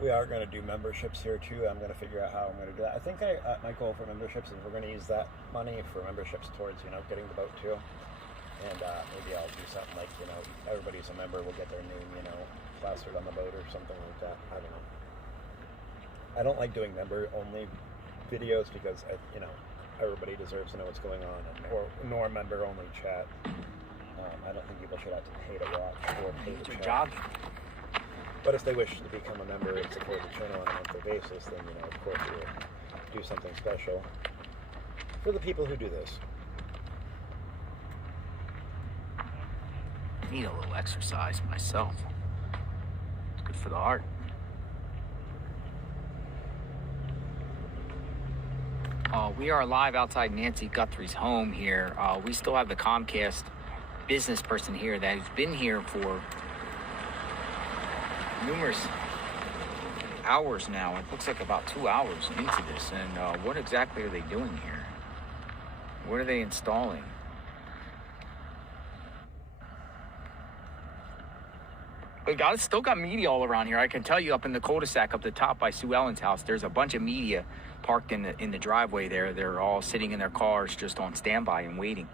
we are going to do memberships here too. I'm going to figure out how I'm going to do that. I think my goal for memberships is we're going to use that money for memberships towards getting the boat too. And maybe I'll do something like everybody's a member, we'll get their name plastered on the boat or something like that. I don't know. I don't like doing member only videos because everybody deserves to know what's going on, nor member only chat. I don't think people should have to pay to watch or pay to chat. Job. But if they wish to become a member and support the channel on a monthly basis, then of course we'll do something special for the people who do this. Need a little exercise myself. It's good for the heart. We are live outside Nancy Guthrie's home here. We still have the Comcast business person here that has been here for numerous hours now. It looks like about 2 hours into this. And what exactly are they doing here? What are they installing? We still got media all around here. I can tell you up in the cul-de-sac up the top by Sue Ellen's house, there's a bunch of media parked in the driveway there. They're all sitting in their cars just on standby and waiting.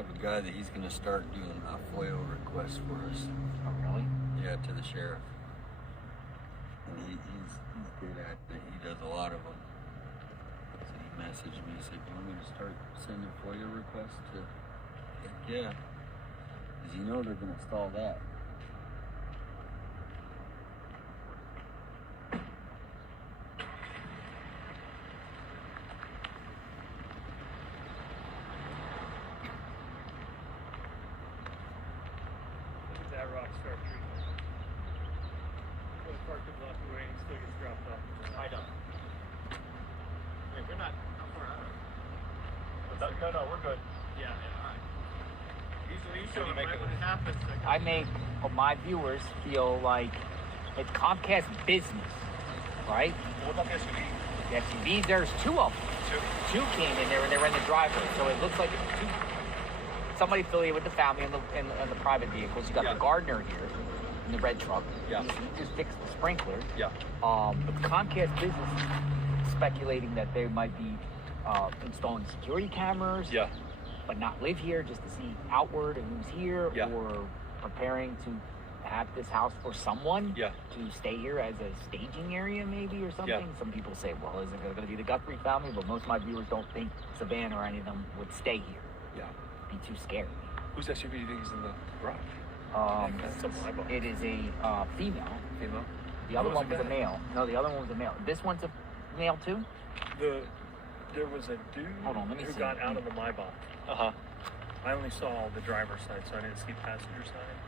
have a guy that he's going to start doing a FOIA request for us. Oh, really? Yeah, to the sheriff. And he's good at it. He does a lot of them. So he messaged me. He said, "You want me to start sending FOIA requests to?" Heck yeah. Because you know they're going to install that. Look at that rock star tree. Goes parked a block away and still gets dropped off. I know. Wait, we're not. How far out? No, we're good. Yeah, all right. Usually you show them right when it happens. I make my viewers feel like it's Comcast business, right? What about the SUV? The SUVs, there's two of them. Two came in there and they were in the driveway, so it looks like it's two. Somebody affiliated with the family in the private vehicles. You got the gardener here in the red truck. Yeah. He just fixed the sprinkler. Yeah. But Comcast business is speculating that they might be installing security cameras. Yeah. But not live here, just to see outward and who's here, Yeah. or preparing to have this house for someone Yeah. to stay here as a staging area, maybe, or something. Yeah. Some people say, well, is it going to be the Guthrie family? But most of my viewers don't think Savannah or any of them would stay here. Yeah. Be too scary. Whose SUV do you think is in the garage? That's a my box. It is a female. Female. The other Oh, one it's a was a guy. male. No, the other one was a male. This one's a male too? There was a dude Hold on, let me who see. got out of the Maybach. Uh-huh. I only saw the driver's side, so I didn't see passenger side.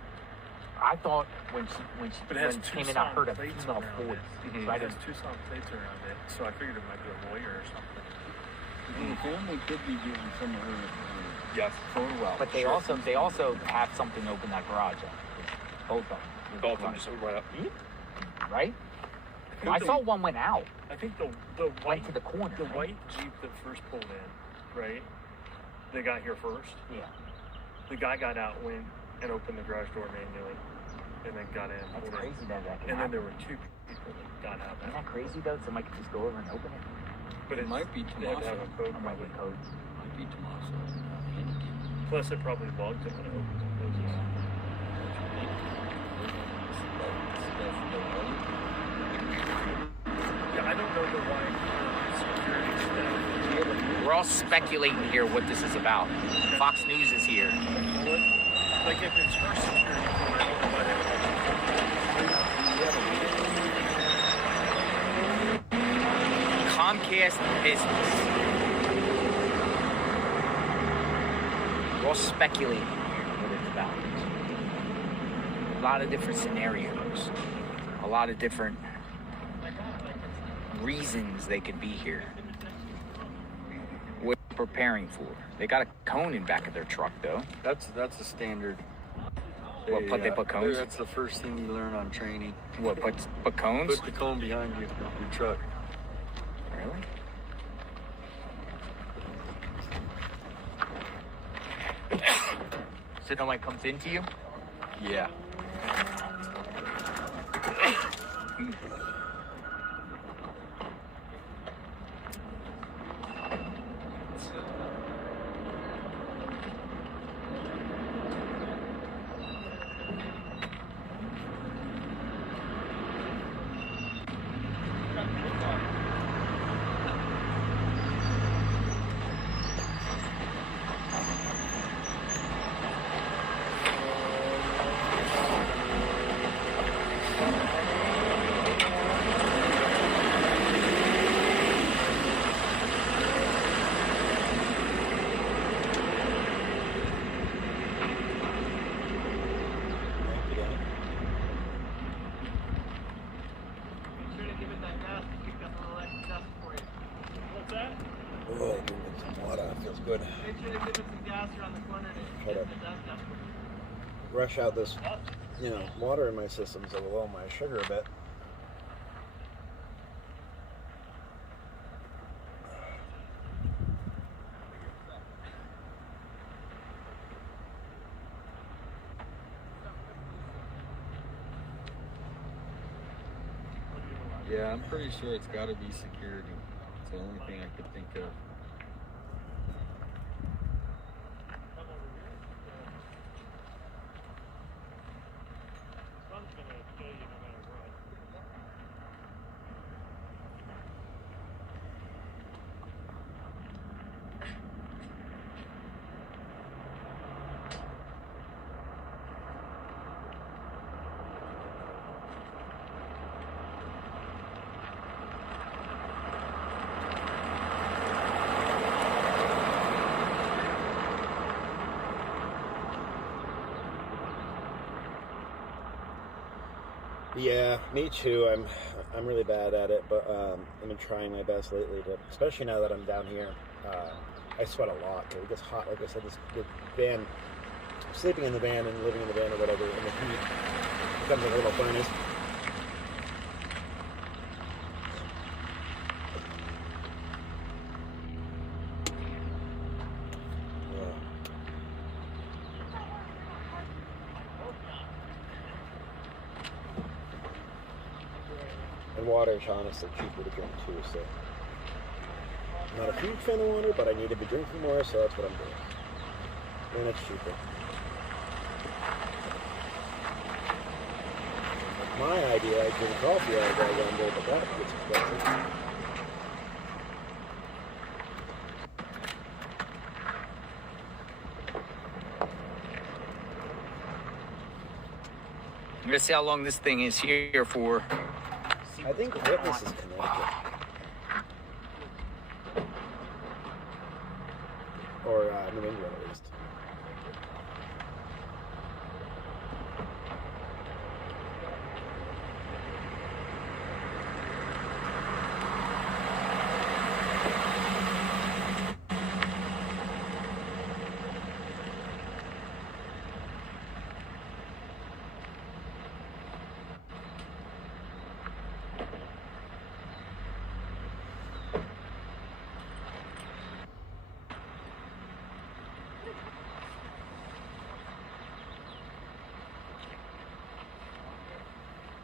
I thought when she But it has when came in, I heard a plates female around voice. it. So I It has didn't. Tucson plates around it, so I figured it might be a lawyer or something. The family could be getting some of her Yes. photo out. But they also have something to open that garage up. Both of them. Both of them just right up. Right? I saw one went out. I think the Went white to the corner. the right? white Jeep that first pulled in, right? They got here first. Yeah. The guy got out, went and opened the garage door manually, and then got in. That's pulled in. crazy that can And then there happen. were two people that got out. Isn't that crazy though? Somebody could just go over and open it. But It might be they had to have a code. Or might get codes. Might be Tommaso. Plus, it probably logged it when it opens and closes. Yeah, I don't know the white security stuff. We're all speculating here what this is about. Fox News is here. Like if it's her security, then I don't know why they would. Comcast business. We're all speculating here what it's about. A lot of different scenarios. A lot of different reasons they could be here. What they're preparing for. They got a cone in back of their truck though. That's a standard. They put cones? That's the first thing you learn on training. What, put cones? Put the cone behind your truck. Really? So nobody comes into you? Yeah. Oh, give me some water. It feels good. Make sure to give it some gas around the corner to Try to rush out this, water in my system to lower my sugar a bit. Yeah, I'm pretty sure it's got to be security. It's the only thing I could think of. Yeah, me too. I'm really bad at it, but I've been trying my best lately to, especially now that I'm down here. I sweat a lot. It gets hot. Like I said, the van, sleeping in the van and living in the van or whatever, in the heat becomes like a little furnace. And water is honestly cheaper to drink too, so I'm not a huge fan of water, but I need to be drinking more, so that's what I'm doing. And it's cheaper. My idea, I drink coffee all day one day, but that gets expensive. I'm gonna see how long this thing is here for. I think Witness is Connecticut. Or New England, at least.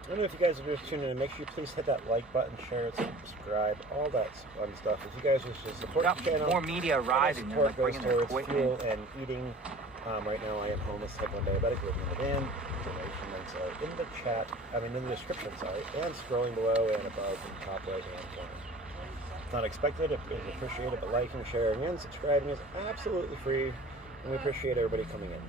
I don't know if you guys are just tuning in. Make sure you please hit that like button, share, subscribe, all that fun stuff. If you guys wish to support the channel, more media arriving. Support Like goes bringing their towards equipment. fuel and eating. Right now, I am homeless, type 1 diabetic, living in the van. Information links are in the chat. In the description, sorry, and scrolling below and above in the top right hand corner. It's not expected. It is appreciated, but liking, sharing, and subscribing is absolutely free, and we appreciate everybody coming in.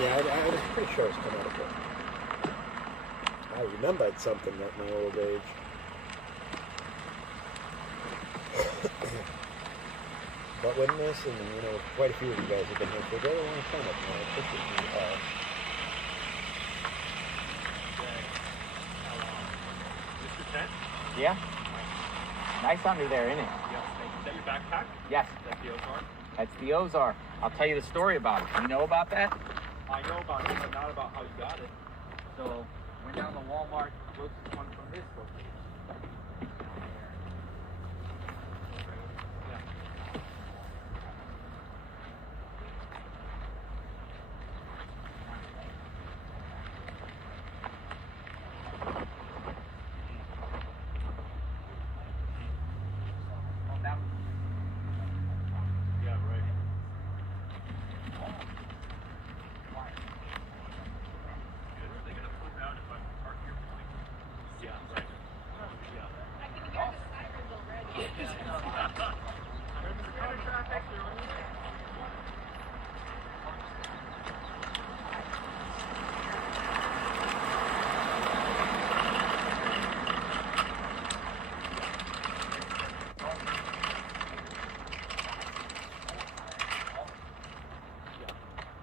Yeah, I was pretty sure it was Connecticut. I remembered something at my old age. But Witness, and quite a few of you guys have been here for a very long time. I appreciate you all. Yeah. Nice under there, isn't it? Yes. Is that your backpack? Yes. That's the Ozark? That's the Ozark. I'll tell you the story about it. You know about that? I know about it, but not about how you got it. So, went down to Walmart, closest one from this location. Yeah, right. They're gonna flip out if I park here. Yeah, right. Yeah. I can hear the sirens already. Remember the kind of traffic they're on?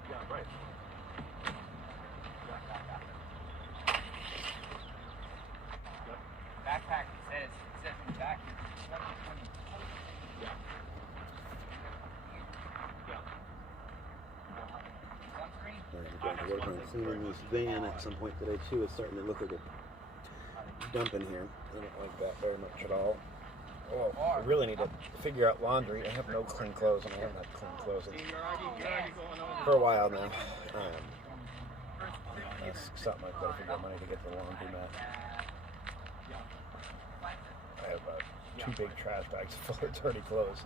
Yeah, right. Backpack says in the back. Yeah. I'm going to work on cleaning this van at some point today too. It's starting to look like a dump in here. I don't like that very much at all. Oh, I really need to figure out laundry. I have no clean clothes, and I haven't had clean clothes for a while now. That's something I've got to figure out money to get the laundromat. I have 2 big trash bags full of dirty clothes.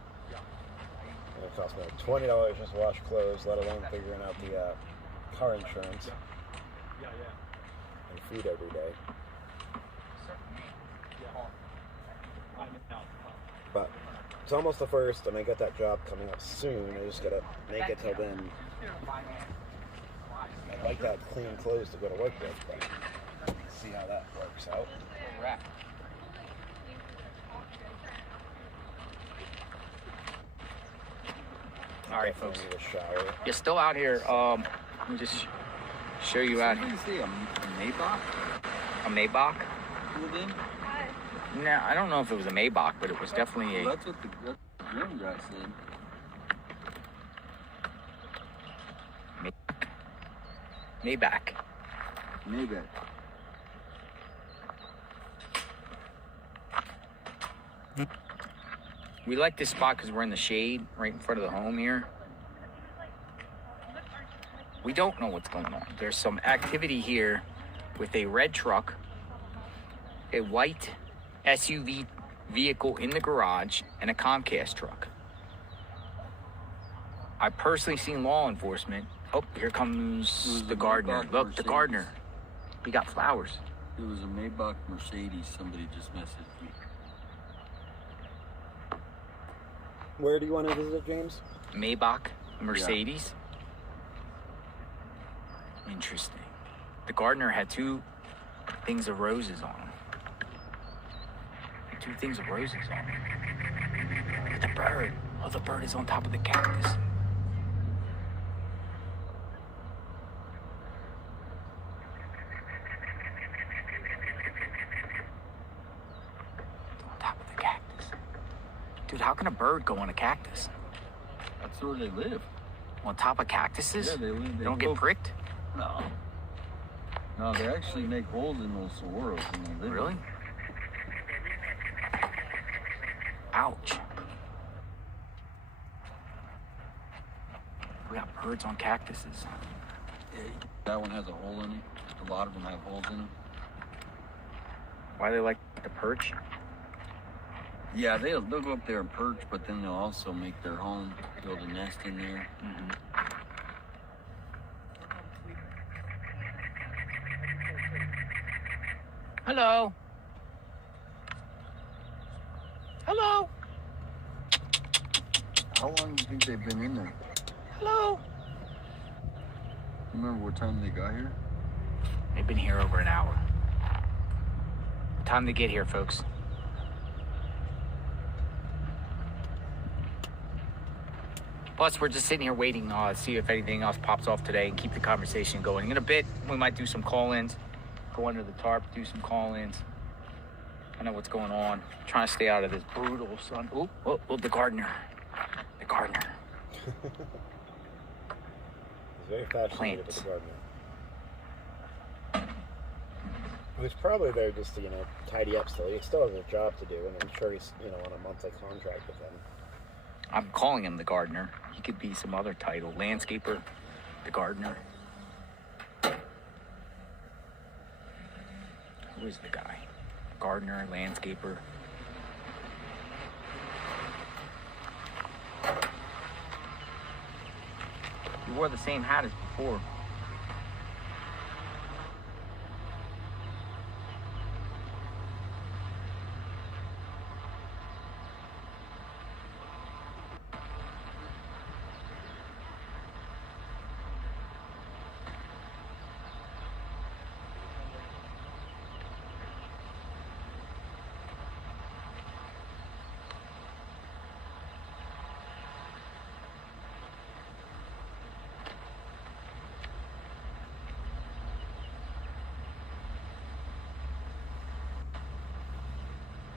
And it costs me like $20 just to wash clothes, let alone figuring out the car insurance and food every day. But it's almost the 1st, and I got that job coming up soon. I just gotta make it till then. I'd like to have clean clothes to go to work with, but see how that works out. Right. All right, folks. Need a shower. You're still out here. Let me just show you out here. What do you say, a Maybach? A Maybach? Pulled in? No, I don't know if it was a Maybach, but it was definitely a. Well, that's what the young guy said. Maybach. Maybach. We like this spot because we're in the shade right in front of the home here. We don't know what's going on. There's some activity here with a red truck, a white SUV vehicle in the garage, and a Comcast truck. I've personally seen law enforcement. Oh, here comes the gardener. Maybach Look, the Mercedes. gardener. He got flowers. It was a Maybach Mercedes. Somebody just messaged me. Where do you want to visit, James? Maybach Mercedes. Interesting. The gardener had 2 things of roses on him. 2 things of roses on him. Look at the bird. Oh, the bird is on top of the cactus. It's on top of the cactus. Dude, how can a bird go on a cactus? That's where they live. On top of cactuses? Yeah, they live. They don't get go- pricked? No. No, they actually make holes in those saguaros when they live. Really? Ouch. We got birds on cactuses. That one has a hole in it. A lot of them have holes in them. Why they like to perch? Yeah, they'll go up there and perch, but then they'll also make their home, build a nest in there. Mm-hmm. Hello. Hello. How long do you think they've been in there? Hello. Remember what time they got here? They've been here over an hour. Time to get here, folks. Plus, we're just sitting here waiting to see if anything else pops off today and keep the conversation going. In a bit, we might do some call-ins, go under the tarp, do some call-ins. I know what's going on. Trying to stay out of this brutal sun. Oh, the gardener. The gardener. He's very fascinated with Plants. the gardener. He's probably there just to, tidy up still. He still has a job to do, and I'm sure he's, on a monthly contract with them. I'm calling him the gardener. He could be some other title. Landscaper, the gardener. Who is the guy? Gardener, landscaper. He wore the same hat as before.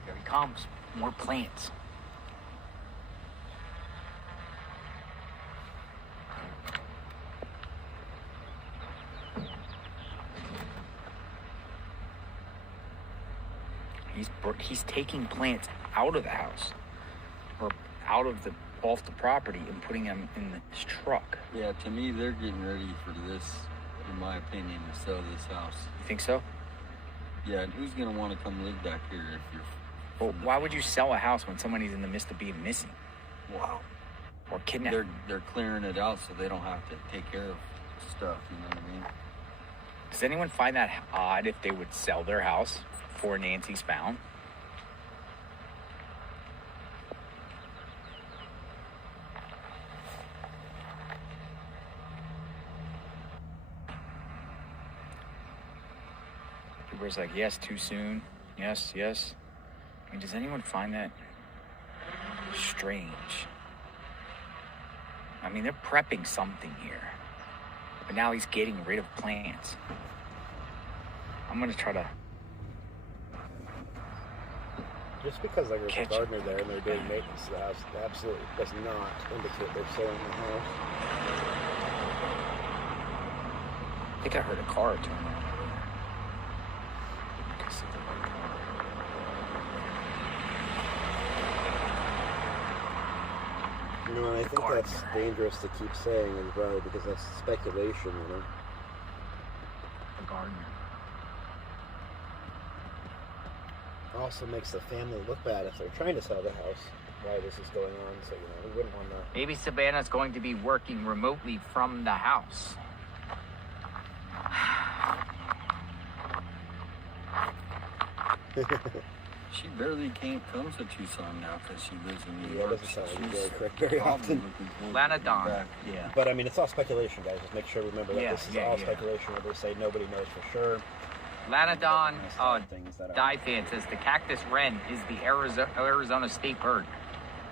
Here he comes. More plants. He's taking plants out of the house or off the property and putting them in this truck. Yeah, to me, they're getting ready for this, in my opinion, to sell this house. You think so? Yeah, and who's going to want to come live back here if you're... Well, why would you sell a house when somebody's in the midst of being missing Wow. or kidnapped? They're clearing it out so they don't have to take care of stuff, you know what I mean? Does anyone find that odd if they would sell their house before Nancy's found? Cooper's like, yes, too soon. Yes, yes. I mean, does anyone find that strange? I mean, they're prepping something here. But now he's getting rid of plants. I'm gonna try to... Just because there's a Catch gardener it. there and they're doing maintenance to the house absolutely does not indicate they're selling the house. I think I heard a car turn around over there. I can see the white car. You know, and I think Gardener. that's dangerous to keep saying as well because that's speculation, you know. The gardener. Also makes the family look bad if they're trying to sell the house while this is going on, so, you know, we wouldn't want to... Maybe Savannah's going to be working remotely from the house. She barely comes to Tucson now because she lives in New Yeah, it York. doesn't sound like you She's go correct very probably often. looking forward to Lana coming Don. back. Yeah. But, I mean, it's all speculation, guys. Just make sure to remember that Yeah, this is yeah, all yeah. speculation where they say nobody knows for sure. Lanadon Things that are... Die Fan says the cactus wren is the Arizona state bird.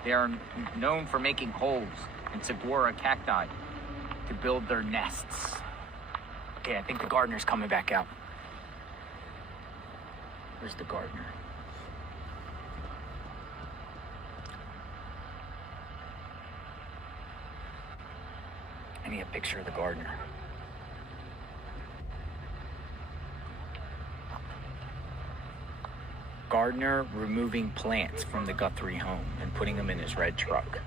They are known for making holes in saguaro cacti to build their nests. Okay, I think the gardener's coming back out. Where's the gardener? I need a picture of the gardener. Gardener removing plants from the Guthrie home and putting them in his red truck.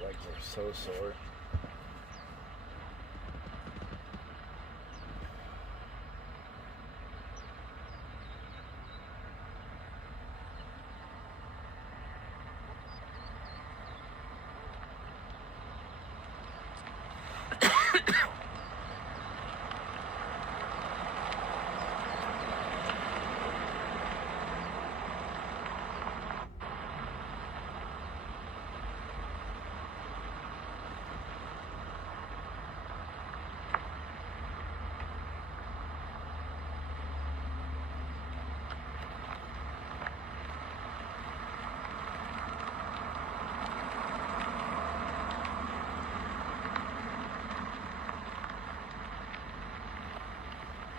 My legs are so sore.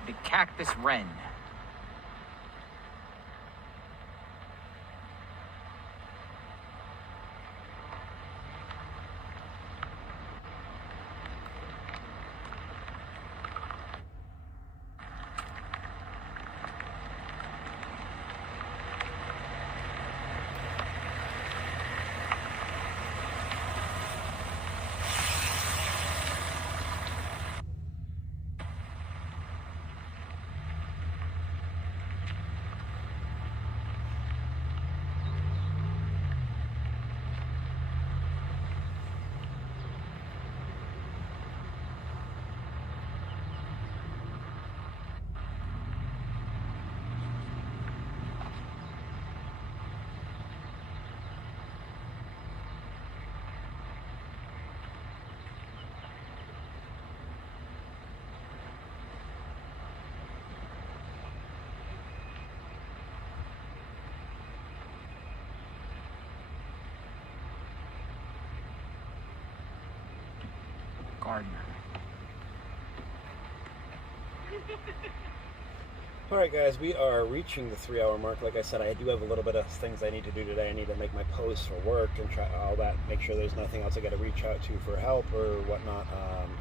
The cactus wren. Gardener. Alright guys, we are reaching the 3-hour mark. Like I said, I do have a little bit of things I need to do today. I need to make my posts for work and try all that, make sure there's nothing else I got to reach out to for help or whatnot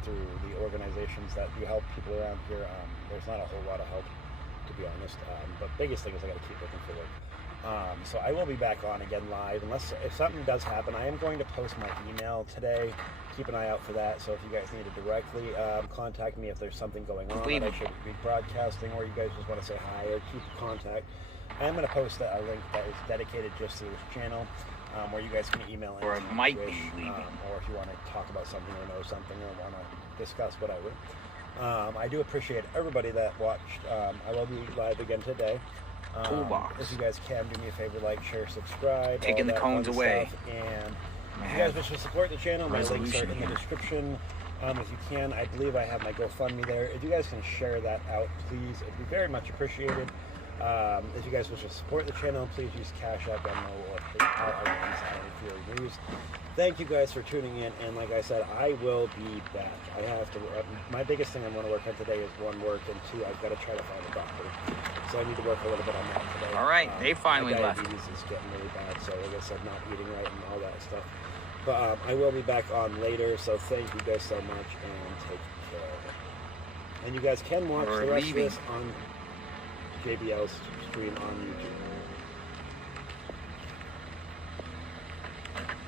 through the organizations that do help people around here. There's not a whole lot of help, to be honest. But biggest thing is I got to keep looking for work. So I will be back on again live, unless if something does happen. I am going to post my email today. Keep an eye out for that. So if you guys need to directly contact me if there's something going on that I should be broadcasting, or you guys just want to say hi or keep contact, I am going to post a link that is dedicated just to this channel, where you guys can email Or it might be leaving. or if you want to talk about something or know something or want to discuss whatever. I do appreciate everybody that watched. I will be live again today. Toolbox. If you guys can, do me a favor, like, share, subscribe. Taking the cones away. And if you guys wish to support the channel, my links are in the description. If you can, I believe I have my GoFundMe there. If you guys can share that out, please, it'd be very much appreciated. If you guys wish to support the channel, please use Cash App, Venmo, or PayPal against ironfurynews. Thank you guys for tuning in, and like I said, I will be back. I have to. My biggest thing I want to work on today is 1, work, and 2, I've got to try to find a doctor. So I need to work a little bit on that today. All right, they finally my left. diabetes is getting really bad, so like I said, not eating right and all that stuff. But I will be back on later, so thank you guys so much, and take care. And you guys can watch the rest of this on JBL's stream on YouTube.